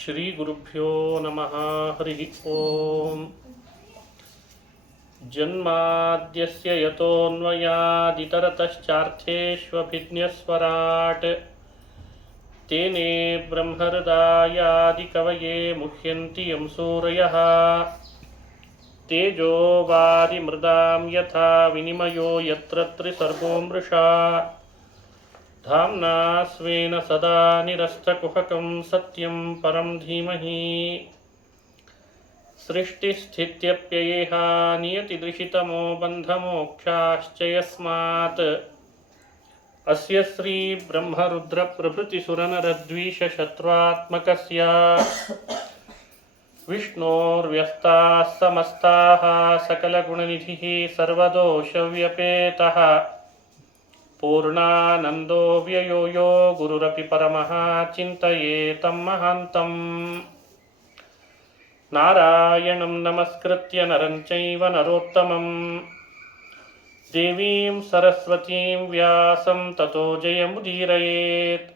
ಶ್ರೀ ಗುರುಭ್ಯೋ ನಮಃ. ಹರಿ ಓಂ. ಜನ್ಮಾದ್ಯಸ್ಯ ಯತೋನ್ಮಯಾದಿತರತಶ್ಚಾರ್ಥೇಷ್ವಭಿಜ್ಞಸ್ವರಾಟ್ ತೇನೇ ಬ್ರಹ್ಮಹೃದಾಯಾದಿಕವಯೇ ಮುಹ್ಯಂತಿ ಯಂ ಸೂರಯಃ. ತೇಜೋ ವಾರಿಮೃದಾಂ ಯಥಾ ವಿನಿಮಯೋ ಯತ್ರ ತ್ರಿಸರ್ಗೋ ಮೃಷಾ. ಧಾಮ್ನಾ ಸ್ವೇನ ಸದಾ ನಿರಸ್ತಕುಹಕಂ ಸತ್ಯಂ ಪರಂ ಧೀಮಹಿ. ಸೃಷ್ಟಿಸ್ಥಿತ್ಯಪ್ಯಯೇಹ ನಿಯತಿದೃಶಿತಮೋ ಬಂಧಮೋಕ್ಷಾಶ್ಚ ಯಸ್ಮಾತ್. ಅಸ್ಯ ಶ್ರೀ ಬ್ರಹ್ಮರುದ್ರ ಪ್ರಭೃತಿಸುರನರದ್ವೀಷಶತ್ರುತ್ಮಕಸ್ಯ ವಿಷ್ಣೋರ್ವ್ಯಸ್ತಾಃ ಸಮಸ್ತಾಃ ಸಕಲಗುಣನಿಧಿಃ ಸರ್ವದೋಷವ್ಯಪೇತಃ ಪೂರ್ಣಾನಂದೋ ವ್ಯಯೋ ಯೋ ಗುರುರಪಿ ಪರಮಃ ಚಿಂತಯೇತಂ ಮಹಾಂತಂ. ನಾರಾಯಣಂ ನಮಸ್ಕೃತ್ಯ ನರಂ ಚೈವ ನರೋತ್ತಮಂ ದೇವೀಂ ಸರಸ್ವತೀಂ ವ್ಯಾಸಂ ತತೋ ಜಯಮುದೀರಯೇತ್.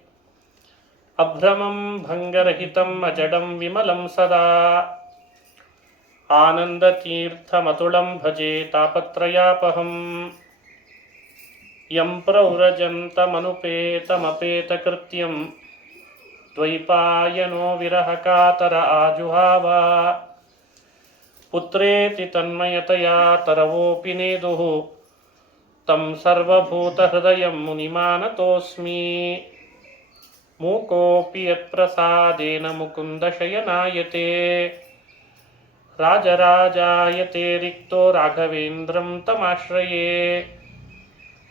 ಅಭ್ರಮಂ ಭಂಗರಹಿತಂ ಅಜಡಂ ವಿಮಲಂ ಸದಾ ಆನಂದತೀರ್ಥಮತುಳಂ ಭಜೆ ತಾಪತ್ರಯಾಪಹಂ. ಯಂ ಪ್ರವ್ರಜಂತಮನುಪೇತಮಪೇತಕೃತ್ಯಂ ದ್ವೈಪಾಯನೋ ವಿರಹಕಾತರ ಆಜುಹಾವ. ಪುತ್ರೇತಿ ತನ್ಮಯತಯಾ ತರವೋಪಿ ನೇದುಃ ತಂ ಸರ್ವಭೂತಹೃದಯಂ ಮುನಿಮಾನತೋಸ್ಮಿ. ಮೂಕೋಪಿ ಯತ್ಪ್ರಸಾದೇನ ಮುಕುಂದಶಯನಾಯತೆ ರಾಜರಾಜಾಯತೆ ರಿಕ್ತೋ ರಾಘವೇಂದ್ರಂ ತಮಾಶ್ರಯೇ.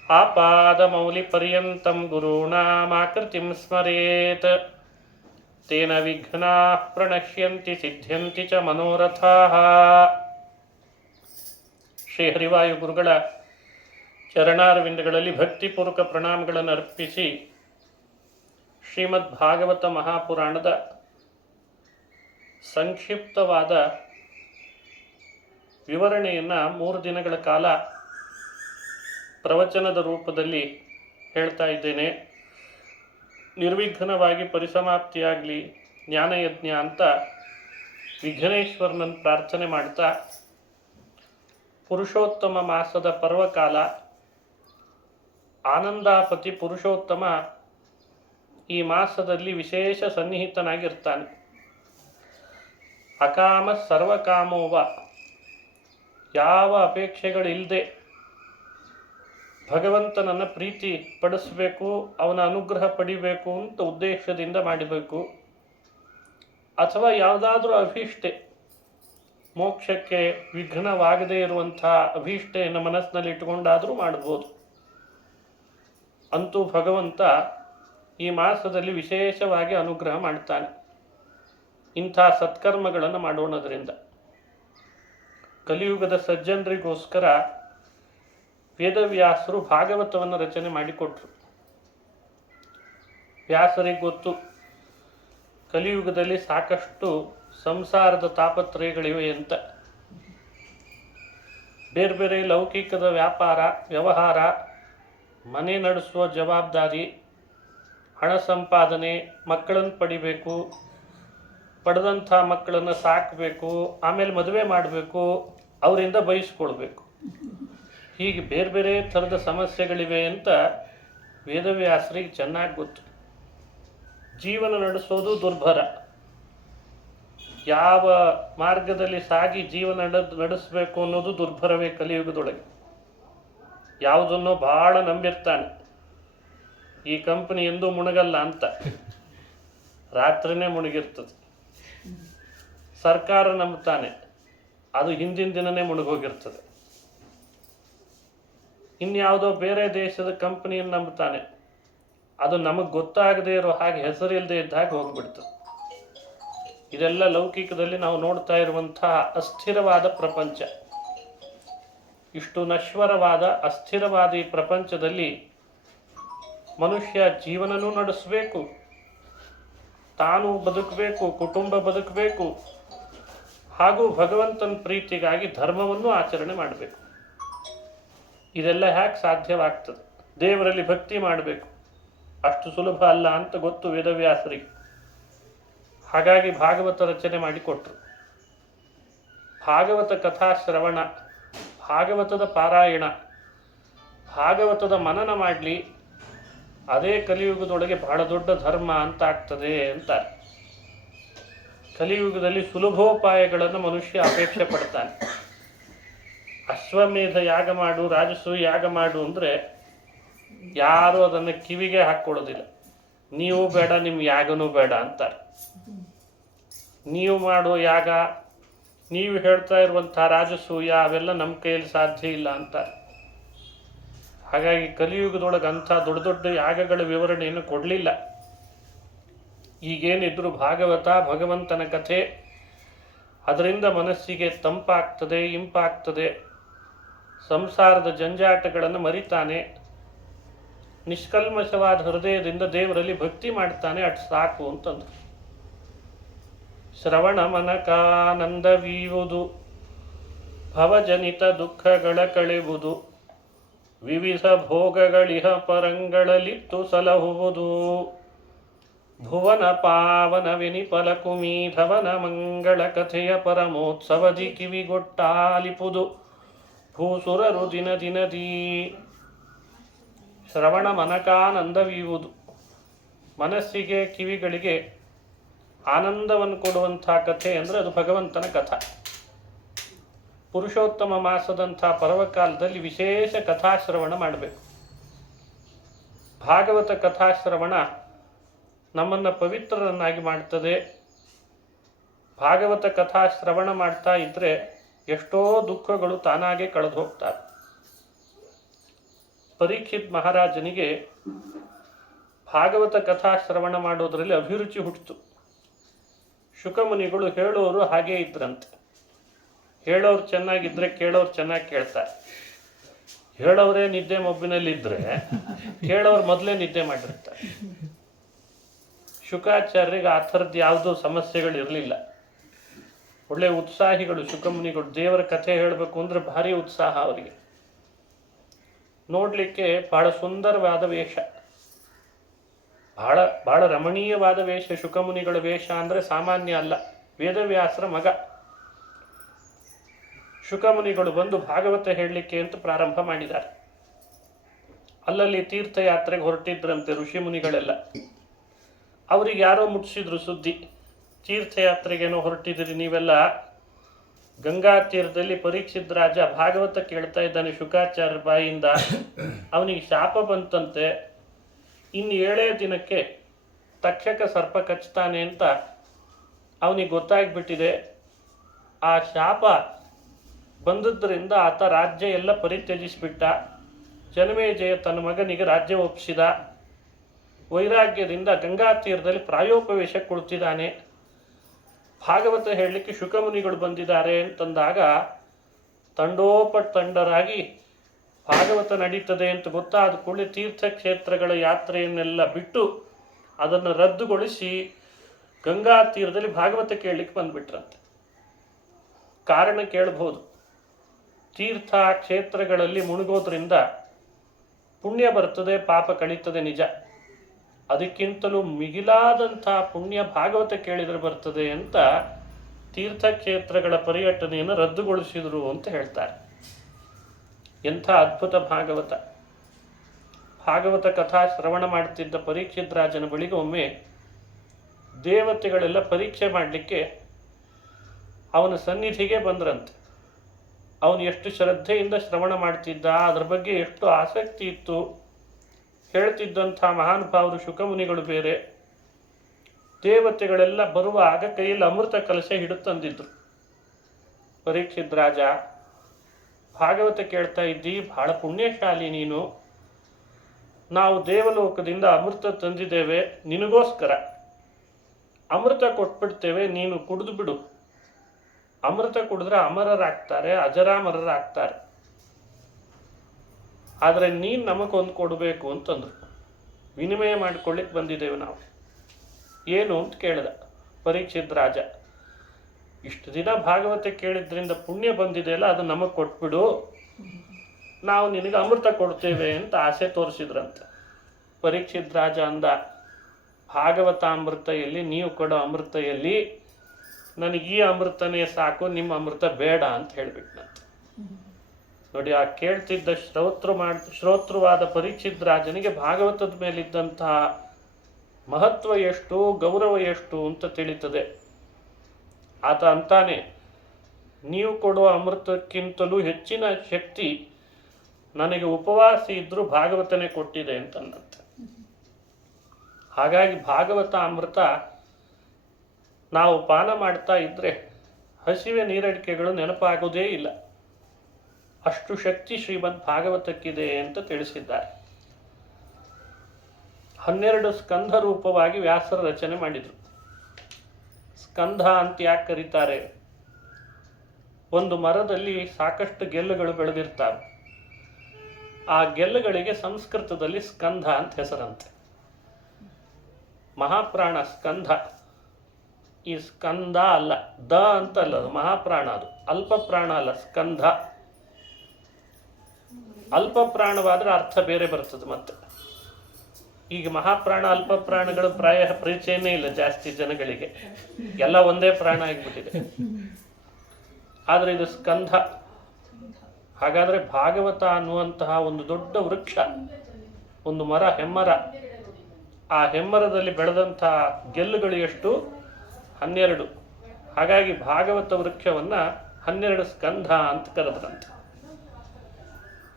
ಆಪಾದಮೌಲಿಪರ್ಯಂತಂ ಗುರುಣಾಮಾಕೃತಿಂ ಸ್ಮರೇತ್ ತೇನ ವಿಘ್ನಾಃ ಪ್ರಣಶ್ಯಂತಿ ಸಿದ್ಧ್ಯಂತಿ ಚ ಮನೋರಥಾಃ. ಶ್ರೀ ಹರಿವಾಯು ಗುರುಗಳ ಚರಣಾರವಿಂದಗಳಲ್ಲಿ ಭಕ್ತಿಪೂರ್ವಕ ಪ್ರಣಾಮಗಳನ್ನು ಅರ್ಪಿಸಿ ಶ್ರೀಮದ್ ಭಾಗವತ ಮಹಾಪುರಾಣದ ಸಂಕ್ಷಿಪ್ತವಾದ ವಿವರಣೆಯನ್ನು 3 ದಿನಗಳ ಕಾಲ ಪ್ರವಚನದ ರೂಪದಲ್ಲಿ ಹೇಳ್ತಾ ಇದ್ದೇನೆ. ನಿರ್ವಿಘ್ನವಾಗಿ ಪರಿಸಮಾಪ್ತಿಯಾಗಲಿ ಜ್ಞಾನಯಜ್ಞ ಅಂತ ವಿಘ್ನೇಶ್ವರನನ್ನು ಪ್ರಾರ್ಥನೆ ಮಾಡ್ತಾ, ಪುರುಷೋತ್ತಮ ಮಾಸದ ಪರ್ವಕಾಲ, ಆನಂದಾಪತಿ ಪುರುಷೋತ್ತಮ ಈ ಮಾಸದಲ್ಲಿ ವಿಶೇಷ ಸನ್ನಿಹಿತನಾಗಿರ್ತಾನೆ. ಅಕಾಮ ಸರ್ವಕಾಮೋವ, ಯಾವ ಅಪೇಕ್ಷೆಗಳಿಲ್ಲದೆ ಭಗವಂತನನ್ನು ಪ್ರೀತಿ ಪಡಿಸಬೇಕು, ಅವನ ಅನುಗ್ರಹ ಪಡಿಬೇಕು ಅಂತ ಉದ್ದೇಶದಿಂದ ಮಾಡಬೇಕು. ಅಥವಾ ಯಾವುದಾದ್ರೂ ಅಭೀಷ್ಟೆ, ಮೋಕ್ಷಕ್ಕೆ ವಿಘ್ನವಾಗದೇ ಇರುವಂಥ ಅಭೀಷ್ಟೆಯನ್ನು ಮನಸ್ಸಿನಲ್ಲಿ ಇಟ್ಟುಕೊಂಡಾದರೂ ಮಾಡ್ಬೋದು. ಅಂತೂ ಭಗವಂತ ಈ ಮಾಸದಲ್ಲಿ ವಿಶೇಷವಾಗಿ ಅನುಗ್ರಹ ಮಾಡ್ತಾನೆ. ಇಂಥ ಸತ್ಕರ್ಮಗಳನ್ನು ಮಾಡೋಣದ್ರಿಂದ ಕಲಿಯುಗದ ಸಜ್ಜನರಿಗೋಸ್ಕರ ವೇದವ್ಯಾಸರು ಭಾಗವತವನ್ನು ರಚನೆ ಮಾಡಿಕೊಟ್ರು. ವ್ಯಾಸರಿಗೆ ಗೊತ್ತು, ಕಲಿಯುಗದಲ್ಲಿ ಸಾಕಷ್ಟು ಸಂಸಾರದ ತಾಪತ್ರಯಗಳಿವೆ ಅಂತ. ಬೇರೆ ಬೇರೆ ಲೌಕಿಕದ ವ್ಯಾಪಾರ ವ್ಯವಹಾರ, ಮನೆ ನಡೆಸುವ ಜವಾಬ್ದಾರಿ, ಹಣ ಸಂಪಾದನೆ, ಮಕ್ಕಳನ್ನು ಪಡಿಬೇಕು, ಪಡೆದಂಥ ಮಕ್ಕಳನ್ನು ಸಾಕಬೇಕು, ಆಮೇಲೆ ಮದುವೆ ಮಾಡಬೇಕು, ಅವರಿಂದ ಬಯಸ್ಕೊಳ್ಬೇಕು. ಹೀಗೆ ಬೇರೆ ಬೇರೆ ಥರದ ಸಮಸ್ಯೆಗಳಿವೆ ಅಂತ ವೇದವ್ಯಾಸರಿಗೆ ಚೆನ್ನಾಗಿ ಗೊತ್ತು. ಜೀವನ ನಡೆಸೋದು ದುರ್ಭರ. ಯಾವ ಮಾರ್ಗದಲ್ಲಿ ಸಾಗಿ ಜೀವನ ನಡೆಸಬೇಕು ಅನ್ನೋದು ದುರ್ಭರವೇ ಕಲಿಯುಗದೊಳಗೆ. ಯಾವುದನ್ನೋ ಭಾಳ ನಂಬಿರ್ತಾನೆ, ಈ ಕಂಪನಿ ಎಂದೂ ಮುಣಗಲ್ಲ ಅಂತ, ರಾತ್ರಿನೇ ಮುಳುಗಿರ್ತದೆ. ಸರ್ಕಾರ ನಂಬ್ತಾನೆ, ಅದು ಹಿಂದಿನ ದಿನನೇ ಮುಳುಗೋಗಿರ್ತದೆ. ಇನ್ಯಾವುದೋ ಬೇರೆ ದೇಶದ ಕಂಪನಿಯನ್ನು ನಂಬ್ತಾನೆ, ಅದು ನಮಗೆ ಗೊತ್ತಾಗದೇ ಇರೋ ಹಾಗೆ, ಹೆಸರಿಲ್ಲದೆ ಇದ್ದ ಹಾಗೆ ಹೋಗ್ಬಿಡ್ತದೆ. ಇದೆಲ್ಲ ಲೌಕಿಕದಲ್ಲಿ ನಾವು ನೋಡ್ತಾ ಇರುವಂಥ ಅಸ್ಥಿರವಾದ ಪ್ರಪಂಚ. ಇಷ್ಟು ನಶ್ವರವಾದ ಅಸ್ಥಿರವಾದ ಈ ಪ್ರಪಂಚದಲ್ಲಿ ಮನುಷ್ಯ ಜೀವನನೂ ನಡೆಸಬೇಕು, ತಾನು ಬದುಕಬೇಕು, ಕುಟುಂಬ ಬದುಕಬೇಕು, ಹಾಗೂ ಭಗವಂತನ ಪ್ರೀತಿಗಾಗಿ ಧರ್ಮವನ್ನು ಆಚರಣೆ ಮಾಡಬೇಕು. ಇದೆಲ್ಲ ಹೇಗೆ ಸಾಧ್ಯವಾಗ್ತದೆ? ದೇವರಲ್ಲಿ ಭಕ್ತಿ ಮಾಡಬೇಕು, ಅಷ್ಟು ಸುಲಭ ಅಲ್ಲ ಅಂತ ಗೊತ್ತು ವೇದವ್ಯಾಸರಿಗೆ. ಹಾಗಾಗಿ ಭಾಗವತ ರಚನೆ ಮಾಡಿಕೊಟ್ರು. ಭಾಗವತ ಕಥಾಶ್ರವಣ, ಭಾಗವತದ ಪಾರಾಯಣ, ಭಾಗವತದ ಮನನ ಮಾಡಲಿ, ಅದೇ ಕಲಿಯುಗದೊಳಗೆ ಬಹಳ ದೊಡ್ಡ ಧರ್ಮ ಅಂತ ಆಗ್ತದೆ ಅಂತಾರೆ. ಕಲಿಯುಗದಲ್ಲಿ ಸುಲಭೋಪಾಯಗಳನ್ನು ಮನುಷ್ಯ ಅಪೇಕ್ಷೆ ಪಡ್ತಾನೆ. ಅಶ್ವಮೇಧ ಯಾಗ ಮಾಡು, ರಾಜಸೂಯ ಯಾಗ ಮಾಡು ಅಂದರೆ ಯಾರು ಅದನ್ನು ಕಿವಿಗೆ ಹಾಕ್ಕೊಳ್ಳೋದಿಲ್ಲ. ನೀವು ಬೇಡ, ನಿಮ್ಮ ಯಾಗನೂ ಬೇಡ ಅಂತಾರೆ. ನೀವು ಮಾಡೋ ಯಾಗ, ನೀವು ಹೇಳ್ತಾ ಇರುವಂಥ ರಾಜಸೂಯ ಅವೆಲ್ಲ ನಮ್ಮ ಕೈಯಲ್ಲಿ ಸಾಧ್ಯ ಇಲ್ಲ ಅಂತಾರೆ. ಹಾಗಾಗಿ ಕಲಿಯುಗದೊಳಗೆ ಅಂಥ ದೊಡ್ಡ ದೊಡ್ಡ ಯಾಗಗಳ ವಿವರಣೆಯನ್ನು ಕೊಡಲಿಲ್ಲ. ಈಗೇನಿದ್ರು ಭಾಗವತ ಭಗವಂತನ ಕಥೆ, ಅದರಿಂದ ಮನಸ್ಸಿಗೆ ತಂಪಾಗ್ತದೆ, ಇಂಪಾಗ್ತದೆ, ಸಂಸಾರದ ಜಂಜಾಟಗಳನ್ನು ಮರಿತಾನೆ, ನಿಷ್ಕಲ್ಮಶವಾದ ಹೃದಯದಿಂದ ದೇವರಲ್ಲಿ ಭಕ್ತಿ ಮಾಡ್ತಾನೆ, ಅಷ್ಟು ಸಾಕು ಅಂತಂದ್ರು. ಶ್ರವಣ ಮನಕಾನಂದವೀವುದು, ಭವಜನಿತ ದುಃಖಗಳ ಕಳೆಯುವುದು, ವಿವಿಧ ಭೋಗಗಳಿಹ ಪರಂಗಳಲ್ಲಿತ್ತು ಸಲಹುವುದು, ಭುವನ ಪಾವನ ವಿನಿಪಲ ಕುಮೀಧವನ ಮಂಗಳ ಕಥೆಯ ಪರಮೋತ್ಸವದಿ ಕಿವಿಗೊಟ್ಟಾಲಿಪುದು ಭೂಸುರರು ದಿನ ದಿನದೀ. ಶ್ರವಣ ಮನಕಾನಂದವೀವುದು, ಮನಸ್ಸಿಗೆ ಕಿವಿಗಳಿಗೆ ಆನಂದವನ್ನು ಕೊಡುವಂಥ ಕಥೆ ಅಂದರೆ ಅದು ಭಗವಂತನ ಕಥಾ. ಪುರುಷೋತ್ತಮ ಮಾಸದಂಥ ಪರ್ವಕಾಲದಲ್ಲಿ ವಿಶೇಷ ಕಥಾಶ್ರವಣ ಮಾಡಬೇಕು. ಭಾಗವತ ಕಥಾಶ್ರವಣ ನಮ್ಮನ್ನು ಪವಿತ್ರರನ್ನಾಗಿ ಮಾಡ್ತದೆ. ಭಾಗವತ ಕಥಾಶ್ರವಣ ಮಾಡ್ತಾ ಇದ್ದರೆ ಎಷ್ಟೋ ದುಃಖಗಳು ತಾನಾಗೆ ಕಳೆದು ಹೋಗ್ತಾರೆ. ಪರೀಕ್ಷಿತ್ ಮಹಾರಾಜನಿಗೆ ಭಾಗವತ ಕಥಾಶ್ರವಣ ಮಾಡೋದರಲ್ಲಿ ಅಭಿರುಚಿ ಹುಟ್ಟಿತು. ಶುಕಮುನಿಗಳು ಹೇಳೋರು ಹಾಗೇ ಇದ್ರಂತೆ. ಹೇಳೋರು ಚೆನ್ನಾಗಿದ್ದರೆ ಕೇಳೋರು ಚೆನ್ನಾಗಿ ಕೇಳ್ತಾರೆ. ಹೇಳೋರೇ ನಿದ್ದೆ ಮೊಬ್ಬಿನಲ್ಲಿದ್ದರೆ ಕೇಳೋರು ಮೊದಲೇ ನಿದ್ದೆ ಮಾಡಿರ್ತಾರೆ. ಶುಕಾಚಾರ್ಯರಿಗೆ ಆ ಥರದ್ದು ಯಾವುದೂ ಸಮಸ್ಯೆಗಳಿರಲಿಲ್ಲ. ಒಳ್ಳೆ ಉತ್ಸಾಹಿಗಳು ಶುಕಮುನಿಗಳು. ದೇವರ ಕಥೆ ಹೇಳಬೇಕು ಅಂದರೆ ಭಾರಿ ಉತ್ಸಾಹ ಅವರಿಗೆ. ನೋಡಲಿಕ್ಕೆ ಬಹಳ ಸುಂದರವಾದ ವೇಷ, ಬಹಳ ರಮಣೀಯವಾದ ವೇಷ. ಶುಕಮುನಿಗಳ ವೇಷ ಅಂದರೆ ಸಾಮಾನ್ಯ ಅಲ್ಲ. ವೇದವ್ಯಾಸರ ಮಗ. ಶುಕಮುನಿಗಳು ಬಂದು ಭಾಗವತ ಹೇಳಲಿಕ್ಕೆ ಅಂತ ಪ್ರಾರಂಭ ಮಾಡಿದ್ದಾರೆ. ಅಲ್ಲಲ್ಲಿ ತೀರ್ಥಯಾತ್ರೆಗೆ ಹೊರಟಿದ್ರಂತೆ ಋಷಿಮುನಿಗಳೆಲ್ಲ. ಅವ್ರಿಗೆ ಯಾರೋ ಮುಟ್ಟಿಸಿದ್ರು ಸುದ್ದಿ, ತೀರ್ಥಯಾತ್ರೆಗೇನೋ ಹೊರಟಿದ್ರಿ ನೀವೆಲ್ಲ. ಗಂಗಾ ತೀರದಲ್ಲಿ ಪರೀಕ್ಷಿತ್ ರಾಜ ಭಾಗವತ ಕೇಳ್ತಾ ಇದ್ದಾನೆ ಶುಕಾಚಾರ್ಯ ಬಾಯಿಂದ. ಅವನಿಗೆ ಶಾಪ ಬಂತಂತೆ, ಇನ್ನು 7 ದಿನಕ್ಕೆ ತಕ್ಷಕ ಸರ್ಪ ಕಚ್ತಾನೆ ಅಂತ ಅವನಿಗೆ ಗೊತ್ತಾಗ್ಬಿಟ್ಟಿದೆ. ಆ ಶಾಪ ಬಂದದ್ರಿಂದ ಆತ ರಾಜ್ಯ ಎಲ್ಲ ಪರಿತ್ಯಜಿಸಿಬಿಟ್ಟ. ಜನಮೇಜಯ ತನ್ನ ಮಗನಿಗೆ ರಾಜ್ಯ ಒಪ್ಪಿಸಿದ. ವೈರಾಗ್ಯದಿಂದ ಗಂಗಾ ತೀರದಲ್ಲಿ ಪ್ರಾಯೋಪವೇಶ ಕೊಡ್ತಿದ್ದಾನೆ. ಭಾಗವತ ಹೇಳಲಿಕ್ಕೆ ಶುಕಮುನಿಗಳು ಬಂದಿದ್ದಾರೆ ಅಂತಂದಾಗ ತಂಡೋಪತಂಡರಾಗಿ ಭಾಗವತ ನಡೀತದೆ ಅಂತ ಗೊತ್ತಾದ ಕೂಡಲೇ ತೀರ್ಥಕ್ಷೇತ್ರಗಳ ಯಾತ್ರೆಯನ್ನೆಲ್ಲ ಬಿಟ್ಟು ಅದನ್ನು ರದ್ದುಗೊಳಿಸಿ ಗಂಗಾ ತೀರದಲ್ಲಿ ಭಾಗವತ ಕೇಳಲಿಕ್ಕೆ ಬಂದುಬಿಟ್ರಂತೆ. ಕಾರಣ ಕೇಳಬಹುದು. ತೀರ್ಥ ಕ್ಷೇತ್ರಗಳಲ್ಲಿ ಮುಳುಗೋದ್ರಿಂದ ಪುಣ್ಯ ಬರ್ತದೆ, ಪಾಪ ಕಳೀತದೆ ನಿಜ. ಅದಕ್ಕಿಂತಲೂ ಮಿಗಿಲಾದಂಥ ಪುಣ್ಯ ಭಾಗವತ ಕೇಳಿದರೆ ಬರ್ತದೆ ಅಂತ ತೀರ್ಥಕ್ಷೇತ್ರಗಳ ಪರ್ಯಟನೆಯನ್ನು ರದ್ದುಗೊಳಿಸಿದರು ಅಂತ ಹೇಳ್ತಾರೆ. ಎಂಥ ಅದ್ಭುತ ಭಾಗವತ. ಭಾಗವತ ಕಥಾ ಶ್ರವಣ ಮಾಡುತ್ತಿದ್ದ ಪರೀಕ್ಷಿತ್ ರಾಜನ ಬಳಿಗೆ ಒಮ್ಮೆ ದೇವತೆಗಳೆಲ್ಲ ಪರೀಕ್ಷೆ ಮಾಡಲಿಕ್ಕೆ ಅವನ ಸನ್ನಿಧಿಗೆ ಬಂದ್ರಂತೆ. ಅವನು ಎಷ್ಟು ಶ್ರದ್ಧೆಯಿಂದ ಶ್ರವಣ ಮಾಡ್ತಿದ್ದ, ಅದರ ಬಗ್ಗೆ ಎಷ್ಟು ಆಸಕ್ತಿ ಇತ್ತು. ಹೇಳ್ತಿದ್ದಂಥ ಮಹಾನುಭಾವರು ಶುಕಮುನಿಗಳು ಬೇರೆ. ದೇವತೆಗಳೆಲ್ಲ ಬರುವಾಗ ಕೈಯಲ್ಲಿ ಅಮೃತ ಕಲಶ ಹಿಡಿದು ತಂದಿದ್ರು. ಪರೀಕ್ಷಿತ್ ರಾಜ, ಭಾಗವತ ಕೇಳ್ತಾ ಇದ್ದಿ, ಬಹಳ ಪುಣ್ಯಶಾಲಿ ನೀನು. ನಾವು ದೇವಲೋಕದಿಂದ ಅಮೃತ ತಂದಿದ್ದೇವೆ ನಿನಗೋಸ್ಕರ. ಅಮೃತ ಕೊಟ್ಬಿಡ್ತೇವೆ, ನೀನು ಕುಡಿದು ಬಿಡು. ಅಮೃತ ಕುಡಿದ್ರೆ ಅಮರರಾಗ್ತಾರೆ, ಅಜರಾಮರರಾಗ್ತಾರೆ. ಆದರೆ ನೀನು ನಮಗೊಂದು ಕೊಡಬೇಕು ಅಂತಂದ್ರು. ವಿನಿಮಯ ಮಾಡಿಕೊಳ್ಳಿಕ್ಕೆ ಬಂದಿದ್ದೇವೆ ನಾವು. ಏನು ಅಂತ ಕೇಳಿದ ಪರೀಕ್ಷಿತ್ ರಾಜ. ಇಷ್ಟು ದಿನ ಭಾಗವತ ಕೇಳಿದ್ರಿಂದ ಪುಣ್ಯ ಬಂದಿದೆಯಲ್ಲ, ಅದು ನಮಗೆ ಕೊಟ್ಬಿಡು, ನಾವು ನಿನಗೆ ಅಮೃತ ಕೊಡ್ತೇವೆ ಅಂತ ಆಸೆ ತೋರಿಸಿದ್ರಂತೆ. ಪರೀಕ್ಷಿತ್ ರಾಜ ಅಂದ, ಭಾಗವತಾಮೃತ ಎಲ್ಲಿ, ನೀವು ಕೊಡೋ ಅಮೃತ ಎಲ್ಲಿ, ನನಗೆ ಈ ಅಮೃತನೇ ಸಾಕು, ನಿಮ್ಮ ಅಮೃತ ಬೇಡ ಅಂತ ಹೇಳ್ಬಿಟ್ನಂತೆ. ನೋಡಿ, ಆ ಕೇಳ್ತಿದ್ದ ಶ್ರೋತೃವಾದ ಪರೀಕ್ಷಿತ್ ರಾಜನಿಗೆ ಭಾಗವತದ ಮೇಲಿದ್ದಂತಹ ಮಹತ್ವ ಎಷ್ಟು, ಗೌರವ ಎಷ್ಟು ಅಂತ ತಿಳಿತದೆ. ಆತ ಅಂತಾನೆ, ನೀವು ಕೊಡುವ ಅಮೃತಕ್ಕಿಂತಲೂ ಹೆಚ್ಚಿನ ಶಕ್ತಿ ನನಗೆ ಉಪವಾಸ ಇದ್ರೂ ಭಾಗವತನೇ ಕೊಟ್ಟಿದೆ ಅಂತಂದಂತೆ. ಹಾಗಾಗಿ ಭಾಗವತ ಅಮೃತ ನಾವು ಪಾನ ಮಾಡ್ತಾ ಇದ್ದರೆ ಹಸಿವೆ ನೀರಡಿಕೆಗಳು ನೆನಪಾಗೋದೇ ಇಲ್ಲ. ಅಷ್ಟು ಶಕ್ತಿ ಶ್ರೀಮದ್ ಭಾಗವತಕ್ಕಿದೆ ಅಂತ ತಿಳಿಸಿದ್ದಾರೆ. 12 ಸ್ಕಂಧ ರೂಪವಾಗಿ ವ್ಯಾಸರ ರಚನೆ ಮಾಡಿದರು. ಸ್ಕಂಧ ಅಂತ ಯಾಕೆ ಕರೀತಾರೆ? ಒಂದು ಮರದಲ್ಲಿ ಸಾಕಷ್ಟು ಗೆಲ್ಲುಗಳು ಬೆಳೆದಿರ್ತಾವೆ. ಆ ಗೆಲ್ಲುಗಳಿಗೆ ಸಂಸ್ಕೃತದಲ್ಲಿ ಸ್ಕಂಧ ಅಂತ ಹೆಸರಂತೆ. ಮಹಾಪ್ರಾಣ ಸ್ಕಂಧ. ಈ ಸ್ಕಂದ ಅಲ್ಲ, ದ ಅಂತ ಅಲ್ಲ, ಅದು ಮಹಾಪ್ರಾಣ, ಅದು ಅಲ್ಪ ಪ್ರಾಣ ಅಲ್ಲ, ಸ್ಕಂಧ. ಅಲ್ಪ ಪ್ರಾಣವಾದ್ರೆ ಅರ್ಥ ಬೇರೆ ಬರ್ತದೆ. ಮತ್ತೆ ಈಗ ಮಹಾಪ್ರಾಣ ಅಲ್ಪ ಪ್ರಾಣಗಳು ಪ್ರಾಯ ಪರಿಚಯನೇ ಇಲ್ಲ ಜಾಸ್ತಿ ಜನಗಳಿಗೆ, ಎಲ್ಲ ಒಂದೇ ಪ್ರಾಣ ಆಗಿಬಿಟ್ಟಿದೆ. ಆದರೆ ಇದು ಸ್ಕಂಧ. ಹಾಗಾದ್ರೆ ಭಾಗವತ ಅನ್ನುವಂತಹ ಒಂದು ದೊಡ್ಡ ವೃಕ್ಷ, ಒಂದು ಮರ, ಹೆಮ್ಮರ. ಆ ಹೆಮ್ಮರದಲ್ಲಿ ಬೆಳೆದಂತಹ ಗೆಲ್ಲುಗಳು ಎಷ್ಟು? 12. ಹಾಗಾಗಿ ಭಾಗವತ ವೃಕ್ಷವನ್ನ 12 ಸ್ಕಂಧ ಅಂತ ಕರೆದ್ರಂತೆ.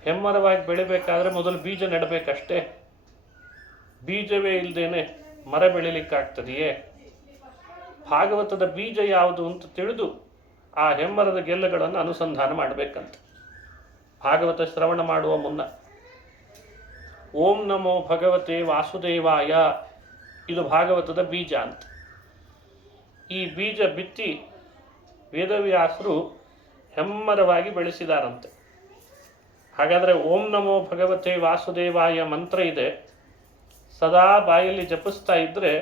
ಹೆಮ್ಮರವಾಗಿ ಬೆಳಿಬೇಕಾದ್ರೆ ಮೊದಲು ಬೀಜ ನೆಡಬೇಕಷ್ಟೇ. ಬೀಜವೇ ಇಲ್ಲದೇನೆ ಮರ ಬೆಳಿಲಿಕ್ಕಾಗ್ತದೆಯೇ? ಭಾಗವತದ ಬೀಜ ಯಾವುದು ಅಂತ ತಿಳಿದು ಆ ಹೆಮ್ಮರದ ಗೆಲ್ಲುಗಳನ್ನು ಅನುಸಂಧಾನ ಮಾಡಬೇಕಂತ. ಭಾಗವತ ಶ್ರವಣ ಮಾಡುವ ಮುನ್ನ ಓಂ ನಮೋ ಭಗವತೆ ವಾಸುದೇವಾಯ, ಇದು ಭಾಗವತದ ಬೀಜ ಅಂತ. ಈ ಬೀಜ ಬಿತ್ತಿ ವೇದವ್ಯಾಸರು ಹೆಮ್ಮರವಾಗಿ ಬೆಳೆಸಿದಾರಂತೆ. ಹಾಗಾದರೆ ಓಂ ನಮೋ ಭಗವತೆ ವಾಸುದೇವಾಯ ಮಂತ್ರ ಇದೆ, ಸದಾ ಬಾಯಲ್ಲಿ ಜಪಿಸ್ತಾ ಇದ್ದರೆ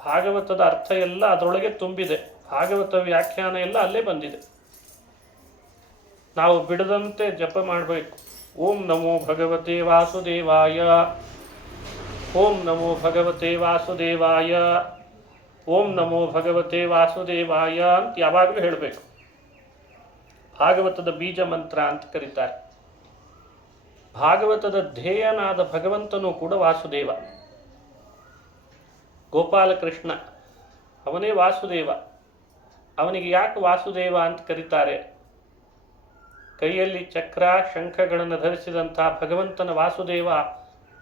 ಭಾಗವತದ ಅರ್ಥ ಎಲ್ಲ ಅದರೊಳಗೆ ತುಂಬಿದೆ. ಭಾಗವತ ವ್ಯಾಖ್ಯಾನ ಎಲ್ಲ ಅಲ್ಲೇ ಬಂದಿದೆ. ನಾವು ಬಿಡದಂತೆ ಜಪ ಮಾಡಬೇಕು. ಓಂ ನಮೋ ಭಗವತೆ ವಾಸುದೇವಾಯ, ಓಂ ನಮೋ ಭಗವತೆ ವಾಸುದೇವಾಯ, ಓಂ ನಮೋ ಭಗವತೆ ವಾಸುದೇವಾಯ ಅಂತ ಯಾವಾಗಲೂ ಹೇಳಬೇಕು. ಭಾಗವತದ ಬೀಜ ಮಂತ್ರ ಅಂತ ಕರೀತಾರೆ. ಭಾಗವತದ ಧ್ಯೇಯನಾದ ಭಗವಂತನೂ ಕೂಡ ವಾಸುದೇವ, ಗೋಪಾಲಕೃಷ್ಣ, ಅವನೇ ವಾಸುದೇವ. ಅವನಿಗೆ ಯಾಕೆ ವಾಸುದೇವ ಅಂತ ಕರೀತಾರೆ? ಕೈಯಲ್ಲಿ ಚಕ್ರ ಶಂಖಗಳನ್ನು ಧರಿಸಿದಂತಹ ಭಗವಂತನ ವಾಸುದೇವ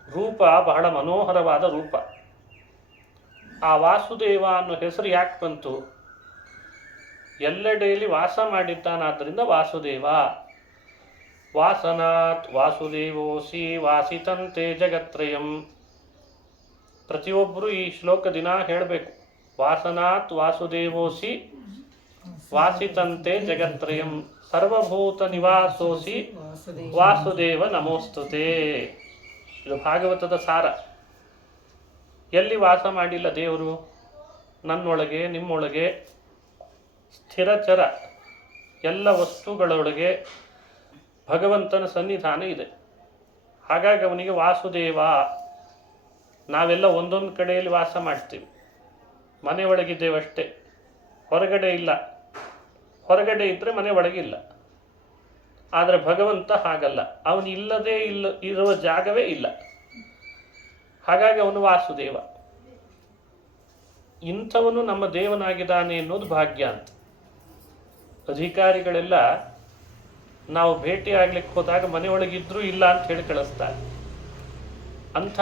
ರೂಪ ಬಹಳ ಮನೋಹರವಾದ ರೂಪ. ಆ ವಾಸುದೇವ ಅನ್ನೋ ಹೆಸರು ಯಾಕೆ ಬಂತು? ಎಲ್ಲೆಡೆಯಲ್ಲಿ ವಾಸ ಮಾಡಿದ್ದಾನಾದ್ದರಿಂದ ವಾಸುದೇವ. ವಾಸನಾತ್ ವಾಸುದೇವೋಸಿ ವಾಸಿತಂತೆ ಜಗತ್ರಯಂ. ಪ್ರತಿಯೊಬ್ಬರು ಈ ಶ್ಲೋಕ ದಿನ ಹೇಳಬೇಕು. ವಾಸನಾತ್ ವಾಸುದೇವೋಸಿ ವಾಸಿತಂತೆ ಜಗತ್ರಯಂ ಸರ್ವಭೂತ ನಿವಾಸೋಸಿ ವಾಸುದೇವ ನಮೋಸ್ತುತೆ. ಇದು ಭಾಗವತದ ಸಾರ. ಎಲ್ಲಿ ವಾಸ ಮಾಡಿಲ್ಲ ದೇವರು? ನನ್ನೊಳಗೆ, ನಿಮ್ಮೊಳಗೆ, ಸ್ಥಿರಚರ ಎಲ್ಲ ವಸ್ತುಗಳೊಳಗೆ ಭಗವಂತನ ಸನ್ನಿಧಾನ ಇದೆ. ಹಾಗಾಗಿ ಅವನಿಗೆ ವಾಸುದೇವ. ನಾವೆಲ್ಲ ಒಂದೊಂದು ಕಡೆಯಲ್ಲಿ ವಾಸ ಮಾಡ್ತೀವಿ, ಮನೆಯೊಳಗಿದ್ದೇವಷ್ಟೇ, ಹೊರಗಡೆ ಇಲ್ಲ. ಹೊರಗಡೆ ಇದ್ದರೆ ಮನೆ ಒಳಗಿಲ್ಲ. ಆದರೆ ಭಗವಂತ ಹಾಗಲ್ಲ, ಅವನು ಇಲ್ಲದೇ ಇರುವ ಜಾಗವೇ ಇಲ್ಲ. ಹಾಗಾಗಿ ಅವನು ವಾಸುದೇವ. ಇಂಥವನು ನಮ್ಮ ದೇವನಾಗಿದ್ದಾನೆ ಅನ್ನೋದು ಭಾಗ್ಯ ಅಂತ. ಅಧಿಕಾರಿಗಳೆಲ್ಲ ನಾವು ಭೇಟಿ ಆಗ್ಲಿಕ್ಕೆ ಹೋದಾಗ ಮನೆಯೊಳಗಿದ್ರೂ ಇಲ್ಲ ಅಂತ ಹೇಳಿ ಕಳಿಸ್ತಾರೆ. ಅಂಥ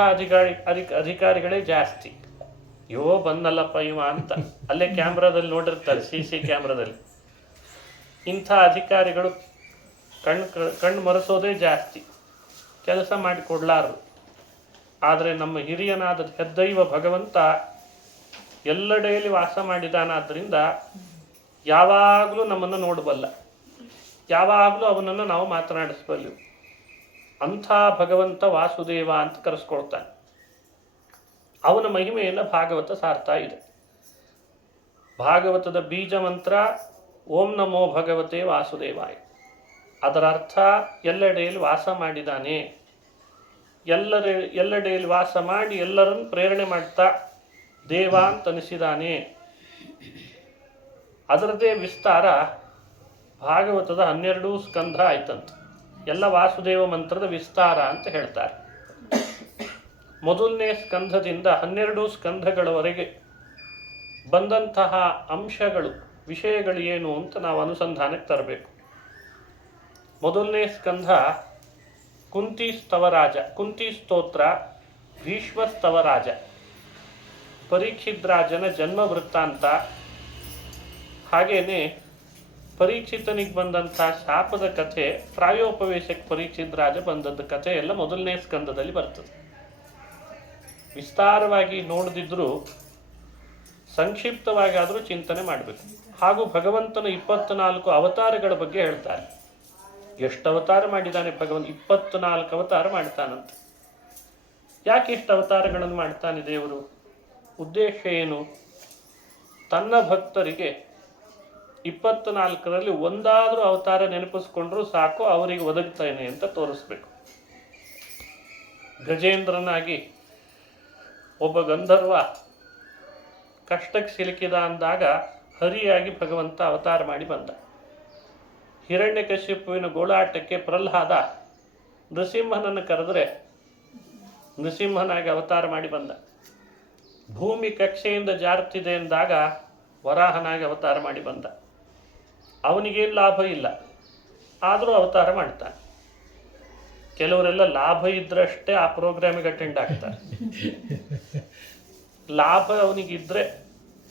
ಅಧಿಕಾರಿಗಳೇ ಜಾಸ್ತಿ. ಯೋ ಬಂದಲ್ಲಪ್ಪ ಇವ ಅಂತ ಅಲ್ಲೇ ಕ್ಯಾಮ್ರಾದಲ್ಲಿ ನೋಡಿರ್ತಾರೆ, CC ಕ್ಯಾಮ್ರಾದಲ್ಲಿ. ಇಂಥ ಅಧಿಕಾರಿಗಳು ಕಣ್ಣು ಮರೆಸೋದೇ ಜಾಸ್ತಿ, ಕೆಲಸ ಮಾಡಿಕೊಡ್ಲಾರರು. ಆದರೆ ನಮ್ಮ ಹಿರಿಯನಾದ ಹೆದ್ದೈವ ಭಗವಂತ ಎಲ್ಲೆಡೆಯಲ್ಲಿ ವಾಸ ಮಾಡಿದಾನಾದ್ದರಿಂದ ಯಾವಾಗಲೂ ನಮ್ಮನ್ನು ನೋಡಬಲ್ಲ, ಯಾವಾಗಲೂ ಅವನನ್ನು ನಾವು ಮಾತನಾಡಿಸಬಲ್ಲೆವು. ಅಂಥ ಭಗವಂತ ವಾಸುದೇವ ಅಂತ ಕರೆಸ್ಕೊಳ್ತಾನೆ. ಅವನ ಮಹಿಮೆಯನ್ನು ಭಾಗವತ ಸಾರ್ತಾ ಇದೆ. ಭಾಗವತದ ಬೀಜ ಮಂತ್ರ ಓಂ ನಮೋ ಭಗವತೆ ವಾಸುದೇವಾಯ. ಅದರ ಅರ್ಥ ಎಲ್ಲೆಡೆಯಲ್ಲಿ ವಾಸ ಮಾಡಿದ್ದಾನೆ, ಎಲ್ಲೆಡೆಯಲ್ಲಿ ವಾಸ ಮಾಡಿ ಎಲ್ಲರನ್ನು ಪ್ರೇರಣೆ ಮಾಡ್ತಾ ದೇವ ಅಂತನಿಸಿದಾನೆ. ಅದರದೇ ವಿಸ್ತಾರ ಭಾಗವತದ 12 ಸ್ಕಂಧ ಆಯ್ತಂತ. ಎಲ್ಲ ವಾಸುದೇವ ಮಂತ್ರದ ವಿಸ್ತಾರ ಅಂತ ಹೇಳ್ತಾರೆ. ಮೊದಲನೇ ಸ್ಕಂಧದಿಂದ 12 ಸ್ಕಂಧಗಳವರೆಗೆ ಬಂದಂತಹ ಅಂಶಗಳು, ವಿಷಯಗಳು ಏನು ಅಂತ ನಾವು ಅನುಸಂಧಾನಕ್ಕೆ ತರಬೇಕು. ಮೊದಲನೇ ಸ್ಕಂಧ ಕುಂತಿ ಸ್ತವರಾಜ, ಕುಂತಿ ಸ್ತೋತ್ರ, ಭೀಷ್ಮ ಸ್ತವರಾಜ, ಪರೀಕ್ಷಿದ್ರಾಜನ ಜನ್ಮ ವೃತ್ತಾಂತ, ಹಾಗೇನೆ ಪರೀಕ್ಷಿತನಿಗೆ ಬಂದಂಥ ಶಾಪದ ಕಥೆ, ಪ್ರಾಯೋಪವೇಶಕ್ಕೆ ಪರೀಕ್ಷಿದ್ರಾಜ ಬಂದದ್ದು ಕಥೆ ಎಲ್ಲ ಮೊದಲನೇ ಸ್ಕಂದದಲ್ಲಿ ಬರ್ತದೆ. ವಿಸ್ತಾರವಾಗಿ ನೋಡದಿದ್ರೂ ಸಂಕ್ಷಿಪ್ತವಾಗಿಯಾದರೂ ಚಿಂತನೆ ಮಾಡಬೇಕು. ಹಾಗೂ ಭಗವಂತನ 24 ಅವತಾರಗಳ ಬಗ್ಗೆ ಹೇಳ್ತಾರೆ. ಎಷ್ಟು ಅವತಾರ ಮಾಡಿದ್ದಾನೆ ಭಗವಂತ? 24 ಅವತಾರ ಮಾಡ್ತಾನಂತೆ. ಯಾಕೆ ಇಷ್ಟು ಅವತಾರಗಳನ್ನು ಮಾಡ್ತಾನೆ ದೇವರು? ಉದ್ದೇಶ ಏನು? ತನ್ನ ಭಕ್ತರಿಗೆ 24ರಲ್ಲಿ ಒಂದಾದರೂ ಅವತಾರ ನೆನಪಿಸ್ಕೊಂಡ್ರೂ ಸಾಕು, ಅವರಿಗೆ ಒದಗ್ತಾನೆ ಅಂತ ತೋರಿಸ್ಬೇಕು. ಗಜೇಂದ್ರನಾಗಿ ಒಬ್ಬ ಗಂಧರ್ವ ಕಷ್ಟಕ್ಕೆ ಸಿಲುಕಿದ ಅಂದಾಗ ಹರಿಯಾಗಿ ಭಗವಂತ ಅವತಾರ ಮಾಡಿ ಬಂದ. ಹಿರಣ್ಯಕಶ್ಯಪುವಿನ ಗೋಳಾಟಕ್ಕೆ ಪ್ರಹ್ಲಾದ ನೃಸಿಂಹನನ್ನು ಕರೆದ್ರೆ ನೃಸಿಂಹನಾಗಿ ಅವತಾರ ಮಾಡಿ ಬಂದ. ಭೂಮಿ ಕಕ್ಷೆಯಿಂದ ಜಾರುತ್ತಿದೆ ಎಂದಾಗ ವರಾಹನಾಗಿ ಅವತಾರ ಮಾಡಿ ಬಂದ. ಅವನಿಗೇನು ಲಾಭ ಇಲ್ಲ, ಆದರೂ ಅವತಾರ ಮಾಡ್ತಾನೆ. ಕೆಲವರೆಲ್ಲ ಲಾಭ ಇದ್ರಷ್ಟೇ ಆ ಪ್ರೋಗ್ರಾಮಿಗೆ ಅಟೆಂಡ್ ಆಗ್ತಾರೆ. ಲಾಭ ಅವನಿಗಿದ್ರೆ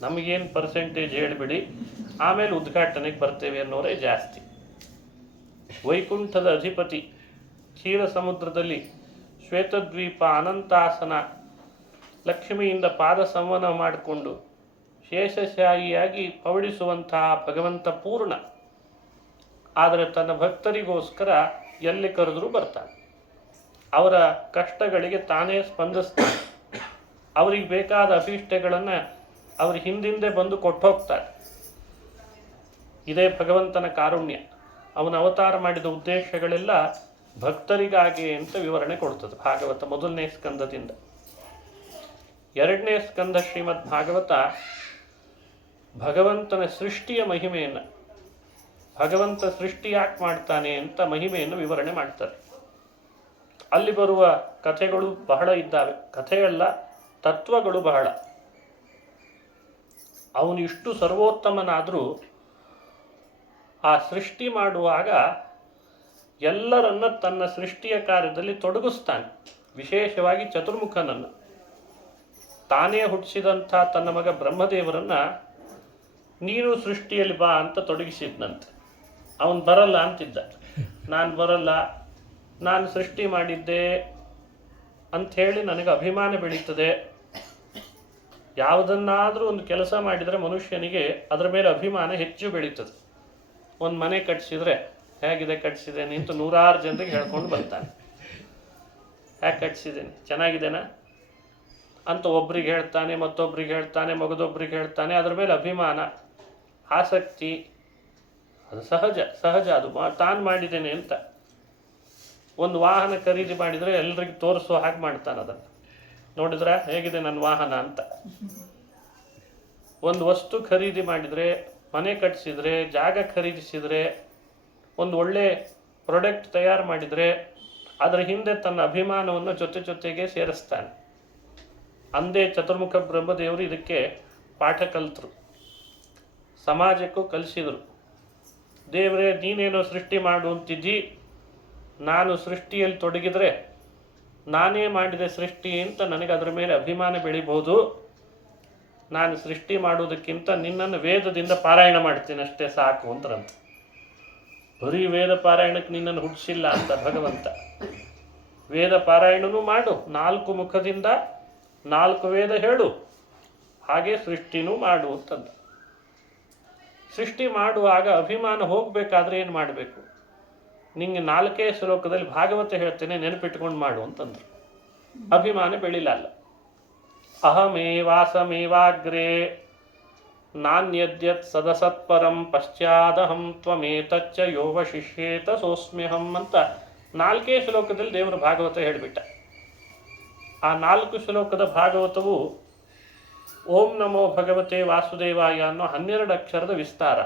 ನಮಗೇನು ಪರ್ಸೆಂಟೇಜ್ ಹೇಳಿಬಿಡಿ, ಆಮೇಲೆ ಉದ್ಘಾಟನೆಗೆ ಬರ್ತೇವೆ ಅನ್ನೋರೇ ಜಾಸ್ತಿ. ವೈಕುಂಠದ ಅಧಿಪತಿ ಕ್ಷೀರ ಸಮುದ್ರದಲ್ಲಿ ಶ್ವೇತದ್ವೀಪ ಅನಂತಾಸನ ಲಕ್ಷ್ಮಿಯಿಂದ ಪಾದ ಸಂವನ ಮಾಡಿಕೊಂಡು ಶೇಷಶಾಹಿಯಾಗಿ ಪವಡಿಸುವಂತಹ ಭಗವಂತ ಪೂರ್ಣ. ಆದರೆ ತನ್ನ ಭಕ್ತರಿಗೋಸ್ಕರ ಎಲ್ಲಿ ಕರೆದರೂ ಬರ್ತಾನೆ. ಅವರ ಕಷ್ಟಗಳಿಗೆ ತಾನೇ ಸ್ಪಂದಿಸ್ತಾನೆ. ಅವರಿಗೆ ಬೇಕಾದ ಅಭೀಷ್ಟಗಳನ್ನು ಅವ್ರ ಹಿಂದಿಂದೆ ಬಂದು ಕೊಟ್ಟು ಹೋಗ್ತಾರೆ. ಇದೇ ಭಗವಂತನ ಕಾರುಣ್ಯ. ಅವನ ಅವತಾರ ಮಾಡಿದ ಉದ್ದೇಶಗಳೆಲ್ಲ ಭಕ್ತರಿಗಾಗಿ ಅಂತ ವಿವರಣೆ ಕೊಡ್ತದೆ ಭಾಗವತ ಮೊದಲನೇ ಸ್ಕಂದದಿಂದ. ಎರಡನೇ ಸ್ಕಂದ ಶ್ರೀಮದ್ ಭಾಗವತ ಭಗವಂತನ ಸೃಷ್ಟಿಯ ಮಹಿಮೆಯನ್ನು, ಭಗವಂತ ಸೃಷ್ಟಿ ಯಾಕೆ ಮಾಡ್ತಾನೆ ಅಂತ ಮಹಿಮೆಯನ್ನು ವಿವರಣೆ ಮಾಡ್ತಾರೆ. ಅಲ್ಲಿ ಬರುವ ಕಥೆಗಳು ಬಹಳ ಇದ್ದಾವೆ. ಕಥೆಯಲ್ಲ, ತತ್ವಗಳು ಬಹಳ. ಅವನು ಇಷ್ಟು ಸರ್ವೋತ್ತಮನಾದರೂ ಆ ಸೃಷ್ಟಿ ಮಾಡುವಾಗ ಎಲ್ಲರನ್ನ ತನ್ನ ಸೃಷ್ಟಿಯ ಕಾರ್ಯದಲ್ಲಿ ತೊಡಗಿಸ್ತಾನೆ. ವಿಶೇಷವಾಗಿ ಚತುರ್ಮುಖನನ್ನು, ತಾನೇ ಹುಟ್ಟಿಸಿದಂಥ ತನ್ನ ಮಗ ಬ್ರಹ್ಮದೇವರನ್ನ ನೀನು ಸೃಷ್ಟಿಯಲ್ಲಿ ಬಾ ಅಂತ ತೊಡಗಿಸಿದ್ನಂತೆ. ಅವನು ಬರಲ್ಲ ಅಂತಿದ್ದ. ನಾನು ಬರಲ್ಲ, ನಾನು ಸೃಷ್ಟಿ ಮಾಡಿದ್ದೆ ಅಂಥೇಳಿ ನನಗೆ ಅಭಿಮಾನ ಬೆಳೀತದೆ. ಯಾವುದನ್ನಾದರೂ ಒಂದು ಕೆಲಸ ಮಾಡಿದರೆ ಮನುಷ್ಯನಿಗೆ ಅದರ ಮೇಲೆ ಅಭಿಮಾನ ಹೆಚ್ಚು ಬೆಳೀತದೆ. ಒಂದು ಮನೆ ಕಟ್ಟಿಸಿದ್ರೆ ಹೇಗಿದೆ ಕಟ್ಟಿಸಿದ್ದೇನೆ ಅಂತ 100 ಜನರಿಗೆ ಹೇಳ್ಕೊಂಡು ಬರ್ತಾನೆ. ಹೇಗೆ ಕಟ್ಟಿಸಿದ್ದೇನೆ, ಚೆನ್ನಾಗಿದ್ದೇನಾ ಅಂತ ಒಬ್ರಿಗೆ ಹೇಳ್ತಾನೆ, ಮತ್ತೊಬ್ರಿಗೆ ಹೇಳ್ತಾನೆ, ಮಗದೊಬ್ರಿಗೆ ಹೇಳ್ತಾನೆ. ಅದರ ಮೇಲೆ ಅಭಿಮಾನ, ಆಸಕ್ತಿ, ಅದು ಸಹಜ ಅದು ತಾನು ಮಾಡಿದ್ದೇನೆ ಅಂತ. ಒಂದು ವಾಹನ ಖರೀದಿ ಮಾಡಿದರೆ ಎಲ್ರಿಗೂ ತೋರಿಸೋ ಹಾಗೆ ಮಾಡ್ತಾನೆ. ಅದನ್ನು ನೋಡಿದ್ರೆ ಹೇಗಿದೆ ನನ್ನ ವಾಹನ ಅಂತ. ಒಂದು ವಸ್ತು ಖರೀದಿ ಮಾಡಿದರೆ, ಮನೆ ಕಟ್ಟಿಸಿದ್ರೆ, ಜಾಗ ಖರೀದಿಸಿದರೆ, ಒಂದು ಒಳ್ಳೆ ಪ್ರಾಡಕ್ಟ್ ತಯಾರು ಮಾಡಿದರೆ ಅದರ ಹಿಂದೆ ತನ್ನ ಅಭಿಮಾನವನ್ನು ಜೊತೆಗೆ ಸೇರಿಸ್ತಾನೆ. ಅಂದೇ ಚತುರ್ಮುಖ ಬ್ರಹ್ಮದೇವರು ಇದಕ್ಕೆ ಪಾಠ ಕಲಿತರು, ಸಮಾಜಕ್ಕೂ ಕಲಿಸಿದರು. ದೇವರೇ, ನೀನೇನೋ ಸೃಷ್ಟಿ ಮಾಡು ಅಂತಿದ್ದಿ, ನಾನು ಸೃಷ್ಟಿಯಲ್ಲಿ ತೊಡಗಿದರೆ ನಾನೇ ಮಾಡಿದೆ ಸೃಷ್ಟಿ ಅಂತ ನನಗೆ ಅದರ ಮೇಲೆ ಅಭಿಮಾನ ಬೆಳಿಬೋದು. ನಾನು ಸೃಷ್ಟಿ ಮಾಡುವುದಕ್ಕಿಂತ ನಿನ್ನನ್ನು ವೇದದಿಂದ ಪಾರಾಯಣ ಮಾಡ್ತೀನಿ ಅಷ್ಟೇ ಸಾಕು ಅಂತರಂತ. ಬರೀ ವೇದ ಪಾರಾಯಣಕ್ಕೆ ನಿನ್ನನ್ನು ಹುಟ್ಟಿಸಿಲ್ಲ ಅಂತ ಭಗವಂತ. ವೇದ ಪಾರಾಯಣನೂ ಮಾಡು, 4 ಮುಖದಿಂದ 4 ವೇದ ಹೇಳು, ಹಾಗೆ ಸೃಷ್ಟಿನೂ ಮಾಡು ಅಂತಂದ. ಸೃಷ್ಟಿ ಮಾಡುವಾಗ ಅಭಿಮಾನ ಹೋಗಬೇಕಾದ್ರೆ ಏನು ಮಾಡಬೇಕು? ನಿಂಗೆ 4 ಶ್ಲೋಕದಲ್ಲಿ ಭಾಗವತ ಹೇಳ್ತೇನೆ, ನೆನಪಿಟ್ಕೊಂಡು ಮಾಡು ಅಂತಂದ್ರು. ಅಭಿಮಾನ ಬೆಳಿಲ್ಲ. ಅಹಮೇವಾಸಮೇವಾಗ್ರೇ ನಾನ್ಯದ್ಯತ್ ಸದಸತ್ಪರಂ ಪಶ್ಚಾದಹಂ ತ್ವಮೇತಚ್ಚ ಯೋವಶಿಷ್ಯೇತ ಸೋಸ್ಮ್ಯಹಂ ಅಂತ 4 ಶ್ಲೋಕದಲ್ಲಿ ದೇವರು ಭಾಗವತ ಹೇಳಿಬಿಟ್ಟ. ಆ 4 ಶ್ಲೋಕದ ಭಾಗವತವು ಓಂ ನಮೋ ಭಗವತೆ ವಾಸುದೇವಾಯ ಅನ್ನೋ 12 ಅಕ್ಷರದ ವಿಸ್ತಾರ.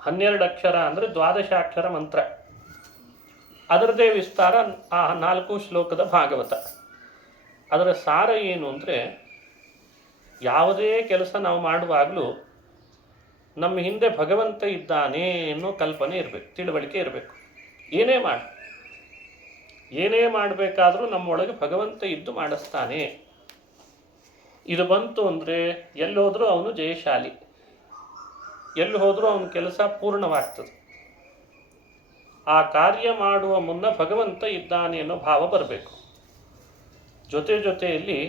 12 ಅಕ್ಷರ ಅಂದರೆ ದ್ವಾದಶಾಕ್ಷರ ಮಂತ್ರ. ಅದರದೇ ವಿಸ್ತಾರ ಆ 4 ಶ್ಲೋಕದ ಭಾಗವತ. ಅದರ ಸಾರ ಏನು ಅಂದರೆ, ಯಾವುದೇ ಕೆಲಸ ನಾವು ಮಾಡುವಾಗಲೂ ನಮ್ಮ ಹಿಂದೆ ಭಗವಂತ ಇದ್ದಾನೆ ಅನ್ನೋ ಕಲ್ಪನೆ ಇರಬೇಕು, ತಿಳುವಳಿಕೆ ಇರಬೇಕು. ಏನೇ ಮಾಡಬೇಕಾದ್ರೂ ನಮ್ಮೊಳಗೆ ಭಗವಂತ ಇದ್ದು ಮಾಡಿಸ್ತಾನೆ. ಇದು ಬಂತು ಅಂದರೆ ಎಲ್ಲೋದ್ರೂ ಅವನು ಜಯಶಾಲಿ, ಎಲ್ಲಿ ಹೋದರೂ ಅವನ ಕೆಲಸ ಪೂರ್ಣವಾಗ್ತದೆ. ಆ ಕಾರ್ಯ ಮಾಡುವ ಮುನ್ನ ಭಗವಂತ ಇದ್ದಾನೆ ಅನ್ನೋ ಭಾವ ಬರಬೇಕು. ಜೊತೆಯಲ್ಲಿ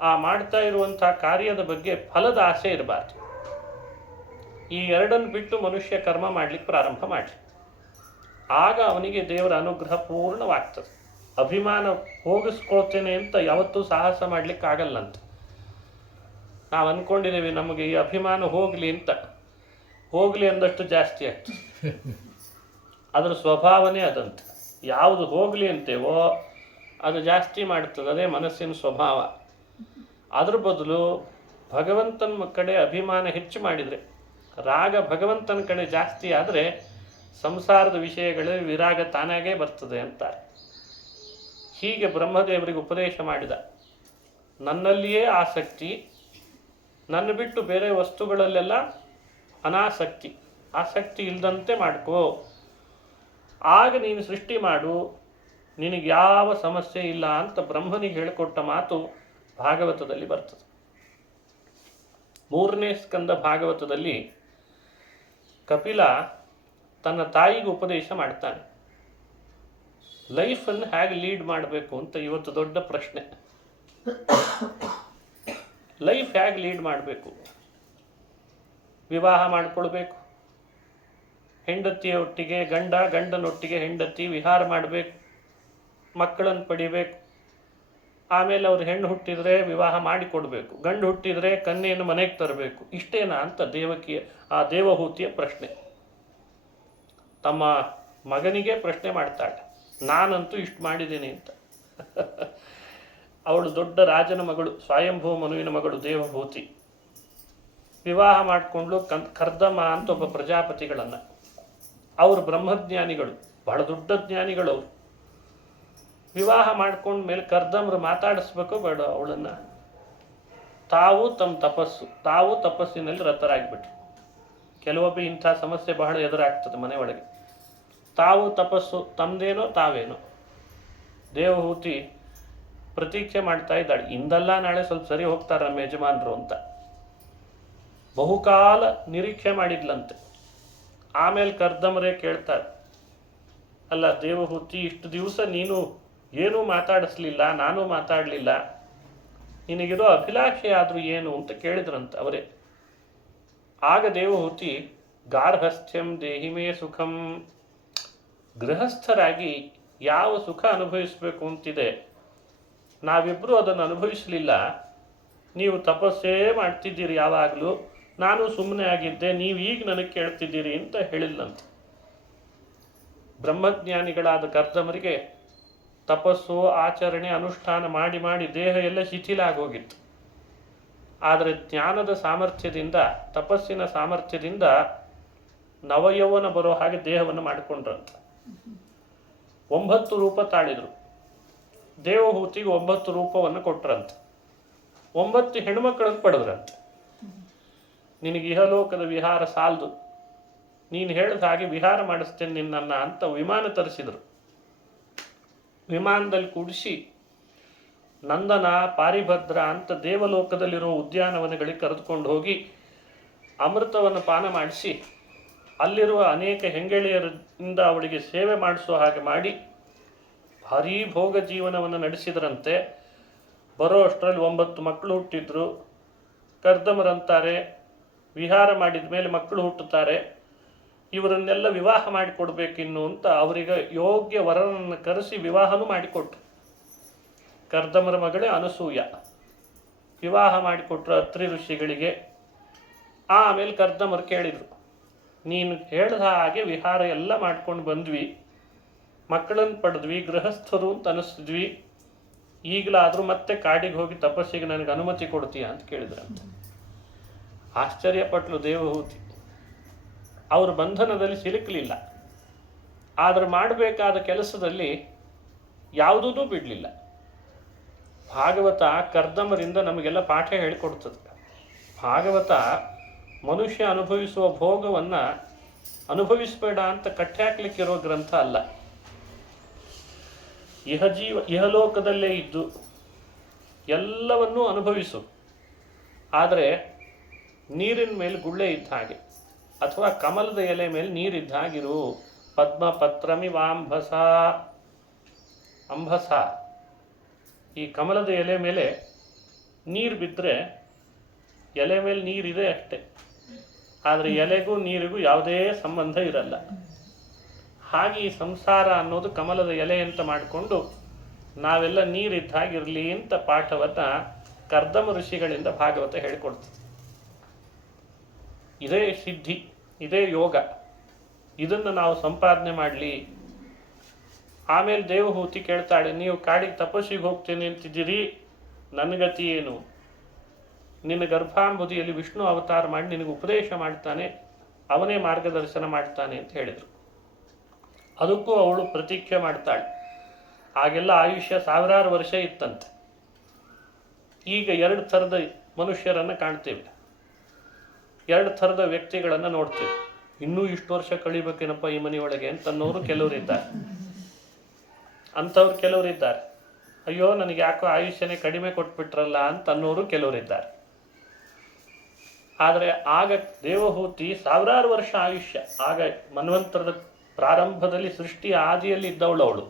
ಆ ಮಾಡ್ತಾ ಇರುವಂಥ ಕಾರ್ಯದ ಬಗ್ಗೆ ಫಲದ ಆಸೆ ಇರಬಾರ್ದು. ಈ ಎರಡನ್ನು ಬಿಟ್ಟು ಮನುಷ್ಯ ಕರ್ಮ ಮಾಡಲಿಕ್ಕೆ ಪ್ರಾರಂಭ ಮಾಡಲಿ, ಆಗ ಅವನಿಗೆ ದೇವರ ಅನುಗ್ರಹ ಪೂರ್ಣವಾಗ್ತದೆ. ಅಭಿಮಾನ ಹೋಗಿಸ್ಕೊಳ್ತೇನೆ ಅಂತ ಯಾವತ್ತೂ ಸಾಹಸ ಮಾಡಲಿಕ್ಕೆ ಆಗಲ್ಲಂತ. ನಾವು ಅಂದ್ಕೊಂಡಿದ್ದೀವಿ ನಮಗೆ ಈ ಅಭಿಮಾನ ಹೋಗಲಿ ಅಂತ, ಹೋಗಲಿ ಅಂದಷ್ಟು ಜಾಸ್ತಿ ಆಗ್ತದೆ. ಅದರ ಸ್ವಭಾವನೇ ಅದಂತ. ಯಾವುದು ಹೋಗಲಿ ಅಂತೇವೋ ಅದು ಜಾಸ್ತಿ ಮಾಡ್ತದೆ, ಅದೇ ಮನಸ್ಸಿನ ಸ್ವಭಾವ. ಅದ್ರ ಬದಲು ಭಗವಂತನ ಕಡೆ ಅಭಿಮಾನ ಹೆಚ್ಚು ಮಾಡಿದರೆ, ರಾಗ ಭಗವಂತನ ಕಡೆ ಜಾಸ್ತಿ ಆದರೆ ಸಂಸಾರದ ವಿಷಯಗಳಲ್ಲಿ ವಿರಾಗ ತಾನಾಗೇ ಬರ್ತದೆ ಅಂತಾರೆ. ಹೀಗೆ ಬ್ರಹ್ಮದೇವರಿಗೆ ಉಪದೇಶ ಮಾಡಿದ, ನನ್ನಲ್ಲಿಯೇ ಆಸಕ್ತಿ, ನನ್ನ ಬಿಟ್ಟು ಬೇರೆ ವಸ್ತುಗಳಲ್ಲೆಲ್ಲ ಅನಾಸಕ್ತಿ, ಆಸಕ್ತಿ ಇಲ್ಲದಂತೆ ಮಾಡ್ಕೋ, ಆಗ ನೀನು ಸೃಷ್ಟಿ ಮಾಡು, ನಿನಗೆ ಯಾವ ಸಮಸ್ಯೆ ಇಲ್ಲ ಅಂತ ಬ್ರಹ್ಮನಿಗೆ ಹೇಳಿಕೊಟ್ಟ ಮಾತು ಭಾಗವತದಲ್ಲಿ ಬರ್ತದೆ. 3ನೇ ಸ್ಕಂದ ಭಾಗವತದಲ್ಲಿ ಕಪಿಲ ತನ್ನ ತಾಯಿಗೆ ಉಪದೇಶ ಮಾಡ್ತಾನೆ. ಲೈಫನ್ನು ಹೇಗೆ ಲೀಡ್ ಮಾಡಬೇಕು ಅಂತ ಇವತ್ತು ದೊಡ್ಡ ಪ್ರಶ್ನೆ. ಲೈಫ್ ಹೇಗೆ ಲೀಡ್ ಮಾಡಬೇಕು? ವಿವಾಹ ಮಾಡಿಕೊಳ್ಬೇಕು, ಹೆಂಡತಿಯ ಒಟ್ಟಿಗೆ ಗಂಡನೊಟ್ಟಿಗೆ ಹೆಂಡತಿ ವಿಹಾರ ಮಾಡಬೇಕು, ಮಕ್ಕಳನ್ನು ಪಡಿಬೇಕು, ಆಮೇಲೆ ಅವ್ರು ಹೆಣ್ಣು ಹುಟ್ಟಿದರೆ ವಿವಾಹ ಮಾಡಿಕೊಡ್ಬೇಕು, ಗಂಡು ಹುಟ್ಟಿದರೆ ಕನ್ಯೆಯನ್ನು ಮನೆಗೆ ತರಬೇಕು. ಇಷ್ಟೇನಾ ಅಂತ ದೇವಹೂತಿಯ ಪ್ರಶ್ನೆ. ತಮ್ಮ ಮಗನಿಗೆ ಪ್ರಶ್ನೆ ಮಾಡ್ತಾಳೆ, ನಾನಂತೂ ಇಷ್ಟು ಮಾಡಿದ್ದೀನಿ ಅಂತ. ಅವಳು ದೊಡ್ಡ ರಾಜನ ಮಗಳು, ಸ್ವಯಂಭೂ ಮನುವಿನ ಮಗಳು ದೇವಹೂತಿ. ವಿವಾಹ ಮಾಡಿಕೊಂಡ್ಲು ಕರ್ದಮ ಅಂತ ಒಬ್ಬ ಪ್ರಜಾಪತಿಗಳನ್ನು. ಅವರು ಬ್ರಹ್ಮಜ್ಞಾನಿಗಳು, ಬಹಳ ದೊಡ್ಡ ಜ್ಞಾನಿಗಳು. ಅವರು ವಿವಾಹ ಮಾಡ್ಕೊಂಡ ಮೇಲೆ ಕರ್ದಮ್ರು ಮಾತಾಡಿಸ್ಬೇಕು ಬೇಡ ಅವಳನ್ನು. ತಾವು ತಪಸ್ಸಿನಲ್ಲಿ ರತರಾಗಿಬಿಟ್ರು. ಕೆಲವೊಬ್ಬ ಇಂಥ ಸಮಸ್ಯೆ ಬಹಳ ಎದುರಾಗ್ತದೆ ಮನೆಯೊಳಗೆ. ತಾವು ತಪಸ್ಸು, ತಮ್ಮದೇನೋ ತಾವೇನೋ. ದೇವಹೂತಿ ಪ್ರತೀಕ್ಷೆ ಮಾಡ್ತಾ ಇದ್ದಾಳೆ, ಇಂದಲ್ಲ ನಾಳೆ ಸ್ವಲ್ಪ ಸರಿ ಹೋಗ್ತಾರೆ ನಮ್ಮ ಯಜಮಾನರು ಅಂತ. ಬಹುಕಾಲ ನಿರೀಕ್ಷೆ ಮಾಡಿದ್ಲಂತೆ. ಆಮೇಲೆ ಕರ್ದಮರೇ ಕೇಳ್ತಾರೆ, ಅಲ್ಲ ದೇವಹೂತಿ, ಇಷ್ಟು ದಿವಸ ನೀನು ಏನೂ ಮಾತಾಡಿಸ್ಲಿಲ್ಲ, ನಾನು ಮಾತಾಡಲಿಲ್ಲ, ನಿನಗಿರೋ ಅಭಿಲಾಷೆ ಆದರೂ ಏನು ಅಂತ ಕೇಳಿದ್ರಂತ ಅವರೇ. ಆಗ ದೇವಹೂತಿ, ಗಾರ್ಹಸ್ಥ್ಯಂ ದೇಹಿಮೇ ಸುಖಂ, ಗೃಹಸ್ಥರಾಗಿ ಯಾವ ಸುಖ ಅನುಭವಿಸಬೇಕು ಅಂತಿದೆ ನಾವಿಬ್ಬರೂ ಅದನ್ನು ಅನುಭವಿಸಲಿಲ್ಲ. ನೀವು ತಪಸ್ಸೇ ಮಾಡ್ತಿದ್ದೀರಿ ಯಾವಾಗಲೂ, ನಾನು ಸುಮ್ಮನೆ ಆಗಿದ್ದೆ, ನೀವು ಈಗ ನನಗೆ ಕೇಳ್ತಿದ್ದೀರಿ ಅಂತ ಹೇಳಿಲ್ಲಂತೆ. ಬ್ರಹ್ಮಜ್ಞಾನಿಗಳಾದ ಕರ್ದಮರಿಗೆ ತಪಸ್ಸು, ಆಚರಣೆ, ಅನುಷ್ಠಾನ ಮಾಡಿ ಮಾಡಿ ದೇಹ ಎಲ್ಲ ಶಿಥಿಲ ಆಗೋಗಿತ್ತು. ಆದರೆ ಜ್ಞಾನದ ಸಾಮರ್ಥ್ಯದಿಂದ, ತಪಸ್ಸಿನ ಸಾಮರ್ಥ್ಯದಿಂದ ನವಯೌವನ ಬರೋ ಹಾಗೆ ದೇಹವನ್ನು ಮಾಡಿಕೊಂಡ್ರಂತ. 9 ರೂಪ ತಾಳಿದರು. ದೇವಹೂತಿಗೆ 9 ರೂಪವನ್ನು ಕೊಟ್ರಂತ. 9 ಹೆಣ್ಮಕ್ಕಳನ್ನು ಪಡೆದ್ರಂತೆ. ನಿನಗೆ ಇಹಲೋಕದ ವಿಹಾರ ಸಾಲದು, ನೀನು ಹೇಳಿದ ಹಾಗೆ ವಿಹಾರ ಮಾಡಿಸ್ತೇನೆ ನಿನ್ನನ್ನು ಅಂತ ವಿಮಾನ ತರಿಸಿದರು. ವಿಮಾನದಲ್ಲಿ ಕೂಡಿಸಿ ನಂದನ, ಪಾರಿಭದ್ರ ಅಂತ ದೇವಲೋಕದಲ್ಲಿರೋ ಉದ್ಯಾನವನಗಳಿಗೆ ಕರೆದುಕೊಂಡು ಹೋಗಿ ಅಮೃತವನ್ನು ಪಾನ ಮಾಡಿಸಿ, ಅಲ್ಲಿರುವ ಅನೇಕ ಹೆಂಗೆಳೆಯರಿಂದ ಅವಳಿಗೆ ಸೇವೆ ಮಾಡಿಸೋ ಹಾಗೆ ಮಾಡಿ ಭಾರೀ ಭೋಗ ಜೀವನವನ್ನು ನಡೆಸಿದ್ರಂತೆ. ಬರೋ ಅಷ್ಟರಲ್ಲಿ 9 ಮಕ್ಕಳು ಹುಟ್ಟಿದ್ರು. ಕರ್ದಮರಂತಾರೆ, ವಿಹಾರ ಮಾಡಿದ ಮೇಲೆ ಮಕ್ಕಳು ಹುಟ್ಟುತ್ತಾರೆ, ಇವರನ್ನೆಲ್ಲ ವಿವಾಹ ಮಾಡಿಕೊಡ್ಬೇಕಿನ್ನು ಅಂತ ಅವರಿಗೆ ಯೋಗ್ಯ ವರನನ್ನು ಕರೆಸಿ ವಿವಾಹನೂ ಮಾಡಿಕೊಟ್ರು. ಕರ್ದಮರ ಮಗಳೇ ಅನಸೂಯ ವಿವಾಹ ಮಾಡಿಕೊಟ್ರು ಅತ್ರಿ ಋಷಿಗಳಿಗೆ. ಆಮೇಲೆ ಕರ್ದಮರು ಕೇಳಿದರು, ನೀನು ಹೇಳಿದ ಹಾಗೆ ವಿಹಾರ ಎಲ್ಲ ಮಾಡ್ಕೊಂಡು ಬಂದ್ವಿ, ಮಕ್ಕಳನ್ನು ಪಡೆದ್ವಿ, ಗೃಹಸ್ಥರು ಅಂತ ಅನಿಸಿದ್ವಿ, ಈಗಲಾದರೂ ಮತ್ತೆ ಕಾಡಿಗೆ ಹೋಗಿ ತಪಸ್ಸಿಗೆ ನನಗೆ ಅನುಮತಿ ಕೊಡ್ತೀಯ ಅಂತ ಕೇಳಿದ್ರಂತೆ. ಆಶ್ಚರ್ಯಪಟ್ಲು ದೇವಹೂತಿ. ಅವರು ಬಂಧನದಲ್ಲಿ ಸಿಲುಕಲಿಲ್ಲ, ಆದರೆ ಮಾಡಬೇಕಾದ ಕೆಲಸದಲ್ಲಿ ಯಾವುದೂ ಬಿಡಲಿಲ್ಲ. ಭಾಗವತ ಕರ್ದಮರಿಂದ ನಮಗೆಲ್ಲ ಪಾಠ ಹೇಳಿಕೊಡ್ತದೆ. ಭಾಗವತ ಮನುಷ್ಯ ಅನುಭವಿಸುವ ಭೋಗವನ್ನು ಅನುಭವಿಸಬೇಡ ಅಂತ ಕಟ್ಟಿ ಹಾಕ್ಲಿಕ್ಕಿರೋ ಗ್ರಂಥ ಅಲ್ಲ. ಇಹಲೋಕದಲ್ಲೇ ಇದ್ದು ಎಲ್ಲವನ್ನೂ ಅನುಭವಿಸು, ಆದರೆ ನೀರಿನ ಮೇಲೆ ಗುಳ್ಳೆ ಇದ್ದ ಹಾಗೆ, ಅಥವಾ ಕಮಲದ ಎಲೆ ಮೇಲೆ ನೀರಿದ್ದ ಹಾಗಿರು. ಪದ್ಮಪತ್ರಮಿವಾಂಭಸ, ಅಂಭಸ, ಈ ಕಮಲದ ಎಲೆ ಮೇಲೆ ನೀರು ಬಿದ್ದರೆ ಎಲೆ ಮೇಲೆ ನೀರಿದೆ ಅಷ್ಟೆ, ಆದರೆ ಎಲೆಗೂ ನೀರಿಗೂ ಯಾವುದೇ ಸಂಬಂಧ ಇರಲ್ಲ. ಹಾಗೆ ಈ ಸಂಸಾರ ಅನ್ನೋದು ಕಮಲದ ಎಲೆ ಅಂತ ಮಾಡಿಕೊಂಡು ನಾವೆಲ್ಲ ನೀರಿದ್ದ ಹಾಗಿರಲಿ ಅಂತ ಪಾಠವನ್ನು ಕರ್ದಮ ಋಷಿಗಳಿಂದ ಭಾಗವತ ಹೇಳಿಕೊಡ್ತದೆ. ಇದೇ ಸಿದ್ಧಿ, ಇದೇ ಯೋಗ. ಇದನ್ನು ನಾವು ಸಂಪಾದನೆ ಮಾಡಲಿ. ಆಮೇಲೆ ದೇವಹೂತಿ ಕೇಳ್ತಾಳೆ, ನೀವು ಕಾಡಿಗೆ ತಪಸ್ಸಿಗೆ ಹೋಗ್ತೇನೆ ಅಂತಿದ್ದೀರಿ, ನನ್ನ ಗತಿ ಏನು? ನಿನ್ನ ಗರ್ಭಾಂಬುದಿಯಲ್ಲಿ ವಿಷ್ಣು ಅವತಾರ ಮಾಡಿ ನಿನಗೆ ಉಪದೇಶ ಮಾಡ್ತಾನೆ, ಅವನೇ ಮಾರ್ಗದರ್ಶನ ಮಾಡ್ತಾನೆ ಅಂತ ಹೇಳಿದರು. ಅದಕ್ಕೂ ಅವಳು ಪ್ರತಿಜ್ಞೆ ಮಾಡ್ತಾಳೆ. ಆಗೆಲ್ಲ ಆಯುಷ್ಯ 1000 ವರ್ಷ ಇತ್ತಂತೆ. ಈಗ 2 ಥರದ ಮನುಷ್ಯರನ್ನು ಕಾಣ್ತೇವೆ, 2 ಥರದ ವ್ಯಕ್ತಿಗಳನ್ನು ನೋಡ್ತೇವೆ. ಇನ್ನೂ ಇಷ್ಟು ವರ್ಷ ಕಳಿಬೇಕೇನಪ್ಪ ಈ ಮನೆಯೊಳಗೆ ಅಂತನ್ನೋರು ಕೆಲವರಿದ್ದಾರೆ. ಅಂಥವ್ರು ಕೆಲವರಿದ್ದಾರೆ. ಅಯ್ಯೋ ನನಗೆ ಯಾಕೋ ಆಯುಷ್ಯನೇ ಕಡಿಮೆ ಕೊಟ್ಬಿಟ್ರಲ್ಲ ಅಂತನ್ನೋರು ಕೆಲವರಿದ್ದಾರೆ. ಆದರೆ ಆಗ ದೇವಹೂತಿ 1000 ವರ್ಷ ಆಯುಷ್ಯ. ಆಗ ಮನ್ವಂತರದ ಪ್ರಾರಂಭದಲ್ಲಿ ಸೃಷ್ಟಿಯ ಆದಿಯಲ್ಲಿ ಇದ್ದವಳು ಅವಳು.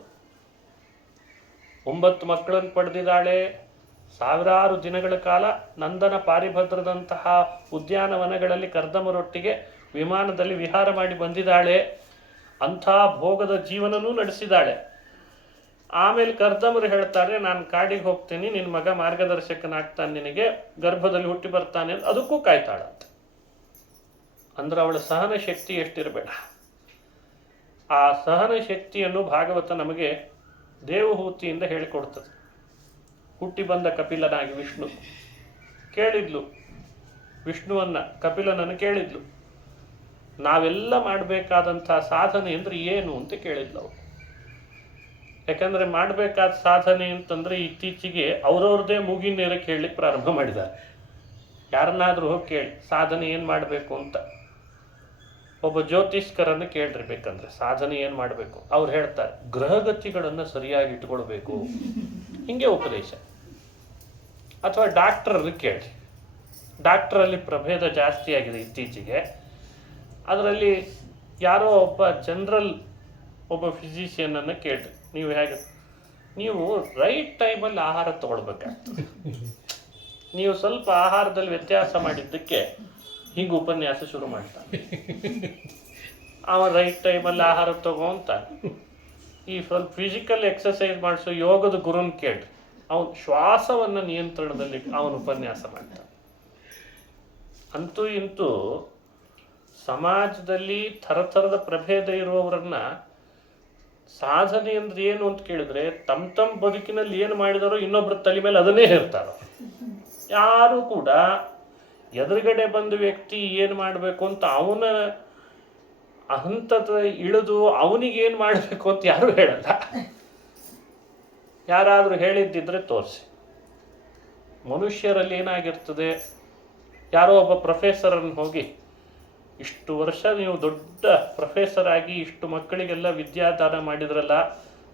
9 ಮಕ್ಕಳನ್ನು ಪಡೆದಿದ್ದಾಳೆ. 1000 ದಿನಗಳ ಕಾಲ ನಂದನ ಪಾರಿಭದ್ರದಂತಹ ಉದ್ಯಾನವನಗಳಲ್ಲಿ ಕರ್ದಮರೊಟ್ಟಿಗೆ ವಿಮಾನದಲ್ಲಿ ವಿಹಾರ ಮಾಡಿ ಬಂದಿದ್ದಾಳೆ. ಅಂಥ ಭೋಗದ ಜೀವನನೂ ನಡೆಸಿದ್ದಾಳೆ. ಆಮೇಲೆ ಕರ್ದಮರು ಹೇಳ್ತಾರೆ, ನಾನು ಕಾಡಿಗೆ ಹೋಗ್ತೀನಿ, ನಿನ್ನ ಮಗ ಮಾರ್ಗದರ್ಶಕನಾಗ್ತಾನೆ, ನಿನಗೆ ಗರ್ಭದಲ್ಲಿ ಹುಟ್ಟಿ ಬರ್ತಾನೆ ಅಂತ. ಅದಕ್ಕೂ ಕಾಯ್ತಾಳಂತೆ. ಅಂದ್ರೆ ಅವಳ ಸಹನ ಶಕ್ತಿ ಎಷ್ಟಿರಬೇಡ. ಆ ಸಹನ ಶಕ್ತಿಯನ್ನು ಭಾಗವತ ನಮಗೆ ದೇವಹೂತಿಯಿಂದ ಹೇಳಿಕೊಡ್ತದೆ. ಹುಟ್ಟಿ ಬಂದ ಕಪಿಲನಾಗಿ ವಿಷ್ಣು ಕೇಳಿದ್ಲು, ವಿಷ್ಣುವನ್ನ ಕಪಿಲನನ್ನು ಕೇಳಿದ್ಲು, ನಾವೆಲ್ಲ ಮಾಡಬೇಕಾದಂಥ ಸಾಧನೆ ಅಂದರೆ ಏನು ಅಂತ ಕೇಳಿದ್ಲು ಅವಳು. ಯಾಕಂದರೆ ಮಾಡಬೇಕಾದ ಸಾಧನೆ ಅಂತಂದರೆ ಇತ್ತೀಚೆಗೆ ಅವ್ರವ್ರದ್ದೇ ಮೂಗಿನ ನೇರಕ್ಕೆ ಹೇಳಲಿಕ್ಕೆ ಪ್ರಾರಂಭ ಮಾಡಿದ್ದಾರೆ. ಯಾರನ್ನಾದರೂ ಹೋಗಿ ಕೇಳಿ ಸಾಧನೆ ಏನು ಮಾಡಬೇಕು ಅಂತ. ಒಬ್ಬ ಜ್ಯೋತಿಷ್ಕರನ್ನು ಕೇಳ್ರಿ ಬೇಕಂದ್ರೆ ಸಾಧನೆ ಏನು ಮಾಡಬೇಕು. ಅವ್ರು ಹೇಳ್ತಾರೆ ಗ್ರಹಗತಿಗಳನ್ನು ಸರಿಯಾಗಿ ಇಟ್ಕೊಳ್ಬೇಕು, ಹಿಂಗೆ ಉಪದೇಶ. ಅಥವಾ ಡಾಕ್ಟ್ರಲ್ಲಿ ಕೇಳಿ, ಡಾಕ್ಟ್ರಲ್ಲಿ ಪ್ರಭೇದ ಜಾಸ್ತಿ ಆಗಿದೆ ಇತ್ತೀಚೆಗೆ. ಅದರಲ್ಲಿ ಯಾರೋ ಒಬ್ಬ ಜನರಲ್ ಒಬ್ಬ ಫಿಸಿಷಿಯನನ್ನು ಕೇಳ್ರಿ, ನೀವು ಹೇಗೆ, ನೀವು ರೈಟ್ ಟೈಮಲ್ಲಿ ಆಹಾರ ತಗೊಳ್ಬೇಕಾಗ್ತದೆ. ನೀವು ಸ್ವಲ್ಪ ಆಹಾರದಲ್ಲಿ ವ್ಯತ್ಯಾಸ ಮಾಡಿದ್ದಕ್ಕೆ ಹಿಂಗೆ ಉಪನ್ಯಾಸ ಶುರು ಮಾಡ್ತಾನೆ. ಅವ ರೈಟ್ ಟೈಮಲ್ಲಿ ಆಹಾರ ತಗೋಂತಾನೆ. ಈ ಸ್ವಲ್ಪ ಫಿಸಿಕಲ್ ಎಕ್ಸಸೈಸ್ ಮಾಡಿಸೋ ಯೋಗದ ಗುರುನ್ ಕೇಳ್ರಿ, ಅವನು ಶ್ವಾಸವನ್ನು ನಿಯಂತ್ರಣದಲ್ಲಿ ಅವನು ಉಪನ್ಯಾಸ ಮಾಡ್ತಾನೆ. ಅಂತೂ ಇಂತೂ ಸಮಾಜದಲ್ಲಿ ಥರಥರದ ಪ್ರಭೇದ ಇರುವವರನ್ನ ಸಾಧನೆ ಅಂದ್ರೆ ಏನು ಅಂತ ಕೇಳಿದ್ರೆ ತಮ್ಮ ಬದುಕಿನಲ್ಲಿ ಏನು ಮಾಡಿದಾರೋ ಇನ್ನೊಬ್ಬರ ತಲೆ ಮೇಲೆ ಅದನ್ನೇ ಹೇಳ್ತಾರೋ. ಯಾರು ಕೂಡ ಎದುರುಗಡೆ ಬಂದ ವ್ಯಕ್ತಿ ಏನು ಮಾಡಬೇಕು ಅಂತ ಅವನ ಹಂತದ ಇಳಿದು ಅವನಿಗೇನು ಮಾಡಬೇಕು ಅಂತ ಯಾರೂ ಹೇಳಲ್ಲ. ಯಾರಾದರೂ ಹೇಳಿದ್ದಿದ್ರೆ ತೋರಿಸಿ. ಮನುಷ್ಯರಲ್ಲಿ ಏನಾಗಿರ್ತದೆ, ಯಾರೋ ಒಬ್ಬ ಪ್ರೊಫೆಸರನ್ನು ಹೋಗಿ ಇಷ್ಟು ವರ್ಷ ನೀವು ದೊಡ್ಡ ಪ್ರೊಫೆಸರ್ ಆಗಿ ಇಷ್ಟು ಮಕ್ಕಳಿಗೆಲ್ಲ ವಿದ್ಯಾದಾನ ಮಾಡಿದ್ರಲ್ಲ,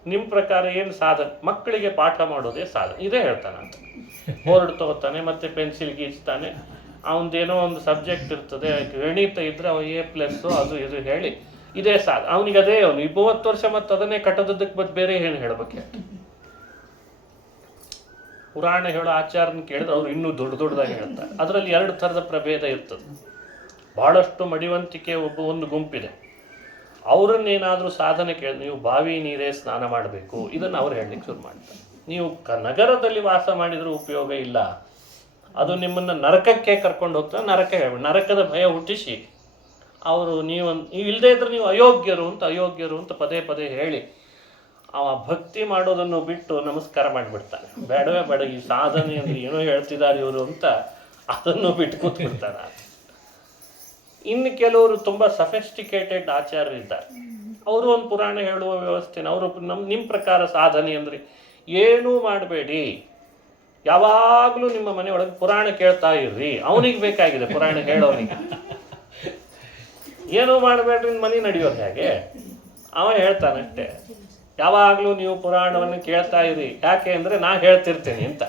ನಿಮ್ಮ ಪ್ರಕಾರ ಏನು ಸಾಧನೆ? ಮಕ್ಕಳಿಗೆ ಪಾಠ ಮಾಡೋದೇ ಸಾಧನೆ, ಇದೇ ಹೇಳ್ತಾನಂತ. ಬೋರ್ಡ್ ತಗೋತಾನೆ, ಮತ್ತೆ ಪೆನ್ಸಿಲ್ ಗೀಚ್ತಾನೆ, ಅವನದೇನೋ ಒಂದು ಸಬ್ಜೆಕ್ಟ್ ಇರ್ತದೆ, ಗಣಿತ ಇದ್ರೆ ಅವ A+ ಅದು ಇದು ಹೇಳಿ ಇದೇ ಸಾಧನೆ. ಅವನಿಗೆ ಅದೇ ಅವನು 20 ವರ್ಷ ಮತ್ತೆ ಅದನ್ನೇ ಕಟ್ಟೋದಕ್ಕೆ ಮತ್ತೆ ಬೇರೆ ಏನು ಹೇಳ್ಬೇಕು? ಪುರಾಣ ಹೇಳೋ ಆಚಾರನ ಕೇಳಿದ್ರೆ ಅವ್ರು ಇನ್ನೂ ದೊಡ್ಡದಾಗಿ ಹೇಳ್ತಾರೆ. ಅದರಲ್ಲಿ 2 ಥರದ ಪ್ರಭೇದ ಇರ್ತದೆ. ಬಹಳಷ್ಟು ಮಡಿವಂತಿಕೆ ಒಂದು ಗುಂಪಿದೆ. ಅವರನ್ನೇನಾದರೂ ಸಾಧನೆ ಕೇಳಿ, ನೀವು ಬಾವಿ ನೀರೇ ಸ್ನಾನ ಮಾಡಬೇಕು, ಇದನ್ನು ಅವ್ರು ಹೇಳಲಿಕ್ಕೆ ಶುರು ಮಾಡ್ತಾರೆ. ನೀವು ನಗರದಲ್ಲಿ ವಾಸ ಮಾಡಿದರೂ ಉಪಯೋಗ ಇಲ್ಲ, ಅದು ನಿಮ್ಮನ್ನು ನರಕಕ್ಕೆ ಕರ್ಕೊಂಡು ಹೋಗ್ತಾರೆ. ನರಕದ ಭಯ ಹುಟ್ಟಿಸಿ ಅವರು ನೀವು ಇಲ್ಲದೇ ಇದ್ರೆ ನೀವು ಅಯೋಗ್ಯರು ಅಂತ ಪದೇ ಪದೇ ಹೇಳಿ ಅವ ಭಕ್ತಿ ಮಾಡೋದನ್ನು ಬಿಟ್ಟು ನಮಸ್ಕಾರ ಮಾಡಿಬಿಡ್ತಾನೆ. ಬೇಡವೇ ಬೇಡ, ಈ ಸಾಧನೆ ಅಂದರೆ ಏನೋ ಹೇಳ್ತಿದ್ದಾರೆ ಇವರು ಅಂತ ಅದನ್ನು ಬಿಟ್ಟು ಕೂತ್ಬಿಡ್ತಾನೆ. ಇನ್ನು ಕೆಲವರು ತುಂಬ ಸಫಿಸ್ಟಿಕೇಟೆಡ್ ಆಚಾರ್ಯರಿದ್ದಾರೆ. ಅವರು ಒಂದು ಪುರಾಣ ಹೇಳುವ ವ್ಯವಸ್ಥೆನ ಅವರು ನಿಮ್ಮ ಪ್ರಕಾರ ಸಾಧನೆ ಅಂದರೆ ಏನೂ ಮಾಡಬೇಡಿ, ಯಾವಾಗಲೂ ನಿಮ್ಮ ಮನೆಯೊಳಗೆ ಪುರಾಣ ಕೇಳ್ತಾ ಇರ್ರಿ. ಅವನಿಗೆ ಬೇಕಾಗಿದೆ ಪುರಾಣ ಹೇಳೋನಿಗೆ. ಏನೂ ಮಾಡಬೇಡ್ರಿ, ಮನೆ ನಡೆಯೋದು ಹೇಗೆ? ಅವ ಹೇಳ್ತಾನಷ್ಟೇ, ಯಾವಾಗಲೂ ನೀವು ಪುರಾಣವನ್ನು ಕೇಳ್ತಾ ಇರಿ, ಯಾಕೆ ಅಂದರೆ ನಾ ಹೇಳ್ತಿರ್ತೇನೆ ಅಂತ.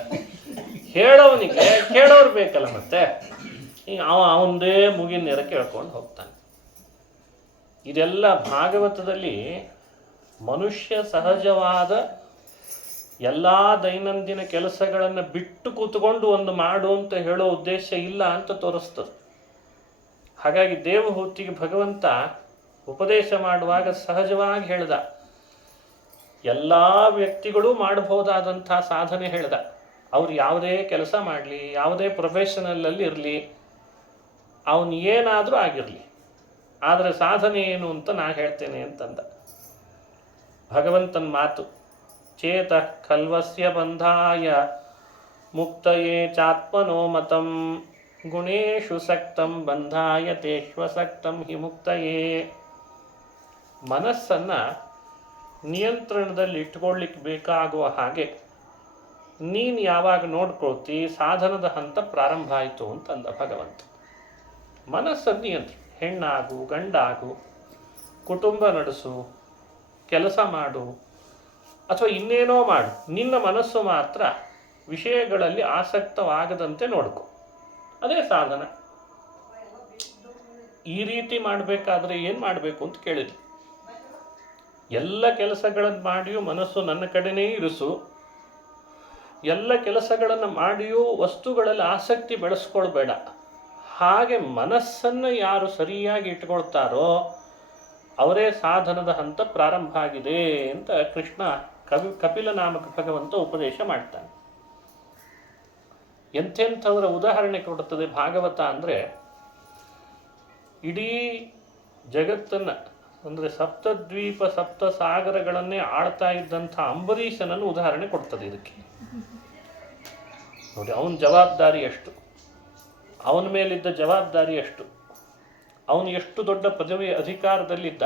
ಹೇಳೋನಿಗೆ ಕೇಳೋರು ಬೇಕಲ್ಲ ಮತ್ತೆ. ಈಗ ಅವನದೇ ಮುಗಿನ ನೇರ ಕೇಳ್ಕೊಂಡು ಹೋಗ್ತಾನೆ. ಇದೆಲ್ಲ ಭಾಗವತದಲ್ಲಿ ಮನುಷ್ಯ ಸಹಜವಾದ ಎಲ್ಲ ದೈನಂದಿನ ಕೆಲಸಗಳನ್ನು ಬಿಟ್ಟು ಕೂತ್ಕೊಂಡು ಒಂದು ಮಾಡು ಅಂತ ಹೇಳೋ ಉದ್ದೇಶ ಇಲ್ಲ ಅಂತ ತೋರಿಸ್ತದೆ. ಹಾಗಾಗಿ ದೇವಹೂತಿಗೆ ಭಗವಂತ ಉಪದೇಶ ಮಾಡುವಾಗ ಸಹಜವಾಗಿ ಹೇಳ್ದ, ಎಲ್ಲ ವ್ಯಕ್ತಿಗಳು ಮಾಡಬಹುದಾದಂಥ ಸಾಧನೆ ಹೇಳ್ದ. ಅವ್ರು ಯಾವುದೇ ಕೆಲಸ ಮಾಡಲಿ, ಯಾವುದೇ ಪ್ರೊಫೆಷನಲ್ಲಲ್ಲಿ ಇರಲಿ, ಅವನು ಏನಾದರೂ ಆಗಿರಲಿ, ಆದರೆ ಸಾಧನೆ ಏನು ಅಂತ ನಾ ಹೇಳ್ತೇನೆ ಅಂತಂದ. ಭಗವಂತನ ಮಾತು, ಚೇತ ಖಲ್ವಸ್ಯ ಬಂಧಾಯ ಮುಕ್ತಯೇ ಚಾತ್ಮನೋ ಮತಂ ಗುಣೇಶು ಸಕ್ತಂ ಬಂಧಾಯ ತೇಶ್ವಸಕ್ತಂ ಹಿ ಮುಕ್ತಯೇ. ಮನಸ್ಸನ್ನು ನಿಯಂತ್ರಣದಲ್ಲಿ ಇಟ್ಕೊಳ್ಳಿಕ್ಕೆ ಬೇಕಾಗುವ ಹಾಗೆ ನೀನು ಯಾವಾಗ ನೋಡ್ಕೊಳ್ತಿ ಸಾಧನದ ಹಂತ ಪ್ರಾರಂಭ ಆಯಿತು ಅಂತಂದ ಭಗವಂತ. ಮನಸ್ಸನ್ನು ನಿಯಂತ್ರ, ಹೆಣ್ಣಾಗು ಗಂಡಾಗು, ಕುಟುಂಬ ನಡೆಸು, ಕೆಲಸ ಮಾಡು, ಅಥವಾ ಇನ್ನೇನೋ ಮಾಡು, ನಿನ್ನ ಮನಸ್ಸು ಮಾತ್ರ ವಿಷಯಗಳಲ್ಲಿ ಆಸಕ್ತವಾಗದಂತೆ ನೋಡ್ಕೊ, ಅದೇ ಸಾಧನ. ಈ ರೀತಿ ಮಾಡಬೇಕಾದ್ರೆ ಏನು ಮಾಡಬೇಕು ಅಂತ ಕೇಳಿದ್ವಿ. ಎಲ್ಲ ಕೆಲಸಗಳನ್ನು ಮಾಡಿಯೂ ಮನಸ್ಸು ನನ್ನ ಕಡೆನೇ ಇರಿಸು, ಎಲ್ಲ ಕೆಲಸಗಳನ್ನು ಮಾಡಿಯೂ ವಸ್ತುಗಳಲ್ಲಿ ಆಸಕ್ತಿ ಬೆಳೆಸ್ಕೊಳ್ಬೇಡ. ಹಾಗೆ ಮನಸ್ಸನ್ನು ಯಾರು ಸರಿಯಾಗಿ ಇಟ್ಕೊಳ್ತಾರೋ ಅವರೇ ಸಾಧನದ ಹಂತ ಪ್ರಾರಂಭ ಆಗಿದೆ ಅಂತ ಕೃಷ್ಣ ಕಪಿಲ ನಾಮಕ ಭಗವಂತ ಉಪದೇಶ ಮಾಡ್ತಾನೆ. ಎಂಥೆಂಥವರ ಉದಾಹರಣೆ ಕೊಡುತ್ತದೆ ಭಾಗವತ ಅಂದರೆ, ಇಡೀ ಜಗತ್ತನ್ನು ಅಂದರೆ ಸಪ್ತದ್ವೀಪ ಸಪ್ತ ಸಾಗರಗಳನ್ನೇ ಆಳ್ತಾ ಇದ್ದಂಥ ಅಂಬರೀಷನನ್ನು ಉದಾಹರಣೆ ಕೊಡ್ತದೆ ಇದಕ್ಕೆ. ನೋಡಿ, ಅವನ ಜವಾಬ್ದಾರಿ ಎಷ್ಟು, ಅವನ ಮೇಲಿದ್ದ ಜವಾಬ್ದಾರಿ ಎಷ್ಟು, ಅವನು ಎಷ್ಟು ದೊಡ್ಡ ಪದವಿ ಅಧಿಕಾರದಲ್ಲಿದ್ದ,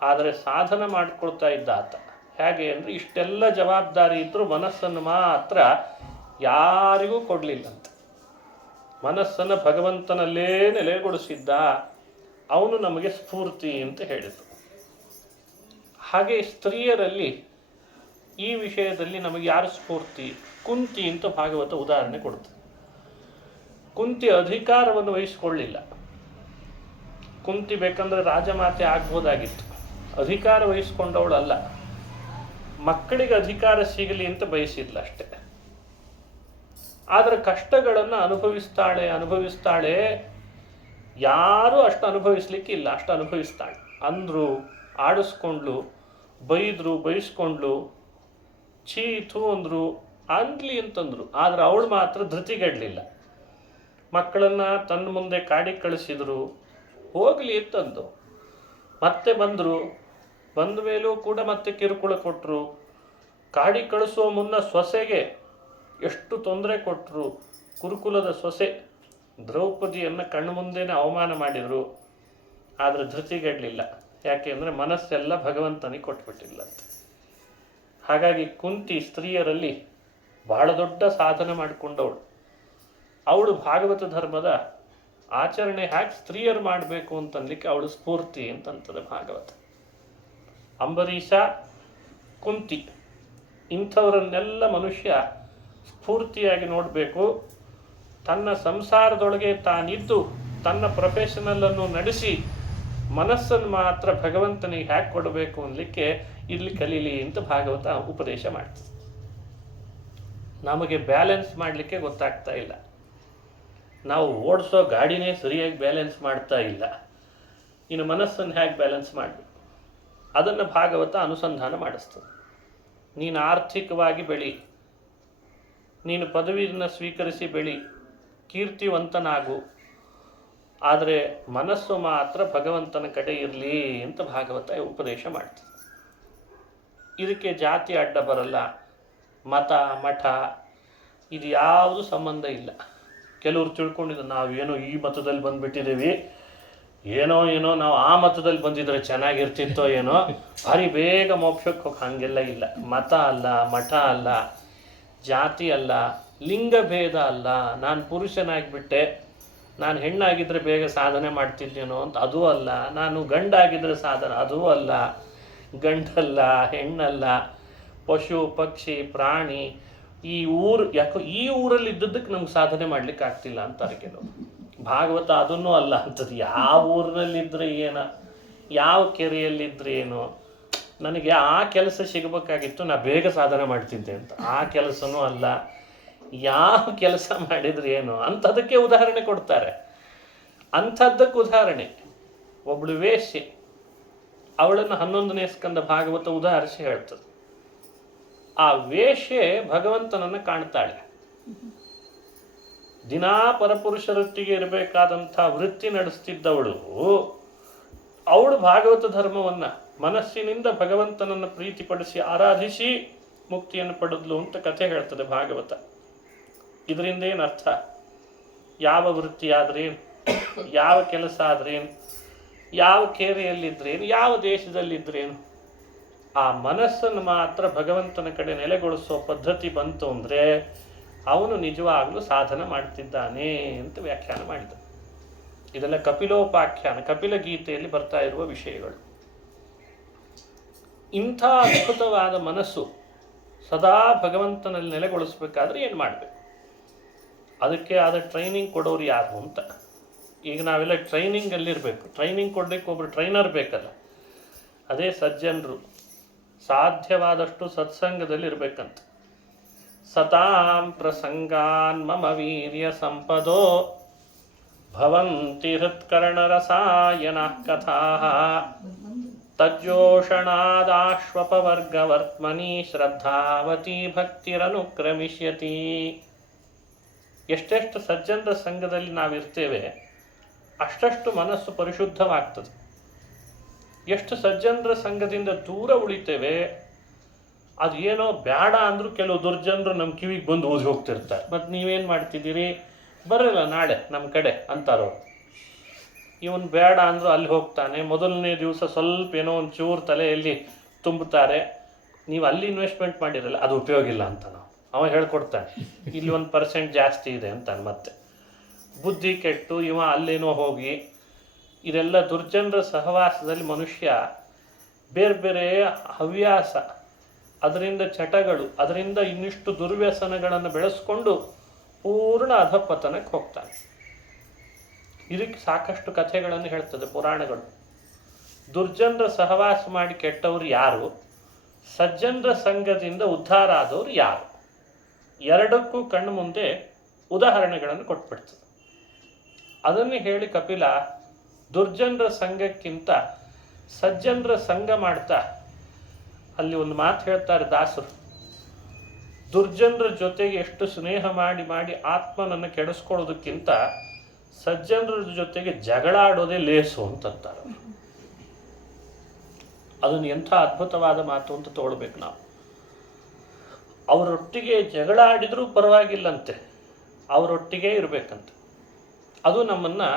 ಆದರೆ ಸಾಧನ ಮಾಡಿಕೊಳ್ತಾ ಇದ್ದ ಆತ. ಹೇಗೆ ಅಂದರೆ, ಇಷ್ಟೆಲ್ಲ ಜವಾಬ್ದಾರಿ ಇದ್ದರೂ ಮನಸ್ಸನ್ನು ಮಾತ್ರ ಯಾರಿಗೂ ಕೊಡಲಿಲ್ಲಂತ. ಮನಸ್ಸನ್ನು ಭಗವಂತನಲ್ಲೇ ನೆಲೆಗೊಳಿಸಿದ್ದ. ಅವನು ನಮಗೆ ಸ್ಫೂರ್ತಿ ಅಂತ ಹೇಳಿದರು. ಹಾಗೆ ಸ್ತ್ರೀಯರಲ್ಲಿ ಈ ವಿಷಯದಲ್ಲಿ ನಮಗೆ ಯಾರು ಸ್ಫೂರ್ತಿ? ಕುಂತಿ ಅಂತ ಭಾಗವತ ಉದಾಹರಣೆ ಕೊಡ್ತದೆ. ಕುಂತಿ ಅಧಿಕಾರವನ್ನು ವಹಿಸಿಕೊಳ್ಳಿಲ್ಲ. ಕುಂತಿ ಬೇಕಂದ್ರೆ ರಾಜಮಾತೆ ಆಗ್ಬೋದಾಗಿತ್ತು, ಅಧಿಕಾರ ವಹಿಸ್ಕೊಂಡವಳಲ್ಲ. ಮಕ್ಕಳಿಗೆ ಅಧಿಕಾರ ಸಿಗಲಿ ಅಂತ ಬಯಸಿದ್ಲ ಅಷ್ಟೇ. ಆದರೆ ಕಷ್ಟಗಳನ್ನು ಅನುಭವಿಸ್ತಾಳೆ. ಯಾರೂ ಅಷ್ಟು ಅನುಭವಿಸ್ಲಿಕ್ಕಿಲ್ಲ, ಅಷ್ಟು ಅನುಭವಿಸ್ತಾಳೆ. ಅಂದರು, ಆಡಿಸ್ಕೊಂಡ್ಲು, ಬೈದರು, ಬೈಸ್ಕೊಂಡ್ಲು, ಚೀತು ಅಂದರು, ಅನ್ಲಿ ಅಂತಂದರು. ಆದರೆ ಅವಳು ಮಾತ್ರ ಧೃತಿಗೆಡಲಿಲ್ಲ. ಮಕ್ಕಳನ್ನು ತನ್ನ ಮುಂದೆ ಕಾಡಿಗೆ ಕಳಿಸಿದರು, ಹೋಗಲಿ ಅಂತಂದು. ಮತ್ತೆ ಬಂದರು, ಬಂದ ಮೇಲೂ ಕೂಡ ಮತ್ತೆ ಕಿರುಕುಳ ಕೊಟ್ಟರು. ಕಾಡಿಗೆ ಕಳಿಸುವ ಮುನ್ನ ಸೊಸೆಗೆ ಎಷ್ಟು ತೊಂದರೆ ಕೊಟ್ಟರು. ಕುರುಕುಲದ ಸೊಸೆ ದ್ರೌಪದಿಯನ್ನು ಕಣ್ಣು ಮುಂದೆನೇ ಅವಮಾನ ಮಾಡಿದರು. ಆದರೆ ಧೃತಿಗೆಡಲಿಲ್ಲ. ಯಾಕೆ ಅಂದರೆ ಮನಸ್ಸೆಲ್ಲ ಭಗವಂತನಿಗೆ ಕೊಟ್ಬಿಟ್ಟಿಲ್ಲ ಅಂತ. ಹಾಗಾಗಿ ಕುಂತಿ ಸ್ತ್ರೀಯರಲ್ಲಿ ಬಹಳ ದೊಡ್ಡ ಸಾಧನೆ ಮಾಡಿಕೊಂಡವಳು. ಅವಳು ಭಾಗವತ ಧರ್ಮದ ಆಚರಣೆ ಹ್ಯಾಕೆ ಸ್ತ್ರೀಯರು ಮಾಡಬೇಕು ಅಂತನ್ಲಿಕ್ಕೆ ಅವಳು ಸ್ಫೂರ್ತಿ ಅಂತಂತದೆ ಭಾಗವತ. ಅಂಬರೀಷ, ಕುಂತಿ, ಇಂಥವರನ್ನೆಲ್ಲ ಮನುಷ್ಯ ಸ್ಫೂರ್ತಿಯಾಗಿ ನೋಡಬೇಕು. ತನ್ನ ಸಂಸಾರದೊಳಗೆ ತಾನಿದ್ದು ತನ್ನ ಪ್ರೊಫೆಷನಲ್ಲನ್ನು ನಡೆಸಿ ಮನಸ್ಸನ್ನು ಮಾತ್ರ ಭಗವಂತನಿಗೆ ಹ್ಯಾಕೆ ಕೊಡಬೇಕು ಅನ್ನಲಿಕ್ಕೆ ಇಲ್ಲಿ ಕಲೀಲಿ ಅಂತ ಭಾಗವತ ಉಪದೇಶ ಮಾಡ್ತದೆ. ನಮಗೆ ಬ್ಯಾಲೆನ್ಸ್ ಮಾಡಲಿಕ್ಕೆ ಗೊತ್ತಾಗ್ತಾ ಇಲ್ಲ. ನಾವು ಓಡಿಸೋ ಗಾಡಿನೇ ಸರಿಯಾಗಿ ಬ್ಯಾಲೆನ್ಸ್ ಮಾಡ್ತಾ ಇಲ್ಲ. ಇನ್ನು ಮನಸ್ಸನ್ನು ಹೇಗೆ ಬ್ಯಾಲೆನ್ಸ್ ಮಾಡಬೇಕು ಅದನ್ನು ಭಾಗವತ ಅನುಸಂಧಾನ ಮಾಡಿಸ್ತದೆ. ನೀನು ಆರ್ಥಿಕವಾಗಿ ಬೆಳಿ, ನೀನು ಪದವಿಯನ್ನು ಸ್ವೀಕರಿಸಿ ಬೆಳಿ, ಕೀರ್ತಿವಂತನಾಗು, ಆದರೆ ಮನಸ್ಸು ಮಾತ್ರ ಭಗವಂತನ ಕಡೆ ಇರಲಿ ಅಂತ ಭಾಗವತ ಉಪದೇಶ ಮಾಡ್ತದೆ. ಇದಕ್ಕೆ ಜಾತಿ ಅಡ್ಡ ಬರಲ್ಲ, ಮತ ಮಠ ಇದು ಯಾವುದು ಸಂಬಂಧ ಇಲ್ಲ. ಕೆಲವರು ತಿಳ್ಕೊಂಡಿದ್ದು ನಾವೇನೋ ಈ ಮತದಲ್ಲಿ ಬಂದುಬಿಟ್ಟಿದ್ದೀವಿ, ಏನೋ ನಾವು ಆ ಮತದಲ್ಲಿ ಬಂದಿದ್ರೆ ಚೆನ್ನಾಗಿರ್ತಿತ್ತೋ ಏನೋ, ಭಾರಿ ಬೇಗ ಮೋಕ್ಷಕ್ಕೆ ಹೋಗಿ. ಹಾಗೆಲ್ಲ ಇಲ್ಲ. ಮತ ಅಲ್ಲ, ಮಠ ಅಲ್ಲ, ಜಾತಿ ಅಲ್ಲ, ಲಿಂಗ ಭೇದ ಅಲ್ಲ. ನಾನು ಪುರುಷನಾಗಿಬಿಟ್ಟೆ, ನಾನು ಹೆಣ್ಣಾಗಿದ್ದರೆ ಬೇಗ ಸಾಧನೆ ಮಾಡ್ತಿದ್ದೇನೋ ಅಂತ ಅದೂ ಅಲ್ಲ. ನಾನು ಗಂಡಾಗಿದ್ದರೆ ಸಾಧನೆ ಅದೂ ಅಲ್ಲ. ಗಂಡಲ್ಲ, ಹೆಣ್ಣಲ್ಲ, ಪಶು ಪಕ್ಷಿ ಪ್ರಾಣಿ, ಈ ಊರು ಯಾಕೋ ಈ ಊರಲ್ಲಿ ಇದ್ದದ್ದಕ್ಕೆ ನಮ್ಗೆ ಸಾಧನೆ ಮಾಡ್ಲಿಕ್ಕೆ ಆಗ್ತಿಲ್ಲ ಅಂತಾರೆ ಕೆಲವು. ಭಾಗವತ ಅದನ್ನೂ ಅಲ್ಲ ಅಂತದ್ದು. ಯಾವ ಊರಿನಲ್ಲಿದ್ದರೆ ಏನೋ, ಯಾವ ಕೆರೆಯಲ್ಲಿದ್ದರೆ ಏನೋ, ನನಗೆ ಆ ಕೆಲಸ ಸಿಗಬೇಕಾಗಿತ್ತು, ನಾ ಬೇಗ ಸಾಧನೆ ಮಾಡ್ತಿದ್ದೆ ಅಂತ. ಆ ಕೆಲಸನೂ ಅಲ್ಲ. ಯಾವ ಕೆಲಸ ಮಾಡಿದ್ರೆ ಏನು ಅಂಥದಕ್ಕೆ ಉದಾಹರಣೆ ಕೊಡ್ತಾರೆ. ಅಂಥದ್ದಕ್ಕೆ ಉದಾಹರಣೆ ಒಬ್ಬಳು ವೇಶ್ಯೆ, ಅವಳನ್ನು 11ನೇ ಸ್ಕಂದ ಭಾಗವತ ಉದಾಹರಿಸಿ ಹೇಳ್ತದೆ. ಆ ವೇಶ್ಯೆ ಭಗವಂತನನ್ನು ಕಾಣ್ತಾಳೆ. ದಿನಾ ಪರಪುರುಷರೊಟ್ಟಿಗೆ ಇರಬೇಕಾದಂಥ ವೃತ್ತಿ ನಡೆಸ್ತಿದ್ದವಳು, ಅವಳು ಭಾಗವತ ಧರ್ಮವನ್ನು ಮನಸ್ಸಿನಿಂದ ಭಗವಂತನನ್ನು ಪ್ರೀತಿಪಡಿಸಿ ಆರಾಧಿಸಿ ಮುಕ್ತಿಯನ್ನು ಪಡೆದ್ಲು ಅಂತ ಕಥೆ ಹೇಳ್ತದೆ ಭಾಗವತ. ಇದರಿಂದ ಏನು ಅರ್ಥ? ಯಾವ ವೃತ್ತಿ ಆದ್ರೇನು, ಯಾವ ಕೆಲಸ ಆದ್ರೇನು, ಯಾವ ಕೇರೆಯಲ್ಲಿದ್ರೇನು, ಯಾವ ದೇಶದಲ್ಲಿದ್ರೇನು, ಆ ಮನಸ್ಸನ್ನು ಮಾತ್ರ ಭಗವಂತನ ಕಡೆ ನೆಲೆಗೊಳಿಸೋ ಪದ್ಧತಿ ಬಂತು ಅಂದರೆ ಅವನು ನಿಜವಾಗಲೂ ಸಾಧನ ಮಾಡ್ತಿದ್ದಾನೆ ಅಂತ ವ್ಯಾಖ್ಯಾನ ಮಾಡಿದ. ಇದೆಲ್ಲ ಕಪಿಲೋಪಾಖ್ಯಾನ, ಕಪಿಲ ಗೀತೆಯಲ್ಲಿ ಬರ್ತಾ ಇರುವ ವಿಷಯಗಳು. ಇಂಥ ಅದ್ಭುತವಾದ ಮನಸ್ಸು ಸದಾ ಭಗವಂತನಲ್ಲಿ ನೆಲೆಗೊಳಿಸ್ಬೇಕಾದ್ರೆ ಏನು ಮಾಡಬೇಕು? ಅದಕ್ಕೆ ಆದ ಟ್ರೈನಿಂಗ್ ಕೊಡೋರು ಯಾರು ಅಂತ. ಈಗ ನಾವೆಲ್ಲ ಟ್ರೈನಿಂಗಲ್ಲಿರಬೇಕು. ಟ್ರೈನಿಂಗ್ ಕೊಡಲಿಕ್ಕೆ ಒಬ್ಬರು ಟ್ರೈನರ್ ಬೇಕಲ್ಲ. ಅದೇ ಸಜ್ಜನರು ಸಾಧ್ಯವಾದಷ್ಟು ಸತ್ಸಂಗದಲ್ಲಿ ಇರಬೇಕಂತ. ಸತಾಂ ಪ್ರಸಂಗಾನ್ ಮಮ ವೀರ್ಯ ಸಂಪದೋ ಭವಂತಿ ಹೃತ್ಕರ್ಣರಸಾಯನ ಕಥಾ ತಜ್ಜೋಷಣಾದಾಶ್ವಪವರ್ಗವರ್ತ್ಮನಿ ಶ್ರದ್ಧಾವತಿ ಭಕ್ತಿರನುಕ್ರಮಿಷ್ಯತಿ. ಎಷ್ಟೆಷ್ಟು ಸಜ್ಜನರ ಸಂಘದಲ್ಲಿ ನಾವಿರ್ತೇವೆ ಅಷ್ಟಷ್ಟು ಮನಸ್ಸು ಪರಿಶುದ್ಧವಾಗ್ತದೆ. ಎಷ್ಟು ಸಜ್ಜನರ ಸಂಘದಿಂದ ದೂರ ಉಳಿತೇವೆ, ಅದು ಏನೋ ಬೇಡ ಅಂದರೂ ಕೆಲವು ದುರ್ಜನರು ನಮ್ಮ ಕಿವಿಗೆ ಬಂದು ಓದಿ ಹೋಗ್ತಿರ್ತಾರೆ. ಮತ್ತು ನೀವೇನು ಮಾಡ್ತಿದ್ದೀರಿ, ಬರಲ್ಲ ನಾಳೆ ನಮ್ಮ ಕಡೆ ಅಂತಾರೋ. ಇವನು ಬೇಡ ಅಂದರೂ ಅಲ್ಲಿ ಹೋಗ್ತಾನೆ. ಮೊದಲನೇ ದಿವಸ ಸ್ವಲ್ಪ ಏನೋ ಒಂದು ಚೂರು ತಲೆಯಲ್ಲಿ ತುಂಬುತ್ತಾರೆ. ನೀವು ಅಲ್ಲಿ ಇನ್ವೆಸ್ಟ್ಮೆಂಟ್ ಮಾಡಿರಲ್ಲ, ಅದು ಉಪಯೋಗ ಇಲ್ಲ ಅಂತ ಅವ ಹೇಳ್ಕೊಡ್ತಾನೆ. ಇಲ್ಲಿ 1% ಜಾಸ್ತಿ ಇದೆ ಅಂತಾನೆ. ಮತ್ತೆ ಬುದ್ಧಿ ಕೆಟ್ಟು ಇವ ಅಲ್ಲೇನೋ ಹೋಗಿ, ಇದೆಲ್ಲ ದುರ್ಜನರ ಸಹವಾಸದಲ್ಲಿ ಮನುಷ್ಯ ಬೇರೆ ಬೇರೆ ಹವ್ಯಾಸ, ಅದರಿಂದ ಚಟಗಳು, ಅದರಿಂದ ಇನ್ನಿಷ್ಟು ದುರ್ವ್ಯಸನಗಳನ್ನು ಬೆಳೆಸ್ಕೊಂಡು ಪೂರ್ಣ ಅಧಪತನಕ್ಕೆ ಹೋಗ್ತಾನೆ. ಇದಕ್ಕೆ ಸಾಕಷ್ಟು ಕಥೆಗಳನ್ನು ಹೇಳ್ತದೆ ಪುರಾಣಗಳು. ದುರ್ಜನರ ಸಹವಾಸ ಮಾಡಿ ಕೆಟ್ಟವರು ಯಾರು, ಸಜ್ಜನರ ಸಂಘದಿಂದ ಉದ್ಧಾರ ಆದವರು ಯಾರು, ಎರಡಕ್ಕೂ ಕಣ್ಣು ಮುಂದೆ ಉದಾಹರಣೆಗಳನ್ನು ಕೊಟ್ಬಿಡ್ತದೆ. ಅದನ್ನೇ ಹೇಳಿ ಕಪಿಲ ದುರ್ಜನರ ಸಂಘಕ್ಕಿಂತ ಸಜ್ಜನರ ಸಂಘ ಮಾಡ್ತಾ ಅಲ್ಲಿ ಒಂದು ಮಾತು ಹೇಳ್ತಾರೆ ದಾಸರು. ದುರ್ಜನರ ಜೊತೆಗೆ ಎಷ್ಟು ಸ್ನೇಹ ಮಾಡಿ ಮಾಡಿ ಆತ್ಮನನ್ನು ಕೆಡಿಸ್ಕೊಳ್ಳೋದಕ್ಕಿಂತ ಸಜ್ಜನರ ಜೊತೆಗೆ ಜಗಳ ಆಡೋದೇ ಲೇಸು ಅಂತಂತಾರೆ. ಅದನ್ನು ಎಂಥ ಅದ್ಭುತವಾದ ಮಾತು ಅಂತ ತಗೊಳ್ಬೇಕು ನಾವು. ಅವರೊಟ್ಟಿಗೆ ಜಗಳ ಆಡಿದರೂ ಪರವಾಗಿಲ್ಲಂತೆ, ಅವರೊಟ್ಟಿಗೆ ಇರಬೇಕಂತೆ. ಅದು ನಮ್ಮನ್ನು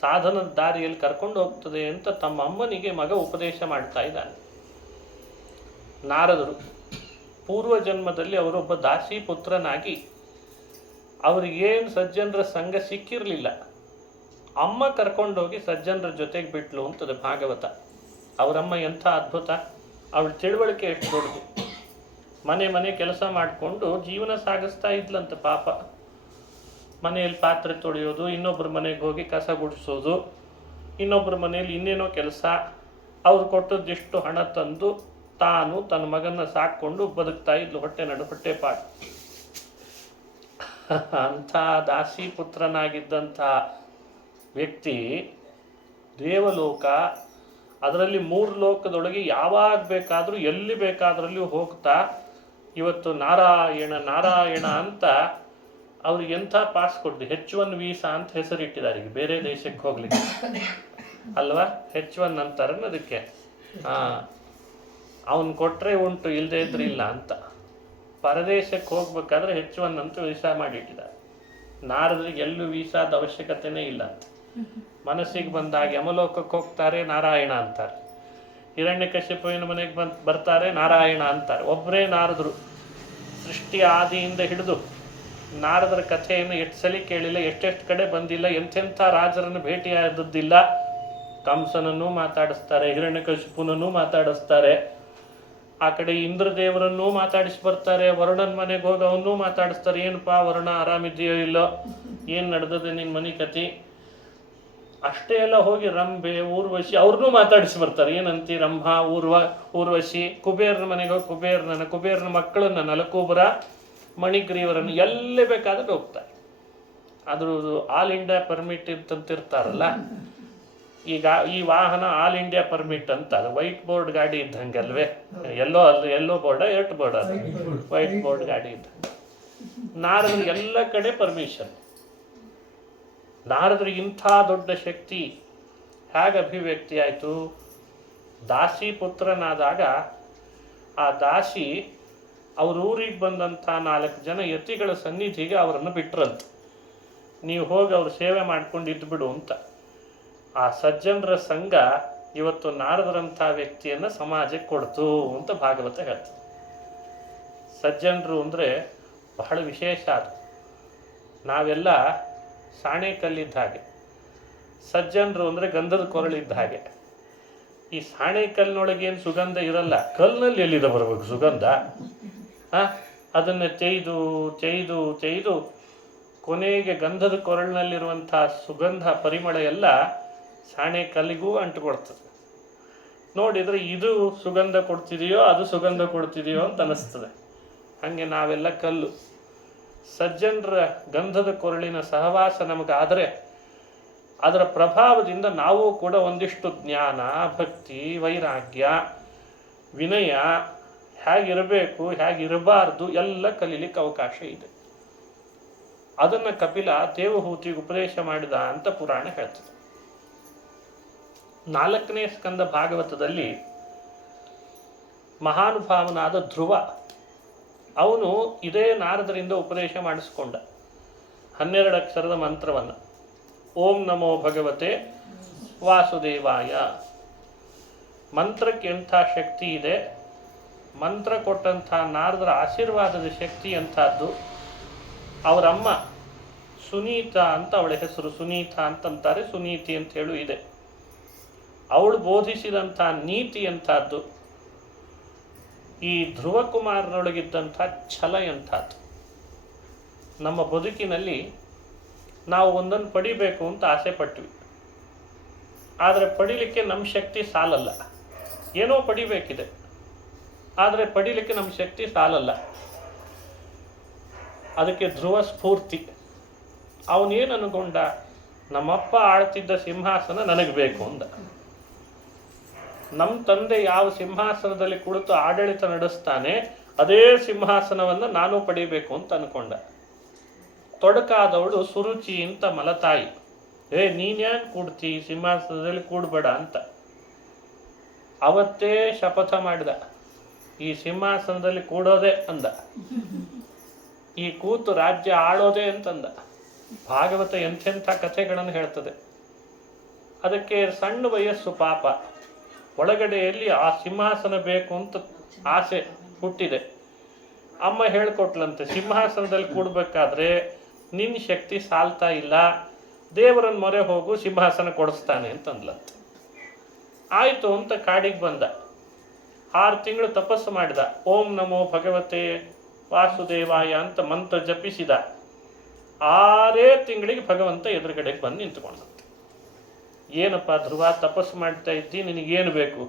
ಸಾಧನದ ದಾರಿಯಲ್ಲಿ ಕರ್ಕೊಂಡು ಹೋಗ್ತದೆ ಅಂತ ತಮ್ಮ ಅಮ್ಮನಿಗೆ ಮಗ ಉಪದೇಶ ಮಾಡ್ತಾ ಇದ್ದಾನೆ. ನಾರದರು ಪೂರ್ವ ಜನ್ಮದಲ್ಲಿ ಅವರೊಬ್ಬ ದಾಸಿ ಪುತ್ರನಾಗಿ ಅವರಿಗೇನು ಸಜ್ಜನರ ಸಂಘ ಸಿಕ್ಕಿರಲಿಲ್ಲ. ಅಮ್ಮ ಕರ್ಕೊಂಡೋಗಿ ಸಜ್ಜನರ ಜೊತೆಗೆ ಬಿಟ್ಲು ಅಂತದೆ ಭಾಗವತ. ಅವರಮ್ಮ ಎಂಥ ಅದ್ಭುತ, ಅವಳ ತಿಳುವಳಿಕೆ ಎಷ್ಟು ದೊಡ್ಡದು. ಮನೆ ಕೆಲಸ ಮಾಡಿಕೊಂಡು ಜೀವನ ಸಾಗಿಸ್ತಾ ಇದ್ಲಂತ ಪಾಪ. ಮನೆಯಲ್ಲಿ ಪಾತ್ರೆ ತೊಳೆಯೋದು, ಇನ್ನೊಬ್ಬರ ಮನೆಗೆ ಹೋಗಿ ಕಸ ಗುಡಿಸೋದು, ಇನ್ನೊಬ್ಬರ ಮನೆಯಲ್ಲಿ ಇನ್ನೇನೋ ಕೆಲಸ. ಅವ್ರು ಕೊಟ್ಟದ್ದಿಷ್ಟು ಹಣ ತಂದು ತಾನು ತನ್ನ ಮಗನ ಸಾಕ್ಕೊಂಡು ಬದುಕ್ತಾ ಇದ್ಲು, ಹೊಟ್ಟೆ ಪಾಡು. ಅಂಥ ದಾಸಿ ಪುತ್ರನಾಗಿದ್ದಂಥ ವ್ಯಕ್ತಿ ದೇವಲೋಕ, ಅದರಲ್ಲಿ 3 ಲೋಕದೊಳಗೆ ಯಾವಾಗ ಬೇಕಾದರೂ ಎಲ್ಲಿ ಬೇಕಾದ್ರಲ್ಲಿ ಹೋಗ್ತಾ ಇವತ್ತು ನಾರಾಯಣ ನಾರಾಯಣ ಅಂತ ಅವ್ರಿಗೆ ಎಂಥ ಪಾಸ್ ಕೊಟ್ಟು H1 ವೀಸಾ ಅಂತ ಹೆಸರಿಟ್ಟಿದ್ದಾರೆ. ಈಗ ಬೇರೆ ದೇಶಕ್ಕೆ ಹೋಗ್ಲಿಕ್ಕೆ ಅಲ್ವಾ, H1 ಅಂತಾರಲ್ಲ ಅದಕ್ಕೆ. ಅವನು ಕೊಟ್ಟರೆ ಉಂಟು, ಇಲ್ಲದೇ ಇದ್ರೆ ಇಲ್ಲ ಅಂತ. ಪರದೇಶಕ್ಕೆ ಹೋಗ್ಬೇಕಾದ್ರೆ H1 ಅಂತೂ ವೀಸಾ ಮಾಡಿಟ್ಟಿದ್ದಾರೆ. ನಾರದರಿಗೆ ಎಲ್ಲೂ ವೀಸಾದ ಅವಶ್ಯಕತೆನೇ ಇಲ್ಲ ಅಂತ. ಮನಸ್ಸಿಗೆ ಬಂದಾಗ ಯಮಲೋಕಕ್ಕೆ ಹೋಗ್ತಾರೆ, ನಾರಾಯಣ ಅಂತಾರೆ. ಹಿರಣ್ಯಕಶ್ಯಪುವಿನ ಮನೆಗೆ ಬರ್ತಾರೆ, ನಾರಾಯಣ ಅಂತಾರೆ. ಒಬ್ಬರೇ ನಾರದರು. ಸೃಷ್ಟಿ ಆದಿಯಿಂದ ಹಿಡಿದು ನಾರದರ ಕಥೆಯನ್ನು ಎಷ್ಟು ಸಲ ಕೇಳಿಲ್ಲ, ಎಷ್ಟೆಷ್ಟು ಕಡೆ ಬಂದಿಲ್ಲ, ಎಂಥೆಂಥ ರಾಜರನ್ನು ಭೇಟಿಯಾದದ್ದಿಲ್ಲ. ಕಂಸನನ್ನೂ ಮಾತಾಡಿಸ್ತಾರೆ, ಹಿರಣ್ಯಕಶಿಪುನನ್ನೂ ಮಾತಾಡಿಸ್ತಾರೆ, ಆ ಕಡೆ ಇಂದ್ರದೇವರನ್ನೂ ಮಾತಾಡಿಸಿ ಬರ್ತಾರೆ. ವರುಣನ ಮನೆಗೆ ಹೋಗಿ ಅವನ್ನೂ ಮಾತಾಡಿಸ್ತಾರೆ. ಏನಪ್ಪ ವರುಣ, ಆರಾಮಿದೆಯೋ ಇಲ್ಲೋ, ಏನು ನಡೆದದೆ ನಿನ್ನ ಮನೆ ಕತಿ. ಅಷ್ಟೇ ಎಲ್ಲ ಹೋಗಿ ರಂಭೆ, ಊರ್ವಶಿ ಅವ್ರನ್ನೂ ಮಾತಾಡಿಸಿ ಬರ್ತಾರೆ. ಏನಂತಿ ರಂಭ, ಊರ್ವಶಿ. ಕುಬೇರನ ಮನೆಗೆ ಹೋಗಿ ಕುಬೇರನ ಮಕ್ಕಳನ್ನ, ನಲಕೂಬರ, ಮಣಿಗ್ರೀವರನ್ನು ಎಲ್ಲೇ ಬೇಕಾದ್ರೆ ಹೋಗ್ತಾರೆ. ಅದ್ರದ್ದು ಆಲ್ ಇಂಡಿಯಾ ಪರ್ಮಿಟ್ ಇರ್ತಂತಿರ್ತಾರಲ್ಲ, ಈಗ ಈ ವಾಹನ ಆಲ್ ಇಂಡಿಯಾ ಪರ್ಮಿಟ್ ಅಂತ, ಅದು ವೈಟ್ ಬೋರ್ಡ್ ಗಾಡಿ ಇದ್ದಂಗೆ ಅಲ್ವೇ. ಎಲ್ಲೋ ಬೋರ್ಡ ಎರಡು ಬೋರ್ಡ್, ಅದು ವೈಟ್ ಬೋರ್ಡ್ ಗಾಡಿ ಇದ್ದಂಗೆ. ನಾರದ್ರು ಎಲ್ಲ ಕಡೆ ಪರ್ಮಿಷನ್. ನಾರದ್ರಿಗೆ ಇಂಥ ದೊಡ್ಡ ಶಕ್ತಿ ಹೇಗೆ ಅಭಿವ್ಯಕ್ತಿ ಆಯಿತು? ದಾಸಿ ಪುತ್ರನಾದಾಗ ಆ ದಾಸಿ ಅವ್ರ ಊರಿಗೆ ಬಂದಂಥ 4 ಜನ ಯತಿಗಳ ಸನ್ನಿಧಿಗೆ ಅವರನ್ನು ಬಿಟ್ರಂತ. ನೀವು ಹೋಗಿ ಅವ್ರ ಸೇವೆ ಮಾಡ್ಕೊಂಡು ಇದ್ಬಿಡು ಅಂತ. ಆ ಸಜ್ಜನರ ಸಂಘ ಇವತ್ತು ನಾರದರಂಥ ವ್ಯಕ್ತಿಯನ್ನು ಸಮಾಜಕ್ಕೆ ಕೊಡ್ತು ಅಂತ ಭಾಗವತ ಹೇಳ್ತದೆ. ಸಜ್ಜನರು ಅಂದರೆ ಬಹಳ ವಿಶೇಷ. ಅದು ನಾವೆಲ್ಲ ಸಾಣೆ ಕಲ್ಲಿದ್ದ ಹಾಗೆ, ಸಜ್ಜನರು ಅಂದರೆ ಗಂಧದ ಕೊರಳಿದ್ದ ಹಾಗೆ. ಈ ಸಾಣೆ ಕಲ್ಲಿನೊಳಗೇನು ಸುಗಂಧ ಇರಲ್ಲ, ಕಲ್ಲಿನಲ್ಲಿ ಎಲ್ಲಿದೆ ಬರಬೇಕು ಸುಗಂಧ? ಅದನ್ನು ಚೈದು ಕೊನೆಗೆ ಗಂಧದ ಕೊರಳಿನಲ್ಲಿರುವಂಥ ಸುಗಂಧ ಪರಿಮಳ ಎಲ್ಲ ಸಾಣೆ ಕಲ್ಲಿಗೂ ಅಂಟುಕೊಡ್ತದೆ. ನೋಡಿದರೆ ಇದು ಸುಗಂಧ ಕೊಡ್ತಿದೆಯೋ ಅದು ಸುಗಂಧ ಕೊಡ್ತಿದೆಯೋ ಅಂತ ಅನ್ನಿಸ್ತದೆ. ಹಾಗೆ ನಾವೆಲ್ಲ ಕಲ್ಲು. ಸಜ್ಜನರ ಗಂಧದ ಕೊರಳಿನ ಸಹವಾಸ ನಮಗಾದರೆ ಅದರ ಪ್ರಭಾವದಿಂದ ನಾವು ಕೂಡ ಒಂದಿಷ್ಟು ಜ್ಞಾನ, ಭಕ್ತಿ, ವೈರಾಗ್ಯ, ವಿನಯ, ಹೇಗಿರಬೇಕು ಹೇಗಿರಬಾರ್ದು ಎಲ್ಲ ಕಲೀಲಿಕ್ಕೆ ಅವಕಾಶ ಇದೆ. ಅದನ್ನು ಕಪಿಲ ದೇವಹೂತಿಗೆ ಉಪದೇಶ ಮಾಡಿದ ಅಂತ ಪುರಾಣ ಹೇಳ್ತದೆ. 4ನೇ ಸ್ಕಂದ ಭಾಗವತದಲ್ಲಿ ಮಹಾನುಭಾವನಾದ ಧ್ರುವ, ಅವನು ಇದೇ ನಾರದರಿಂದ ಉಪದೇಶ ಮಾಡಿಸ್ಕೊಂಡ 12 ಅಕ್ಷರದ ಮಂತ್ರವನ್ನು. ಓಂ ನಮೋ ಭಗವತೆ ವಾಸುದೇವಾಯ. ಮಂತ್ರಕ್ಕೆ ಎಂಥ ಶಕ್ತಿ ಇದೆ, ಮಂತ್ರ ಕೊಟ್ಟಂಥ ನಾರದರ ಆಶೀರ್ವಾದದ ಶಕ್ತಿ ಅಂಥದ್ದು. ಅವರಮ್ಮ ಸುನೀತಾ ಅಂತ, ಅವಳ ಹೆಸರು ಸುನೀತಾ ಅಂತಂತಾರೆ, ಸುನೀತಿ ಅಂತ ಹೇಳು ಇದೆ. ಅವಳು ಬೋಧಿಸಿದಂಥ ನೀತಿ ಎಂಥದ್ದು. ಈ ಧ್ರುವಕುಮಾರನೊಳಗಿದ್ದಂಥ ಛಲ ಎಂಥದ್ದು. ನಮ್ಮ ಬದುಕಿನಲ್ಲಿ ನಾವು ಒಂದನ್ನು ಪಡಿಬೇಕು ಅಂತ ಆಸೆ ಪಟ್ವಿ, ಆದರೆ ಪಡಿಲಿಕ್ಕೆ ನಮ್ಮ ಶಕ್ತಿ ಸಾಲಲ್ಲ. ಏನೋ ಪಡಿಬೇಕಿದೆ, ಆದರೆ ಪಡಿಲಿಕ್ಕೆ ನಮ್ಮ ಶಕ್ತಿ ಸಾಲಲ್ಲ. ಅದಕ್ಕೆ ಧ್ರುವ ಸ್ಫೂರ್ತಿ. ಅವನೇನು ಅನ್ಕೊಂಡ, ನಮ್ಮಪ್ಪ ಆಳ್ತಿದ್ದ ಸಿಂಹಾಸನ ನನಗೆ ಬೇಕು ಅಂದ. ನಮ್ಮ ತಂದೆ ಯಾವ ಸಿಂಹಾಸನದಲ್ಲಿ ಕುಳಿತು ಆಡಳಿತ ನಡೆಸ್ತಾನೆ ಅದೇ ಸಿಂಹಾಸನವನ್ನು ನಾನು ಪಡಿಬೇಕು ಅಂತ ಅನ್ಕೊಂಡ. ತೊಡಕಾದವಳು ಸುರುಚಿ ಅಂತ ಮಲತಾಯಿ, ನೀನ್ಯಾಕೆ ಕೂಡ್ತಿ, ಸಿಂಹಾಸನದಲ್ಲಿ ಕೂಡಬೇಡ ಅಂತ. ಅವತ್ತೇ ಶಪಥ ಮಾಡಿದ, ಈ ಸಿಂಹಾಸನದಲ್ಲಿ ಕೂಡೋದೆ ಅಂದ, ಈ ಕೂತು ರಾಜ್ಯ ಆಳೋದೆ ಅಂತಂದ. ಭಾಗವತ ಎಂಥೆಂಥ ಕಥೆಗಳನ್ನು ಹೇಳ್ತದೆ. ಅದಕ್ಕೆ ಸಣ್ಣ ವಯಸ್ಸು ಪಾಪ, ಒಳಗಡೆಯಲ್ಲಿ ಆ ಸಿಂಹಾಸನ ಬೇಕು ಅಂತ ಆಸೆ ಹುಟ್ಟಿದೆ. ಅಮ್ಮ ಹೇಳ್ಕೊಟ್ಲಂತೆ, ಸಿಂಹಾಸನದಲ್ಲಿ ಕೂಡಬೇಕಾದ್ರೆ ನಿನ್ನ ಶಕ್ತಿ ಸಾಲ್ತಾ ಇಲ್ಲ, ದೇವರನ್ನ ಮೊರೆ ಹೋಗು, ಸಿಂಹಾಸನ ಕೊಡಿಸ್ತಾನೆ ಅಂತಂದ್ಲಂತೆ. ಆಯಿತು ಅಂತ ಕಾಡಿಗೆ ಬಂದ. 6 ತಿಂಗಳು ತಪಸ್ಸು ಮಾಡಿದ. ಓಂ ನಮೋ ಭಗವತೆ ವಾಸುದೇವಾಯ ಅಂತ ಮಂತ್ರ ಜಪಿಸಿದ. 6 ತಿಂಗಳಿಗೆ ಭಗವಂತ ಎದುರುಗಡೆಗೆ ಬಂದು ನಿಂತ್ಕೊಂಡಂತೆ. ಏನಪ್ಪ ಧ್ರುವ, ತಪಸ್ಸು ಮಾಡ್ತಾ ಇದ್ದಿ, ನಿನಗೇನು ಬೇಕು?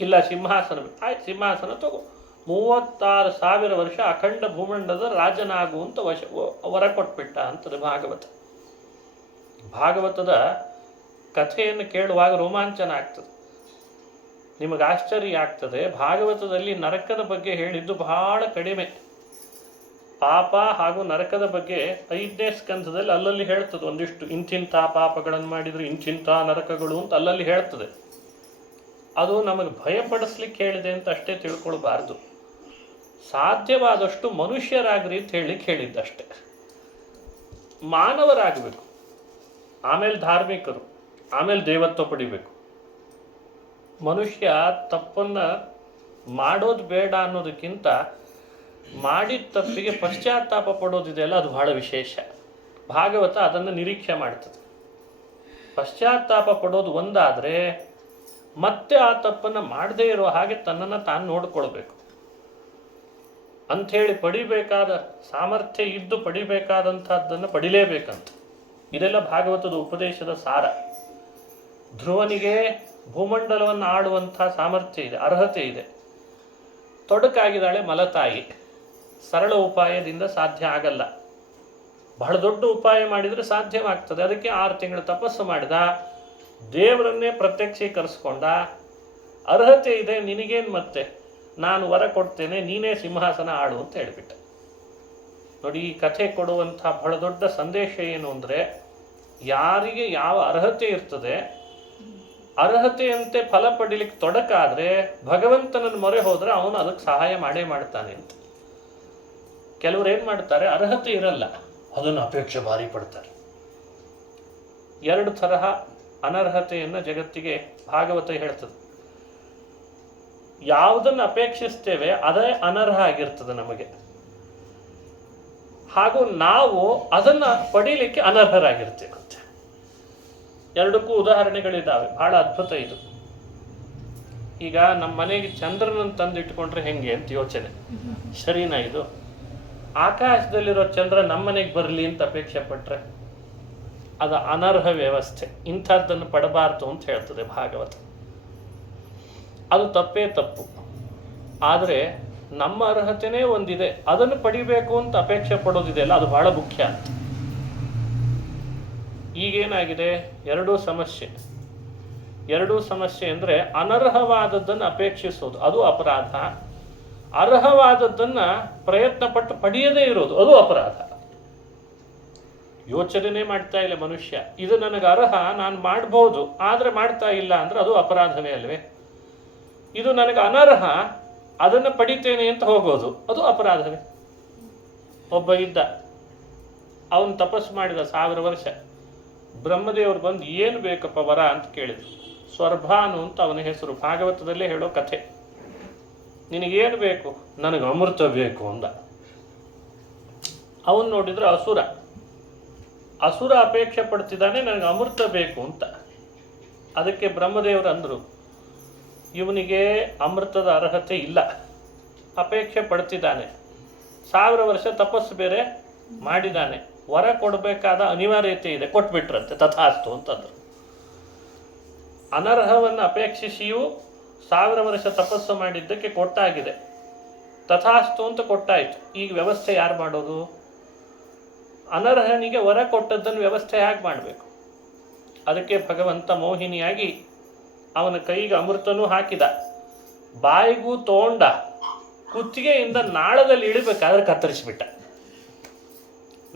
ಇಲ್ಲ ಸಿಂಹಾಸನ ಬೇಕು. ಆಯ್ತು ಸಿಂಹಾಸನ ತಗೋ. 36,000 ವರ್ಷ ಅಖಂಡ ಭೂಮಂಡದ ರಾಜನಾಗು ಅಂತ ವರ ಕೊಟ್ಬಿಟ್ಟ ಅಂತದೆ ಭಾಗವತ. ಭಾಗವತದ ಕಥೆಯನ್ನು ಕೇಳುವಾಗ ರೋಮಾಂಚನ ಆಗ್ತದೆ, ನಿಮಗೆ ಆಶ್ಚರ್ಯ ಆಗ್ತದೆ. ಭಾಗವತದಲ್ಲಿ ನರಕದ ಬಗ್ಗೆ ಹೇಳಿದ್ದು ಬಹಳ ಕಡಿಮೆ. ಪಾಪ ಹಾಗೂ ನರಕದ ಬಗ್ಗೆ 5ನೇ ಸ್ಕಂದದಲ್ಲಿ ಅಲ್ಲಲ್ಲಿ ಹೇಳ್ತದೆ ಒಂದಿಷ್ಟು, ಇಂಥಿಂಥ ಪಾಪಗಳನ್ನು ಮಾಡಿದರೆ ಇಂಥಿಂಥ ನರಕಗಳು ಅಂತ ಅಲ್ಲಲ್ಲಿ ಹೇಳ್ತದೆ. ಅದು ನಮಗೆ ಭಯಪಡಿಸ್ಲಿಕ್ಕೆ ಹೇಳಿದೆ ಅಂತ ಅಷ್ಟೇ ತಿಳ್ಕೊಳ್ಬಾರ್ದು. ಸಾಧ್ಯವಾದಷ್ಟು ಮನುಷ್ಯರಾಗ್ರಿ ಅಂತ ಹೇಳಿಕ್ಕೆ ಹೇಳಿದ್ದಷ್ಟೇ. ಮಾನವರಾಗಬೇಕು, ಆಮೇಲೆ ಧಾರ್ಮಿಕರು, ಆಮೇಲೆ ದೇವತ್ವ ಪಡಿಬೇಕು. ಮನುಷ್ಯ ತಪ್ಪನ್ನು ಮಾಡೋದು ಬೇಡ ಅನ್ನೋದಕ್ಕಿಂತ ಮಾಡಿದ ತಪ್ಪಿಗೆ ಪಶ್ಚಾತ್ತಾಪ ಪಡೋದಿದೆಯಲ್ಲ, ಅದು ಬಹಳ ವಿಶೇಷ. ಭಾಗವತ ಅದನ್ನು ನಿರೀಕ್ಷೆ ಮಾಡ್ತದೆ. ಪಶ್ಚಾತ್ತಾಪ ಪಡೋದು ಒಂದಾದರೆ ಮತ್ತೆ ಆ ತಪ್ಪನ್ನು ಮಾಡದೇ ಇರೋ ಹಾಗೆ ತನ್ನನ್ನು ತಾನು ನೋಡ್ಕೊಳ್ಬೇಕು ಅಂಥೇಳಿ ಪಡಿಬೇಕಾದ ಸಾಮರ್ಥ್ಯ ಇದ್ದು ಪಡಿಬೇಕಾದಂಥದ್ದನ್ನು ಪಡಿಲೇಬೇಕಂತ. ಇದೆಲ್ಲ ಭಾಗವತದ ಉಪದೇಶದ ಸಾರ. ಧ್ರುವನಿಗೆ ಭೂಮಂಡಲವನ್ನು ಆಡುವಂಥ ಸಾಮರ್ಥ್ಯ ಇದೆ, ಅರ್ಹತೆ ಇದೆ. ತೊಡಕಾಗಿದ್ದಾಳೆ ಮಲತಾಯಿ. ಸರಳ ಉಪಾಯದಿಂದ ಸಾಧ್ಯ ಆಗಲ್ಲ, ಬಹಳ ದೊಡ್ಡ ಉಪಾಯ ಮಾಡಿದರೆ ಸಾಧ್ಯವಾಗ್ತದೆ. ಅದಕ್ಕೆ 6 ತಿಂಗಳು ತಪಸ್ಸು ಮಾಡಿದ, ದೇವರನ್ನೇ ಪ್ರತ್ಯಕ್ಷೀಕರಿಸ್ಕೊಂಡ. ಅರ್ಹತೆ ಇದೆ ನಿನಗೇನು, ಮತ್ತೆ ನಾನು ವರ ಕೊಡ್ತೇನೆ, ನೀನೇ ಸಿಂಹಾಸನ ಆಡು ಅಂತ ಹೇಳಿಬಿಟ್ಟೆ. ನೋಡಿ, ಈ ಕಥೆ ಕೊಡುವಂಥ ಬಹಳ ದೊಡ್ಡ ಸಂದೇಶ ಏನು ಅಂದರೆ, ಯಾರಿಗೆ ಯಾವ ಅರ್ಹತೆ ಇರ್ತದೆ, ಅರ್ಹತೆಯಂತೆ ಫಲ ಪಡೀಲಿಕ್ಕೆ ತೊಡಕಾದರೆ ಭಗವಂತನನ್ನು ಮೊರೆ ಹೋದರೆ ಅವನು ಅದಕ್ಕೆ ಸಹಾಯ ಮಾಡೇ ಮಾಡ್ತಾನೆ ಅಂತ. ಕೆಲವರು ಏನು ಮಾಡ್ತಾರೆ, ಅರ್ಹತೆ ಇರಲ್ಲ, ಅದನ್ನು ಅಪೇಕ್ಷೆ ಭಾರಿ ಪಡ್ತಾರೆ. 2 ತರಹ ಅನರ್ಹತೆಯನ್ನು ಜಗತ್ತಿಗೆ ಭಾಗವತ ಹೇಳ್ತದೆ. ಯಾವುದನ್ನು ಅಪೇಕ್ಷಿಸ್ತೇವೆ ಅದೇ ಅನರ್ಹ ಆಗಿರ್ತದೆ ನಮಗೆ, ಹಾಗೂ ನಾವು ಅದನ್ನು ಪಡೀಲಿಕ್ಕೆ ಅನರ್ಹರಾಗಿರ್ತೇವೆ. ಎರಡಕ್ಕೂ ಉದಾಹರಣೆಗಳಿದ್ದಾವೆ, ಬಹಳ ಅದ್ಭುತ ಇದು. ಈಗ ನಮ್ಮ ಮನೆಗೆ ಚಂದ್ರನನ್ನು ತಂದಿಟ್ಕೊಂಡ್ರೆ ಹೆಂಗೆ ಅಂತ ಯೋಚನೆ, ಸರಿನಾ? ಇದು ಆಕಾಶದಲ್ಲಿರೋ ಚಂದ್ರ ನಮ್ಮ ಮನೆಗೆ ಬರಲಿ ಅಂತ ಅಪೇಕ್ಷೆ ಪಟ್ಟರೆ ಅದು ಅನರ್ಹ ವ್ಯವಸ್ಥೆ. ಇಂಥದ್ದನ್ನು ಪಡಬಾರ್ದು ಅಂತ ಹೇಳ್ತದೆ ಭಾಗವತ. ಅದು ತಪ್ಪೇ ತಪ್ಪು. ಆದರೆ ನಮ್ಮ ಅರ್ಹತೆನೇ ಒಂದಿದೆ, ಅದನ್ನು ಪಡಿಬೇಕು ಅಂತ ಅಪೇಕ್ಷೆ ಪಡೋದಿದೆಯಲ್ಲ, ಅದು ಬಹಳ ಮುಖ್ಯ ಅಂತ. ಈಗೇನಾಗಿದೆ, ಎರಡೂ ಸಮಸ್ಯೆ ಅಂದರೆ ಅನರ್ಹವಾದದ್ದನ್ನು ಅಪೇಕ್ಷಿಸೋದು ಅದು ಅಪರಾಧ, ಅರ್ಹವಾದದ್ದನ್ನು ಪ್ರಯತ್ನ ಪಟ್ಟು ಪಡೆಯದೇ ಇರೋದು ಅದು ಅಪರಾಧ. ಯೋಚನೆ ಮಾಡ್ತಾ ಇಲ್ಲ ಮನುಷ್ಯ, ಇದು ನನಗೆ ಅರ್ಹ, ನಾನು ಮಾಡ್ಬೋದು, ಆದರೆ ಮಾಡ್ತಾ ಇಲ್ಲ ಅಂದ್ರೆ ಅದು ಅಪರಾಧವೇ ಅಲ್ವೇ? ಇದು ನನಗೆ ಅನರ್ಹ, ಅದನ್ನು ಪಡಿತೇನೆ ಅಂತ ಹೋಗೋದು ಅದು ಅಪರಾಧವೇ? ಒಬ್ಬ ಇದ್ದ, ಅವನು ತಪಸ್ಸು ಮಾಡಿದ 1000 ವರ್ಷ. ಬ್ರಹ್ಮದೇವರು ಬಂದು ಏನು ಬೇಕಪ್ಪ ವರ ಅಂತ ಕೇಳಿದ್ರು. ಸ್ವರ್ಭಾನು ಅಂತ ಅವನ ಹೆಸರು, ಭಾಗವತದಲ್ಲೇ ಹೇಳೋ ಕಥೆ. ನಿನಗೇನು ಬೇಕು? ನನಗೆ ಅಮೃತ ಬೇಕು ಅಂದ. ಅವನು ನೋಡಿದ್ರೆ ಅಸುರ ಅಪೇಕ್ಷೆ ಪಡ್ತಿದ್ದಾನೆ, ನನಗೆ ಅಮೃತ ಬೇಕು ಅಂತ. ಅದಕ್ಕೆ ಬ್ರಹ್ಮದೇವರು ಅಂದರು, ಇವನಿಗೆ ಅಮೃತದ ಅರ್ಹತೆ ಇಲ್ಲ, ಅಪೇಕ್ಷೆ ಪಡ್ತಿದ್ದಾನೆ, 1000 ವರ್ಷ ತಪಸ್ಸು ಬೇರೆ ಮಾಡಿದ್ದಾನೆ, ವರ ಕೊಡಬೇಕಾದ ಅನಿವಾರ್ಯತೆ ಇದೆ, ಕೊಟ್ಬಿಟ್ರಂತೆ. ತಥಾಸ್ತು ಅಂತಂದ್ರು. ಅನರ್ಹವನ್ನು ಅಪೇಕ್ಷಿಸಿಯೂ 1000 ವರ್ಷ ತಪಸ್ಸು ಮಾಡಿದ್ದಕ್ಕೆ ಕೊಟ್ಟಾಗಿದೆ, ತಥಾಸ್ತು ಅಂತ ಕೊಟ್ಟಾಯಿತು. ಈಗ ವ್ಯವಸ್ಥೆ ಯಾರು ಮಾಡೋದು? ಅನರ್ಹನಿಗೆ ವರ ಕೊಟ್ಟದ್ದನ್ನು ವ್ಯವಸ್ಥೆ ಹೇಗೆ ಮಾಡಬೇಕು? ಅದಕ್ಕೆ ಭಗವಂತ ಮೋಹಿನಿಯಾಗಿ ಅವನ ಕೈಗೆ ಅಮೃತನೂ ಹಾಕಿದ, ಬಾಯಿಗೂ ತೋಂಡ, ಕುತ್ತಿಗೆಯಿಂದ ನಾಳದಲ್ಲಿ ಇಳಿಬೇಕಾದ್ರೆ ಕತ್ತರಿಸಿಬಿಟ್ಟ.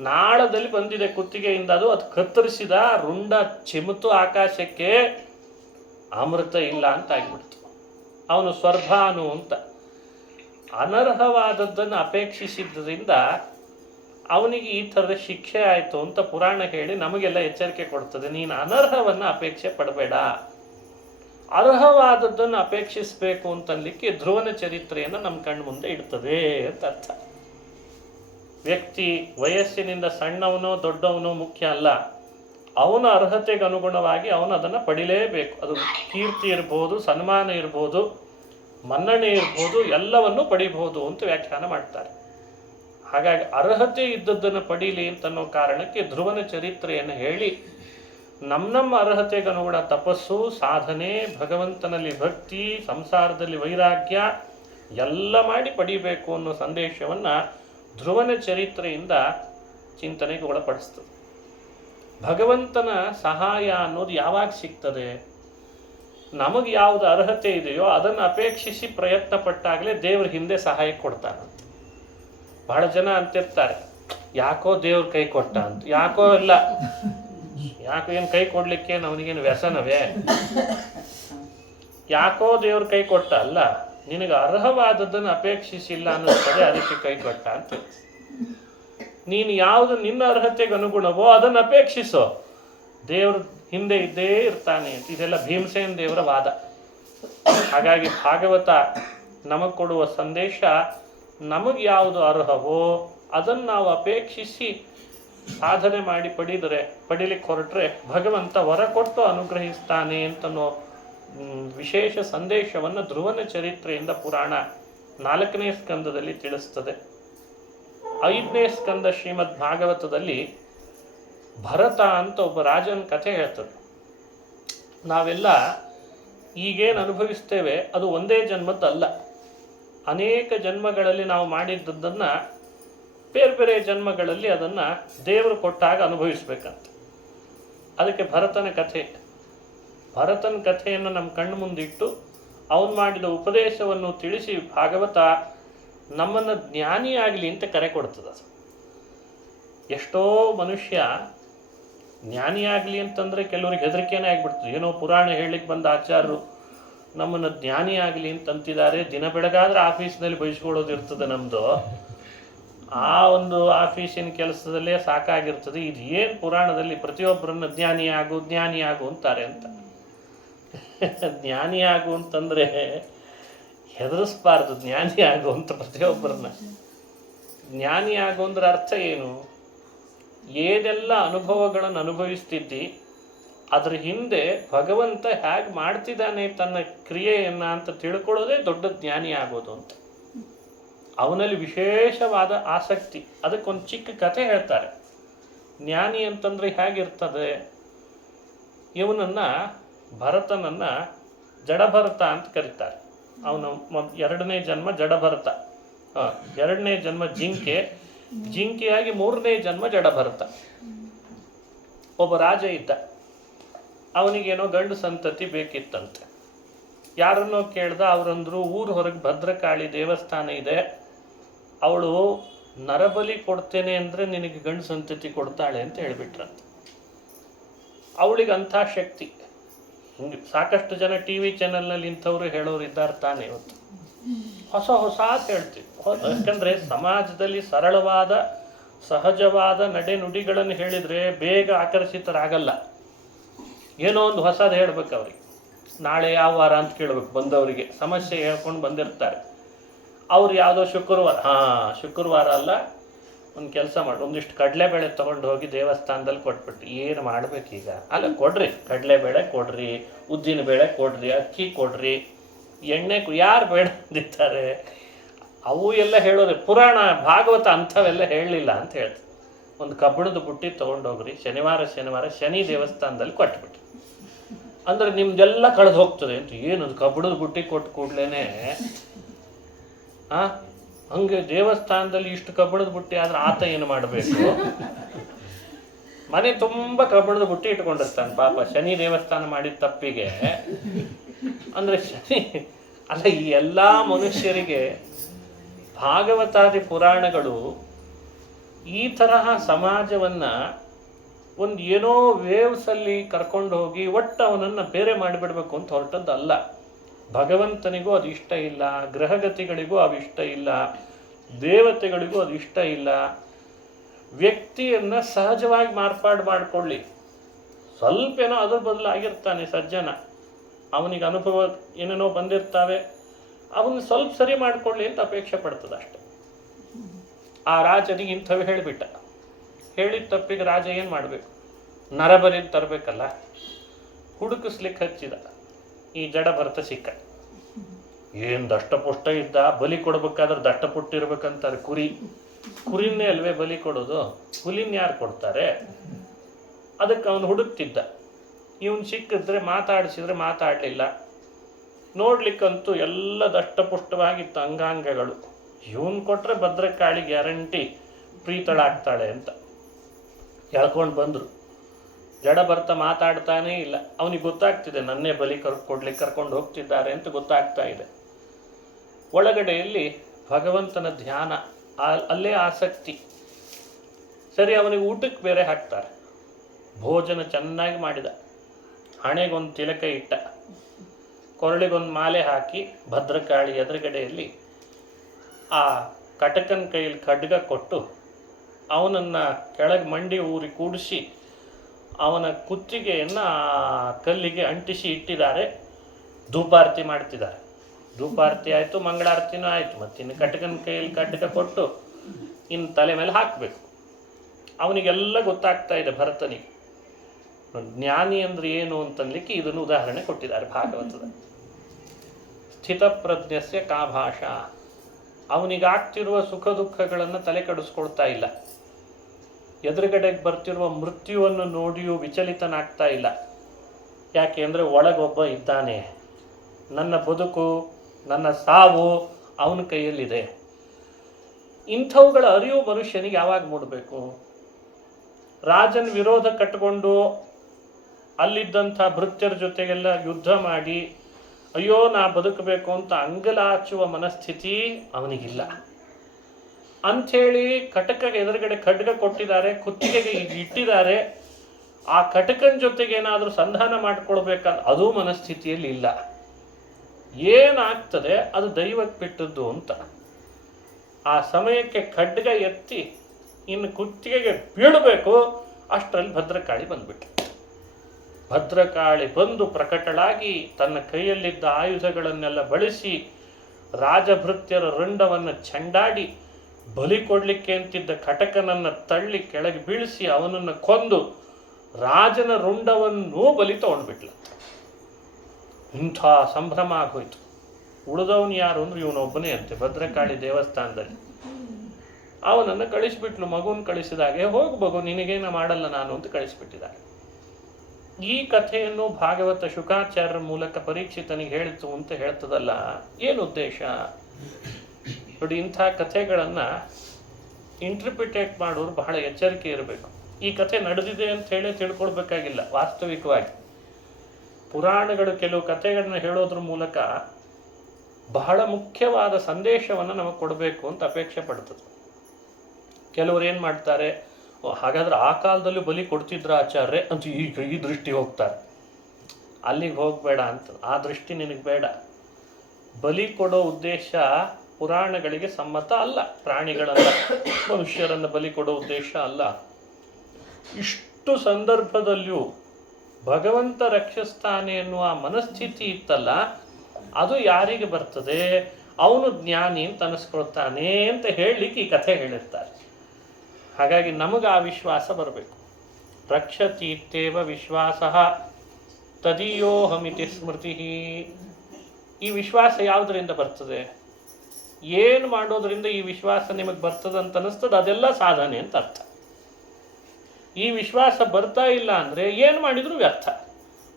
ನಾಳದಲ್ಲಿ ಬಂದಿದೆ ಕುತ್ತಿಗೆಯಿಂದ, ಅದು ಕತ್ತರಿಸಿದ, ರುಂಡ ಚಿಮುತು ಆಕಾಶಕ್ಕೆ, ಅಮೃತ ಇಲ್ಲ ಅಂತ ಆಗಿಬಿಡ್ತು. ಅವನು ಸ್ವರ್ಭಾನು ಅಂತ. ಅನರ್ಹವಾದದ್ದನ್ನು ಅಪೇಕ್ಷಿಸಿದ್ದರಿಂದ ಅವನಿಗೆ ಈ ಥರದ ಶಿಕ್ಷೆ ಆಯಿತು ಅಂತ ಪುರಾಣ ಹೇಳಿ ನಮಗೆಲ್ಲ ಎಚ್ಚರಿಕೆ ಕೊಡ್ತದೆ. ನೀನು ಅನರ್ಹವನ್ನು ಅಪೇಕ್ಷೆ ಪಡಬೇಡ, ಅರ್ಹವಾದದ್ದನ್ನು ಅಪೇಕ್ಷಿಸಬೇಕು ಅಂತನ್ಲಿಕ್ಕೆ ಧ್ರುವನ ಚರಿತ್ರೆಯನ್ನು ನಮ್ಮ ಕಣ್ಣು ಮುಂದೆ ಇಡ್ತದೆ ಅಂತ ಅರ್ಥ. ವ್ಯಕ್ತಿ ವಯಸ್ಸಿನಿಂದ ಸಣ್ಣವನೋ ದೊಡ್ಡವನೋ ಮುಖ್ಯ ಅಲ್ಲ, ಅವನ ಅರ್ಹತೆಗೆ ಅನುಗುಣವಾಗಿ ಅವನು ಅದನ್ನು ಪಡಿಲೇಬೇಕು. ಅದು ಕೀರ್ತಿ ಇರ್ಬೋದು, ಸನ್ಮಾನ ಇರ್ಬೋದು, ಮನ್ನಣೆ ಇರ್ಬೋದು, ಎಲ್ಲವನ್ನೂ ಪಡಿಬಹುದು ಅಂತ ವ್ಯಾಖ್ಯಾನ ಮಾಡ್ತಾರೆ. ಹಾಗಾಗಿ ಅರ್ಹತೆ ಇದ್ದದ್ದನ್ನು ಪಡೀಲಿ ಅಂತನ್ನೋ ಕಾರಣಕ್ಕೆ ಧ್ರುವನ ಚರಿತ್ರೆಯನ್ನು ಹೇಳಿ ನಮ್ಮ ಅರ್ಹತೆಗೆ ಅನುಗುಣ ತಪಸ್ಸು, ಸಾಧನೆ, ಭಗವಂತನಲ್ಲಿ ಭಕ್ತಿ, ಸಂಸಾರದಲ್ಲಿ ವೈರಾಗ್ಯ ಎಲ್ಲ ಮಾಡಿ ಪಡಿಬೇಕು ಅನ್ನೋ ಸಂದೇಶವನ್ನು ಧ್ರುವನ ಚರಿತ್ರೆಯಿಂದ ಚಿಂತನೆಗೆ ಒಳಪಡಿಸ್ತದೆ. ಭಗವಂತನ ಸಹಾಯ ಅನ್ನೋದು ಯಾವಾಗ ಸಿಗ್ತದೆ? ನಮಗೆ ಯಾವುದು ಅರ್ಹತೆ ಇದೆಯೋ ಅದನ್ನು ಅಪೇಕ್ಷಿಸಿ ಪ್ರಯತ್ನ ಪಟ್ಟಾಗಲೇ ದೇವ್ರ ಹಿಂದೆ ಸಹಾಯ ಕೊಡ್ತಾನಂತ. ಬಹಳ ಜನ ಅಂತಿರ್ತಾರೆ, ಯಾಕೋ ದೇವ್ರ ಕೈ ಕೊಟ್ಟ ಅಂತ. ಯಾಕೋ ಇಲ್ಲ, ಯಾಕೋ ಏನು ಕೈ ಕೊಡ್ಲಿಕ್ಕೆ ಅವನಿಗೇನು ವ್ಯಸನವೇ? ಯಾಕೋ ದೇವ್ರ ಕೈ ಕೊಟ್ಟ ಅಲ್ಲ, ನಿನಗೆ ಅರ್ಹವಾದದ್ದನ್ನು ಅಪೇಕ್ಷಿಸಿಲ್ಲ ಅನ್ನಿಸ್ತದೆ, ಅದಕ್ಕೆ ಕೈ ಕೊಟ್ಟ ಅಂತ. ನೀನು ಯಾವುದು ನಿನ್ನ ಅರ್ಹತೆಗೆ ಅನುಗುಣವೋ ಅದನ್ನು ಅಪೇಕ್ಷಿಸೋ, ದೇವ್ರ ಹಿಂದೆ ಇದ್ದೇ ಇರ್ತಾನೆ ಅಂತ. ಇದೆಲ್ಲ ಭೀಮಸೇನ ದೇವರ ವಾದ. ಹಾಗಾಗಿ ಭಾಗವತ ನಮಗೆ ಕೊಡುವ ಸಂದೇಶ, ನಮಗೆ ಯಾವುದು ಅರ್ಹವೋ ಅದನ್ನು ನಾವು ಅಪೇಕ್ಷಿಸಿ ಸಾಧನೆ ಮಾಡಿ ಪಡೀಲಿಕ್ಕೆ ಹೊರಟ್ರೆ ಭಗವಂತ ವರ ಕೊಟ್ಟು ಅನುಗ್ರಹಿಸ್ತಾನೆ ಅಂತನೋ ವಿಶೇಷ ಸಂದೇಶವನ್ನು ಧ್ರುವನ ಚರಿತ್ರೆಯಿಂದ ಪುರಾಣ 4ನೇ ಸ್ಕಂದದಲ್ಲಿ ತಿಳಿಸ್ತದೆ. 5ನೇ ಸ್ಕಂದ ಶ್ರೀಮದ್ ಭಾಗವತದಲ್ಲಿ ಭರತ ಅಂತ ಒಬ್ಬ ರಾಜನ ಕಥೆ ಹೇಳ್ತದೆ. ನಾವೆಲ್ಲ ಈಗೇನು ಅನುಭವಿಸ್ತೇವೆ ಅದು ಒಂದೇ ಜನ್ಮದ್ದಲ್ಲ, ಅನೇಕ ಜನ್ಮಗಳಲ್ಲಿ ನಾವು ಮಾಡಿದ್ದನ್ನು ಬೇರೆ ಬೇರೆ ಜನ್ಮಗಳಲ್ಲಿ ಅದನ್ನು ದೇವರು ಕೊಟ್ಟಾಗ ಅನುಭವಿಸ್ಬೇಕಂತ. ಅದಕ್ಕೆ ಭರತನ ಕಥೆಯನ್ನು ನಮ್ಮ ಕಣ್ಣು ಮುಂದಿಟ್ಟು ಅವನು ಮಾಡಿದ ಉಪದೇಶವನ್ನು ತಿಳಿಸಿ ಭಾಗವತ ನಮ್ಮನ್ನು ಜ್ಞಾನಿಯಾಗಲಿ ಅಂತ ಕರೆ ಕೊಡ್ತದೆ. ಎಷ್ಟೋ ಮನುಷ್ಯ ಜ್ಞಾನಿಯಾಗಲಿ ಅಂತಂದರೆ ಕೆಲವ್ರಿಗೆ ಹೆದರಿಕೆನೇ ಆಗಿಬಿಡ್ತದೆ. ಏನೋ ಪುರಾಣ ಹೇಳಲಿಕ್ಕೆ ಬಂದ ಆಚಾರ್ಯರು ನಮ್ಮನ್ನು ಜ್ಞಾನಿಯಾಗಲಿ ಅಂತಂತಿದ್ದಾರೆ, ದಿನ ಬೆಳಗಾದ್ರೆ ಆಫೀಸ್ನಲ್ಲಿ ಬಯಸ್ಕೊಳ್ಳೋದಿರ್ತದೆ ನಮ್ಮದು. ಆ ಒಂದು ಆಫೀಸಿನ ಕೆಲಸದಲ್ಲೇ ಸಾಕಾಗಿರ್ತದೆ. ಇದು ಏನು ಪುರಾಣದಲ್ಲಿ ಪ್ರತಿಯೊಬ್ಬರನ್ನು ಜ್ಞಾನಿಯಾಗು ಅಂತಾರೆ ಅಂತ. ಜ್ಞಾನಿಯಾಗು ಅಂತಂದರೆ ಹೆದರಿಸ್ಬಾರ್ದು, ಜ್ಞಾನಿಯಾಗು ಅಂತ ಪ್ರತಿಯೊಬ್ಬರನ್ನ. ಜ್ಞಾನಿಯಾಗು ಅಂದ್ರೆ ಅರ್ಥ ಏನು? ಏನೆಲ್ಲ ಅನುಭವಗಳನ್ನು ಅನುಭವಿಸ್ತಿದ್ದಿ ಅದ್ರ ಹಿಂದೆ ಭಗವಂತ ಹೇಗೆ ಮಾಡ್ತಿದ್ದಾನೆ ತನ್ನ ಕ್ರಿಯೆಯನ್ನು ಅಂತ ತಿಳ್ಕೊಳ್ಳೋದೇ ದೊಡ್ಡ ಜ್ಞಾನಿ ಆಗೋದು ಅಂತ. ಅವನಲ್ಲಿ ವಿಶೇಷವಾದ ಆಸಕ್ತಿ. ಅದಕ್ಕೊಂದು ಚಿಕ್ಕ ಕಥೆ ಹೇಳ್ತಾರೆ. ಜ್ಞಾನಿ ಅಂತಂದರೆ ಹೇಗಿರ್ತದೆ? ಭರತನನ್ನು ಜಡಭರತ ಅಂತ ಕರೀತಾರೆ. ಅವನು 2ನೇ ಜನ್ಮ ಜಡಭರತ, 2ನೇ ಜನ್ಮ ಜಿಂಕೆಯಾಗಿ 3ನೇ ಜನ್ಮ ಜಡಭರತ. ಒಬ್ಬ ರಾಜ ಇದ್ದ, ಅವನಿಗೇನೋ ಗಂಡು ಸಂತತಿ ಬೇಕಿತ್ತಂತೆ. ಯಾರನ್ನೋ ಕೇಳ್ದ, ಅವರಂದ್ರು ಊರು ಹೊರಗೆ ಭದ್ರಕಾಳಿ ದೇವಸ್ಥಾನ ಇದೆ, ಅವಳು ನರಬಲಿ ಕೊಡ್ತೇನೆ ಅಂದರೆ ನಿನಗೆ ಗಂಡು ಸಂತತಿ ಕೊಡ್ತಾಳೆ ಅಂತ ಹೇಳ್ಬಿಟ್ರಂತೆ. ಅವಳಿಗೆ ಅಂಥ ಶಕ್ತಿ. ಹಿಂಗೆ ಸಾಕಷ್ಟು ಜನ TV ಚಾನಲ್ನಲ್ಲಿ ಇಂಥವ್ರು ಹೇಳೋರು ಇದ್ದಾರೆ ತಾನೇ ಇವತ್ತು. ಹೊಸ ಹೇಳ್ತೀವಿ. ಯಾಕಂದರೆ ಸಮಾಜದಲ್ಲಿ ಸರಳವಾದ ಸಹಜವಾದ ನಡೆನುಡಿಗಳನ್ನು ಹೇಳಿದರೆ ಬೇಗ ಆಕರ್ಷಿತರಾಗಲ್ಲ. ಏನೋ ಒಂದು ಹೊಸದು ಹೇಳ್ಬೇಕು ಅವ್ರಿಗೆ. ನಾಳೆ ಯಾವ ವಾರ ಅಂತ ಕೇಳಬೇಕು ಬಂದವರಿಗೆ. ಸಮಸ್ಯೆ ಹೇಳ್ಕೊಂಡು ಬಂದಿರ್ತಾರೆ. ಅವ್ರು ಯಾವುದೋ ಶುಕ್ರವಾರ ಅಲ್ಲ, ಒಂದು ಕೆಲಸ ಮಾಡಿ, ಒಂದಿಷ್ಟು ಕಡಲೆಬೇಳೆ ತೊಗೊಂಡು ಹೋಗಿ ದೇವಸ್ಥಾನದಲ್ಲಿ ಕೊಟ್ಬಿಟ್ಟು ಏನು ಮಾಡಬೇಕೀಗ? ಅಲ್ಲ ಕೊಡ್ರಿ, ಕಡಲೆಬೇಳೆ ಕೊಡ್ರಿ, ಉದ್ದಿನ ಬೇಳೆ ಕೊಡ್ರಿ, ಅಕ್ಕಿ ಕೊಡ್ರಿ, ಎಣ್ಣೆ ಯಾರು ಬೇಡ ಅಂದಿದ್ದಾರೆ? ಅವು ಎಲ್ಲ ಹೇಳೋದು ಪುರಾಣ ಭಾಗವತ ಅಂಥವೆಲ್ಲ ಹೇಳಲಿಲ್ಲ ಅಂತ ಹೇಳ್ತಾರೆ. ಒಂದು ಕಬ್ಬಿಣದ ಬುಟ್ಟಿ ತೊಗೊಂಡೋಗ್ರಿ, ಶನಿವಾರ ಶನಿ ದೇವಸ್ಥಾನದಲ್ಲಿ ಕೊಟ್ಬಿಟ್ಟು, ಅಂದರೆ ನಿಮ್ದೆಲ್ಲ ಕಳೆದು ಹೋಗ್ತದೆ ಅಂತ. ಏನದು ಕಬ್ಬಿಣದ ಬುಟ್ಟಿ ಕೊಟ್ಟು ಕೂಡ್ಲೇ ಹಂಗೆ ದೇವಸ್ಥಾನದಲ್ಲಿ ಇಷ್ಟು ಕಬ್ಬಿಣದ ಬುಟ್ಟಿ ಆದ್ರೆ ಆತ ಏನು ಮಾಡಬೇಕು? ಮನೆ ತುಂಬ ಕಬ್ಬಿಣದ ಬುಟ್ಟಿ ಇಟ್ಕೊಂಡಿರ್ತಾನೆ ಪಾಪ, ಶನಿ ದೇವಸ್ಥಾನ ಮಾಡಿದ ತಪ್ಪಿಗೆ. ಅಂದರೆ ಈ ಎಲ್ಲ ಮನುಷ್ಯರಿಗೆ ಭಾಗವತಾದಿ ಪುರಾಣಗಳು ಈ ತರಹ ಸಮಾಜವನ್ನು ಒಂದು ಏನೋ ವೇವ್ಸಲ್ಲಿ ಕರ್ಕೊಂಡು ಹೋಗಿ ಒಟ್ಟು ಅವನನ್ನು ಬೇರೆ ಮಾಡಿಬಿಡ್ಬೇಕು ಅಂತ ಹೊರಟದ್ದಲ್ಲ. ಭಗವಂತನಿಗೂ ಅದು ಇಷ್ಟ ಇಲ್ಲ, ಗ್ರಹಗತಿಗಳಿಗೂ ಅದು ಇಷ್ಟ ಇಲ್ಲ, ದೇವತೆಗಳಿಗೂ ಅದು ಇಷ್ಟ ಇಲ್ಲ. ವ್ಯಕ್ತಿಯನ್ನು ಸಹಜವಾಗಿ ಮಾರ್ಪಾಡು ಮಾಡಿಕೊಳ್ಳಿ. ಸ್ವಲ್ಪ ಏನೋ ಅದ್ರ ಬದಲಾಗಿರ್ತಾನೆ ಸಜ್ಜನ, ಅವನಿಗೆ ಅನುಭವ ಏನೇನೋ ಬಂದಿರ್ತಾವೆ, ಅವನ್ನ ಸ್ವಲ್ಪ ಸರಿ ಮಾಡಿಕೊಳ್ಳಿ ಅಂತ ಅಪೇಕ್ಷೆ ಪಡ್ತದೆ ಅಷ್ಟೆ. ಆ ರಾಜನಿಗೆ ಇಂಥವು ಹೇಳಿಬಿಟ್ಟ. ಹೇಳಿದ ತಪ್ಪಿಗೆ ರಾಜ ಏನು ಮಾಡಬೇಕು? ನರಬಲಿ ತರಬೇಕಲ್ಲ. ಹುಡುಕಿಸ್ಲಿಕ್ಕೆ ಹಚ್ಚಿದ. ಈ ಜಡಭರತ ಸಿಕ್ಕ. ಏನು ದಷ್ಟಪುಷ್ಟ ಇದ್ದ. ಬಲಿ ಕೊಡ್ಬೇಕಾದ್ರೆ ದಷ್ಟಪುಷ್ಟ ಇರ್ಬೇಕಂತಾರೆ. ಕುರಿನೇ ಅಲ್ವೇ ಬಲಿ ಕೊಡೋದು, ಹುಲಿನ ಯಾರು ಕೊಡ್ತಾರೆ? ಅದಕ್ಕೆ ಅವನು ಹುಡುಕ್ತಿದ್ದ. ಇವನು ಸಿಕ್ಕಿದ್ರೆ ಮಾತಾಡಿಸಿದ್ರೆ ಮಾತಾಡಲಿಲ್ಲ. ನೋಡ್ಲಿಕ್ಕಂತೂ ಎಲ್ಲ ದಷ್ಟಪುಷ್ಟವಾಗಿತ್ತು ಅಂಗಾಂಗಗಳು. ಇವನು ಕೊಟ್ಟರೆ ಭದ್ರಕಾಳಿ ಗ್ಯಾರಂಟಿ ಪ್ರೀತಳಾಗ್ತಾಳೆ ಅಂತ ಹೇಳ್ಕೊಂಡು ಬಂದರು. ಜಡಭರತ ಮಾತಾಡ್ತಾನೇ ಇಲ್ಲ. ಅವನಿಗೆ ಗೊತ್ತಾಗ್ತಿದೆ ನನ್ನೇ ಬಲಿ ಕೊಡ್ಲಿಕ್ಕೆ ಕರ್ಕೊಂಡು ಹೋಗ್ತಿದ್ದಾರೆ ಅಂತ ಗೊತ್ತಾಗ್ತಾ ಇದೆ. ಒಳಗಡೆಯಲ್ಲಿ ಭಗವಂತನ ಧ್ಯಾನ, ಅಲ್ಲೇ ಆಸಕ್ತಿ. ಸರಿ, ಅವನಿಗೆ ಊಟಕ್ಕೆ ಬೇರೆ ಹಾಕ್ತಾರೆ. ಭೋಜನ ಚೆನ್ನಾಗಿ ಮಾಡಿದ, ಹಣೆಗೊಂದು ತಿಲಕ ಇಟ್ಟ. ಕೊರಳಿಗೊಂದು ಮಾಲೆ ಹಾಕಿ ಭದ್ರಕಾಳಿ ಎದುರುಗಡೆಯಲ್ಲಿ ಆ ಕಟಕನ ಕೈಯಲ್ಲಿ ಖಡ್ಗ ಕೊಟ್ಟು ಅವನನ್ನು ಕೆಳಗೆ ಮಂಡಿ ಊರಿ ಕೂಡಿಸಿ ಅವನ ಕುತ್ತಿಗೆಯನ್ನು ಕಲ್ಲಿಗೆ ಅಂಟಿಸಿ ಇಟ್ಟಿದ್ದಾರೆ. ಧೂಪಾರತಿ ಮಾಡ್ತಿದ್ದಾರೆ. ಧೂಪಾರತಿ ಆಯಿತು, ಮಂಗಳಾರತಿನೂ ಆಯಿತು. ಮತ್ತಿನ್ನು ಕಟಕನ ಕೈಯಲ್ಲಿ ಖಡ್ಗ ಕೊಟ್ಟು ಇನ್ನು ತಲೆ ಮೇಲೆ ಹಾಕಬೇಕು. ಅವನಿಗೆಲ್ಲ ಗೊತ್ತಾಗ್ತಾ ಇದೆ ಭರತನಿಗೆ. ಜ್ಞಾನಿ ಅಂದರೆ ಏನು ಅಂತನ್ಲಿಕ್ಕೆ ಇದನ್ನು ಉದಾಹರಣೆ ಕೊಟ್ಟಿದ್ದಾರೆ ಭಾಗವತದ. ಸ್ಥಿತಪ್ರಜ್ಞಸ್ಯ ಕಾ ಭಾಷಾ. ಅವನಿಗಾಗ್ತಿರುವ ಸುಖ ದುಃಖಗಳನ್ನು ತಲೆ ಕೆಡಿಸ್ಕೊಳ್ತಾ ಇಲ್ಲ. ಎದುರುಗಡೆಗೆ ಬರ್ತಿರುವ ಮೃತ್ಯುವನ್ನು ನೋಡಿಯೂ ವಿಚಲಿತನಾಗ್ತಾ ಇಲ್ಲ. ಯಾಕೆ ಅಂದರೆ ಒಳಗೊಬ್ಬ ಇದ್ದಾನೆ. ನನ್ನ ಬದುಕು, ನನ್ನ ಸಾವು ಅವನ ಕೈಯಲ್ಲಿದೆ. ಇಂಥವುಗಳ ಅರಿವು ಮನುಷ್ಯನಿಗೆ ಯಾವಾಗ ಮೂಡಬೇಕು? ರಾಜನ ವಿರೋಧ ಕಟ್ಟಿಕೊಂಡು ಅಲ್ಲಿದ್ದಂಥ ಭೃತ್ಯರ ಜೊತೆಗೆಲ್ಲ ಯುದ್ಧ ಮಾಡಿ ಅಯ್ಯೋ ನಾ ಬದುಕಬೇಕು ಅಂತ ಅಂಗಲಾಚುವ ಮನಸ್ಥಿತಿ ಅವನಿಗಿಲ್ಲ. ಅಂಥೇಳಿ ಕಟಕಗೆ ಎದುರುಗಡೆ ಖಡ್ಗ ಕೊಟ್ಟಿದ್ದಾರೆ, ಕುತ್ತಿಗೆಗೆ ಇಟ್ಟಿದ್ದಾರೆ. ಆ ಕಟಕನ ಜೊತೆಗೆ ಏನಾದರೂ ಸಂಧಾನ ಮಾಡಿಕೊಳ್ಬೇಕಂತ ಅದೂ ಮನಸ್ಥಿತಿಯಲ್ಲಿ ಇಲ್ಲ. ಏನಾಗ್ತದೆ ಅದು ದೈವಕ್ಕೆ ಬಿಟ್ಟದ್ದು ಅಂತ. ಆ ಸಮಯಕ್ಕೆ ಖಡ್ಗ ಎತ್ತಿ ಇನ್ನು ಕುತ್ತಿಗೆಗೆ ಬೀಳಬೇಕು, ಅಷ್ಟರಲ್ಲಿ ಭದ್ರಕಾಳಿ ಬಂದ್ಬಿಟ್ಟು. ಭದ್ರಕಾಳಿ ಬಂದು ಪ್ರಕಟಳಾಗಿ ತನ್ನ ಕೈಯಲ್ಲಿದ್ದ ಆಯುಧಗಳನ್ನೆಲ್ಲ ಬಳಸಿ ರಾಜಭೃತ್ಯರ ರುಂಡವನ್ನು ಚೆಂಡಾಡಿ ಬಲಿ ಕೊಡಲಿಕ್ಕೆ ಅಂತಿದ್ದ ಕಟಕನನ್ನು ತಳ್ಳಿ ಕೆಳಗೆ ಬೀಳಿಸಿ ಅವನನ್ನು ಕೊಂದು ರಾಜನ ರುಂಡವನ್ನು ಬಲಿ ತಗೊಂಡ್ಬಿಟ್ಲ. ಇಂಥ ಸಂಭ್ರಮ ಆಗೋಯ್ತು. ಉಳಿದವನು ಯಾರು ಅಂದ್ರೆ ಇವನೊಬ್ಬನೇ ಅಂತೆ ಭದ್ರಕಾಳಿ ದೇವಸ್ಥಾನದಲ್ಲಿ. ಅವನನ್ನು ಕಳಿಸಿಬಿಟ್ಲು. ಮಗುನ ಕಳಿಸಿದಾಗೆ ಹೋಗಿ ಮಗು ನಿನಗೇನು ಮಾಡಲ್ಲ ನಾನು ಅಂತ ಕಳಿಸಿಬಿಟ್ಟಿದ್ದಾರೆ. ಈ ಕಥೆಯನ್ನು ಭಾಗವತ ಶುಕಾಚಾರ್ಯರ ಮೂಲಕ ಪರೀಕ್ಷಿತನಿಗೆ ಹೇಳಿತು ಅಂತ ಹೇಳ್ತದಲ್ಲ, ಏನು ಉದ್ದೇಶ ನೋಡಿ. ಇಂಥ ಕಥೆಗಳನ್ನು ಇಂಟರ್ಪ್ರಿಟೇಟ್ ಮಾಡೋರು ಬಹಳ ಎಚ್ಚರಿಕೆ ಇರಬೇಕು. ಈ ಕಥೆ ನಡೆದಿದೆ ಅಂತ ಹೇಳಿ ತಿಳ್ಕೊಳ್ಬೇಕಾಗಿಲ್ಲ. ವಾಸ್ತವಿಕವಾಗಿ ಪುರಾಣಗಳು ಕೆಲವು ಕಥೆಗಳನ್ನ ಹೇಳೋದ್ರ ಮೂಲಕ ಬಹಳ ಮುಖ್ಯವಾದ ಸಂದೇಶವನ್ನು ನಮಗೆ ಕೊಡಬೇಕು ಅಂತ ಅಪೇಕ್ಷೆ ಪಡ್ತದೆ. ಕೆಲವರು ಏನು ಮಾಡ್ತಾರೆ, ಹಾಗಾದ್ರೆ ಆ ಕಾಲದಲ್ಲಿ ಬಲಿ ಕೊಡ್ತಿದ್ರ ಆಚಾರ್ಯ ಅಂತ ಈ ದೃಷ್ಟಿ ಹೋಗ್ತಾರೆ. ಅಲ್ಲಿಗೆ ಹೋಗಬೇಡ ಅಂತ. ಆ ದೃಷ್ಟಿ ನಿನಗೆ ಬೇಡ. ಬಲಿ ಕೊಡೋ ಉದ್ದೇಶ ಪುರಾಣಗಳಿಗೆ ಸಮ್ಮತ ಅಲ್ಲ. ಪ್ರಾಣಿಗಳನ್ನ ಮನುಷ್ಯರನ್ನು ಬಲಿ ಕೊಡೋ ಉದ್ದೇಶ ಅಲ್ಲ. ಇಷ್ಟು ಸಂದರ್ಭದಲ್ಲಿಯೂ ಭಗವಂತ ರಕ್ಷಿಸ್ತಾನೆ ಎನ್ನುವ ಮನಸ್ಥಿತಿ ಇತ್ತಲ್ಲ, ಅದು ಯಾರಿಗೆ ಬರ್ತದೆ? ಅವನು ಜ್ಞಾನಿ ಅಂತ ಅನಿಸ್ಕೊಳ್ತಾನೆ ಅಂತ ಹೇಳಲಿಕ್ಕೆ ಈ ಕಥೆ ಹೇಳಿರ್ತಾರೆ. ಹಾಗಾಗಿ ನಮಗೆ ಆ ವಿಶ್ವಾಸ ಬರಬೇಕು. ರಕ್ಷತೀತ್ಯೇವ ವಿಶ್ವಾಸ ತದೀಯೋಹಮಿತಿ ಸ್ಮೃತಿ. ಈ ವಿಶ್ವಾಸ ಯಾವುದರಿಂದ ಬರ್ತದೆ? ಏನು ಮಾಡೋದ್ರಿಂದ ಈ ವಿಶ್ವಾಸ ನಿಮಗೆ ಬರ್ತದೆ ಅಂತ ಅನಿಸ್ತದೆ ಅದೆಲ್ಲ ಸಾಧನೆ ಅಂತ ಅರ್ಥ. ಈ ವಿಶ್ವಾಸ ಬರ್ತಾ ಇಲ್ಲ ಅಂದರೆ ಏನು ಮಾಡಿದರೂ ವ್ಯರ್ಥ.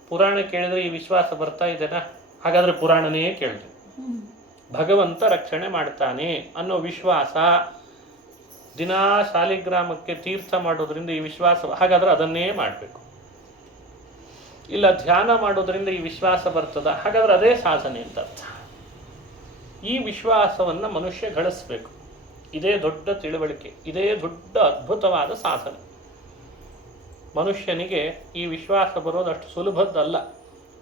ಪುರಾಣ ಕೇಳಿದರೆ ಈ ವಿಶ್ವಾಸ ಬರ್ತಾ ಇದೆನಾ? ಹಾಗಾದರೆ ಪುರಾಣನೇ ಕೇಳಿದ್ರು. ಭಗವಂತ ರಕ್ಷಣೆ ಮಾಡ್ತಾನೆ ಅನ್ನೋ ವಿಶ್ವಾಸ, ದಿನಾ ಶಾಲಿಗ್ರಾಮಕ್ಕೆ ತೀರ್ಥ ಮಾಡೋದ್ರಿಂದ ಈ ವಿಶ್ವಾಸ, ಹಾಗಾದ್ರೆ ಅದನ್ನೇ ಮಾಡಬೇಕು. ಇಲ್ಲ ಧ್ಯಾನ ಮಾಡೋದ್ರಿಂದ ಈ ವಿಶ್ವಾಸ ಬರ್ತದ, ಹಾಗಾದ್ರೆ ಅದೇ ಸಾಧನೆ ಅಂತ ಅರ್ಥ. ಈ ವಿಶ್ವಾಸವನ್ನು ಮನುಷ್ಯ ಗಳಿಸ್ಬೇಕು. ಇದೇ ದೊಡ್ಡ ತಿಳುವಳಿಕೆ, ಇದೇ ದೊಡ್ಡ ಅದ್ಭುತವಾದ ಸಾಧನೆ. ಮನುಷ್ಯನಿಗೆ ಈ ವಿಶ್ವಾಸ ಬರೋದಷ್ಟು ಸುಲಭದ್ದಲ್ಲ.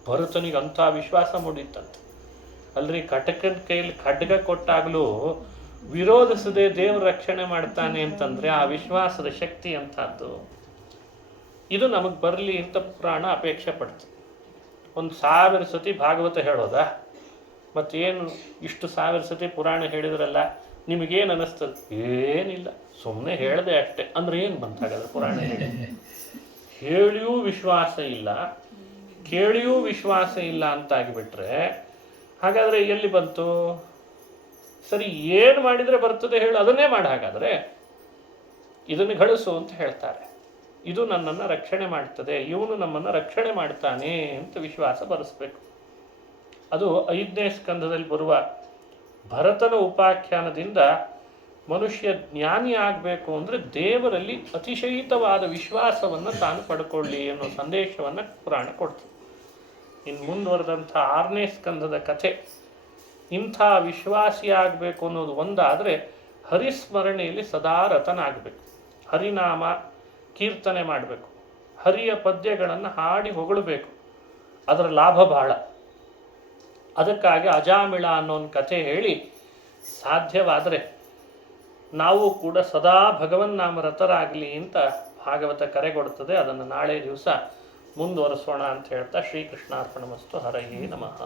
ಭರತನಿಗೆ ಅಂಥ ವಿಶ್ವಾಸ ಮೂಡಿತ್ತಂತೆ. ಅಲ್ರಿ, ಕಟಕನ ಕೈಯಲ್ಲಿ ಖಡ್ಗ ಕೊಟ್ಟಾಗಲೂ ವಿರೋಧಿಸದೆ ದೇವರು ರಕ್ಷಣೆ ಮಾಡ್ತಾನೆ ಅಂತಂದರೆ ಆ ವಿಶ್ವಾಸದ ಶಕ್ತಿ ಅಂತದ್ದು. ಇದು ನಮಗೆ ಬರಲಿ ಅಂತ ಪುರಾಣ ಅಪೇಕ್ಷೆ ಪಡ್ತು. 1000 ಸತಿ ಭಾಗವತ ಹೇಳೋದಾ? ಮತ್ತೇನು ಇಷ್ಟು 1000 ಸತಿ ಪುರಾಣ ಹೇಳಿದ್ರಲ್ಲ, ನಿಮಗೇನು ಅನ್ನಿಸ್ತದೆ? ಏನಿಲ್ಲ, ಸುಮ್ಮನೆ ಹೇಳಿದೆ ಅಷ್ಟೇ ಅಂದ್ರೆ ಏನು ಬಂತಾಗಲ್ಲ. ಪುರಾಣ ಹೇಳಿಯೂ ವಿಶ್ವಾಸ ಇಲ್ಲ, ಕೇಳಿಯೂ ವಿಶ್ವಾಸ ಇಲ್ಲ ಅಂತಾಗಿಬಿಟ್ರೆ ಹಾಗಾದರೆ ಎಲ್ಲಿ ಬಂತು? ಸರಿ, ಏನು ಮಾಡಿದರೆ ಬರ್ತದೆ ಹೇಳು, ಅದನ್ನೇ ಮಾಡಿ. ಹಾಗಾದರೆ ಇದನ್ನು ಗಳಿಸು ಅಂತ ಹೇಳ್ತಾರೆ. ಇದು ನನ್ನನ್ನು ರಕ್ಷಣೆ ಮಾಡ್ತದೆ, ಇವನು ನಮ್ಮನ್ನು ರಕ್ಷಣೆ ಮಾಡ್ತಾನೆ ಅಂತ ವಿಶ್ವಾಸ ಬರೆಸ್ಬೇಕು. ಅದು 5ನೇ ಸ್ಕಂದದಲ್ಲಿ ಬರುವ ಭರತನ ಉಪಾಖ್ಯಾನದಿಂದ ಮನುಷ್ಯ ಜ್ಞಾನಿ ಆಗಬೇಕು ಅಂದರೆ ದೇವರಲ್ಲಿ ಅತಿಶಯಿತವಾದ ವಿಶ್ವಾಸವನ್ನು ತಾನು ಪಡ್ಕೊಳ್ಳಿ ಅನ್ನೋ ಸಂದೇಶವನ್ನು ಪುರಾಣ ಕೊಡ್ತದೆ. ಇನ್ನು ಮುಂದುವರೆದಂಥ 6ನೇ ಸ್ಕಂದದ ಕಥೆ. ಇಂಥ ವಿಶ್ವಾಸಿ ಆಗಬೇಕು ಅನ್ನೋದು ಒಂದಾದರೆ ಹರಿಸ್ಮರಣೆಯಲ್ಲಿ ಸದಾ ರತನಾಗಬೇಕು. ಹರಿನಾಮ ಕೀರ್ತನೆ ಮಾಡಬೇಕು. ಹರಿಯ ಪದ್ಯಗಳನ್ನು ಹಾಡಿ ಹೊಗಳಬೇಕು. ಅದರ ಲಾಭ ಬಹಳ. ಅದಕ್ಕಾಗಿ ಅಜಾಮಿಳ ಅನ್ನೋ ಒಂದು ಕಥೆ ಹೇಳಿ ಸಾಧ್ಯವಾದರೆ ನಾವು ಕೂಡ ಸದಾ ಭಗವನ್ನಾಮರತರಾಗಲಿ ಅಂತ ಭಾಗವತ ಕರೆ ಕೊಡುತ್ತದೆ. ಅದನ್ನು ನಾಳೆ ದಿವಸ ಮುಂದುವರಿಸೋಣ ಅಂತ ಹೇಳ್ತಾ ಶ್ರೀಕೃಷ್ಣಾರ್ಪಣಮಸ್ತು. ಹರಯೇ ನಮಃ.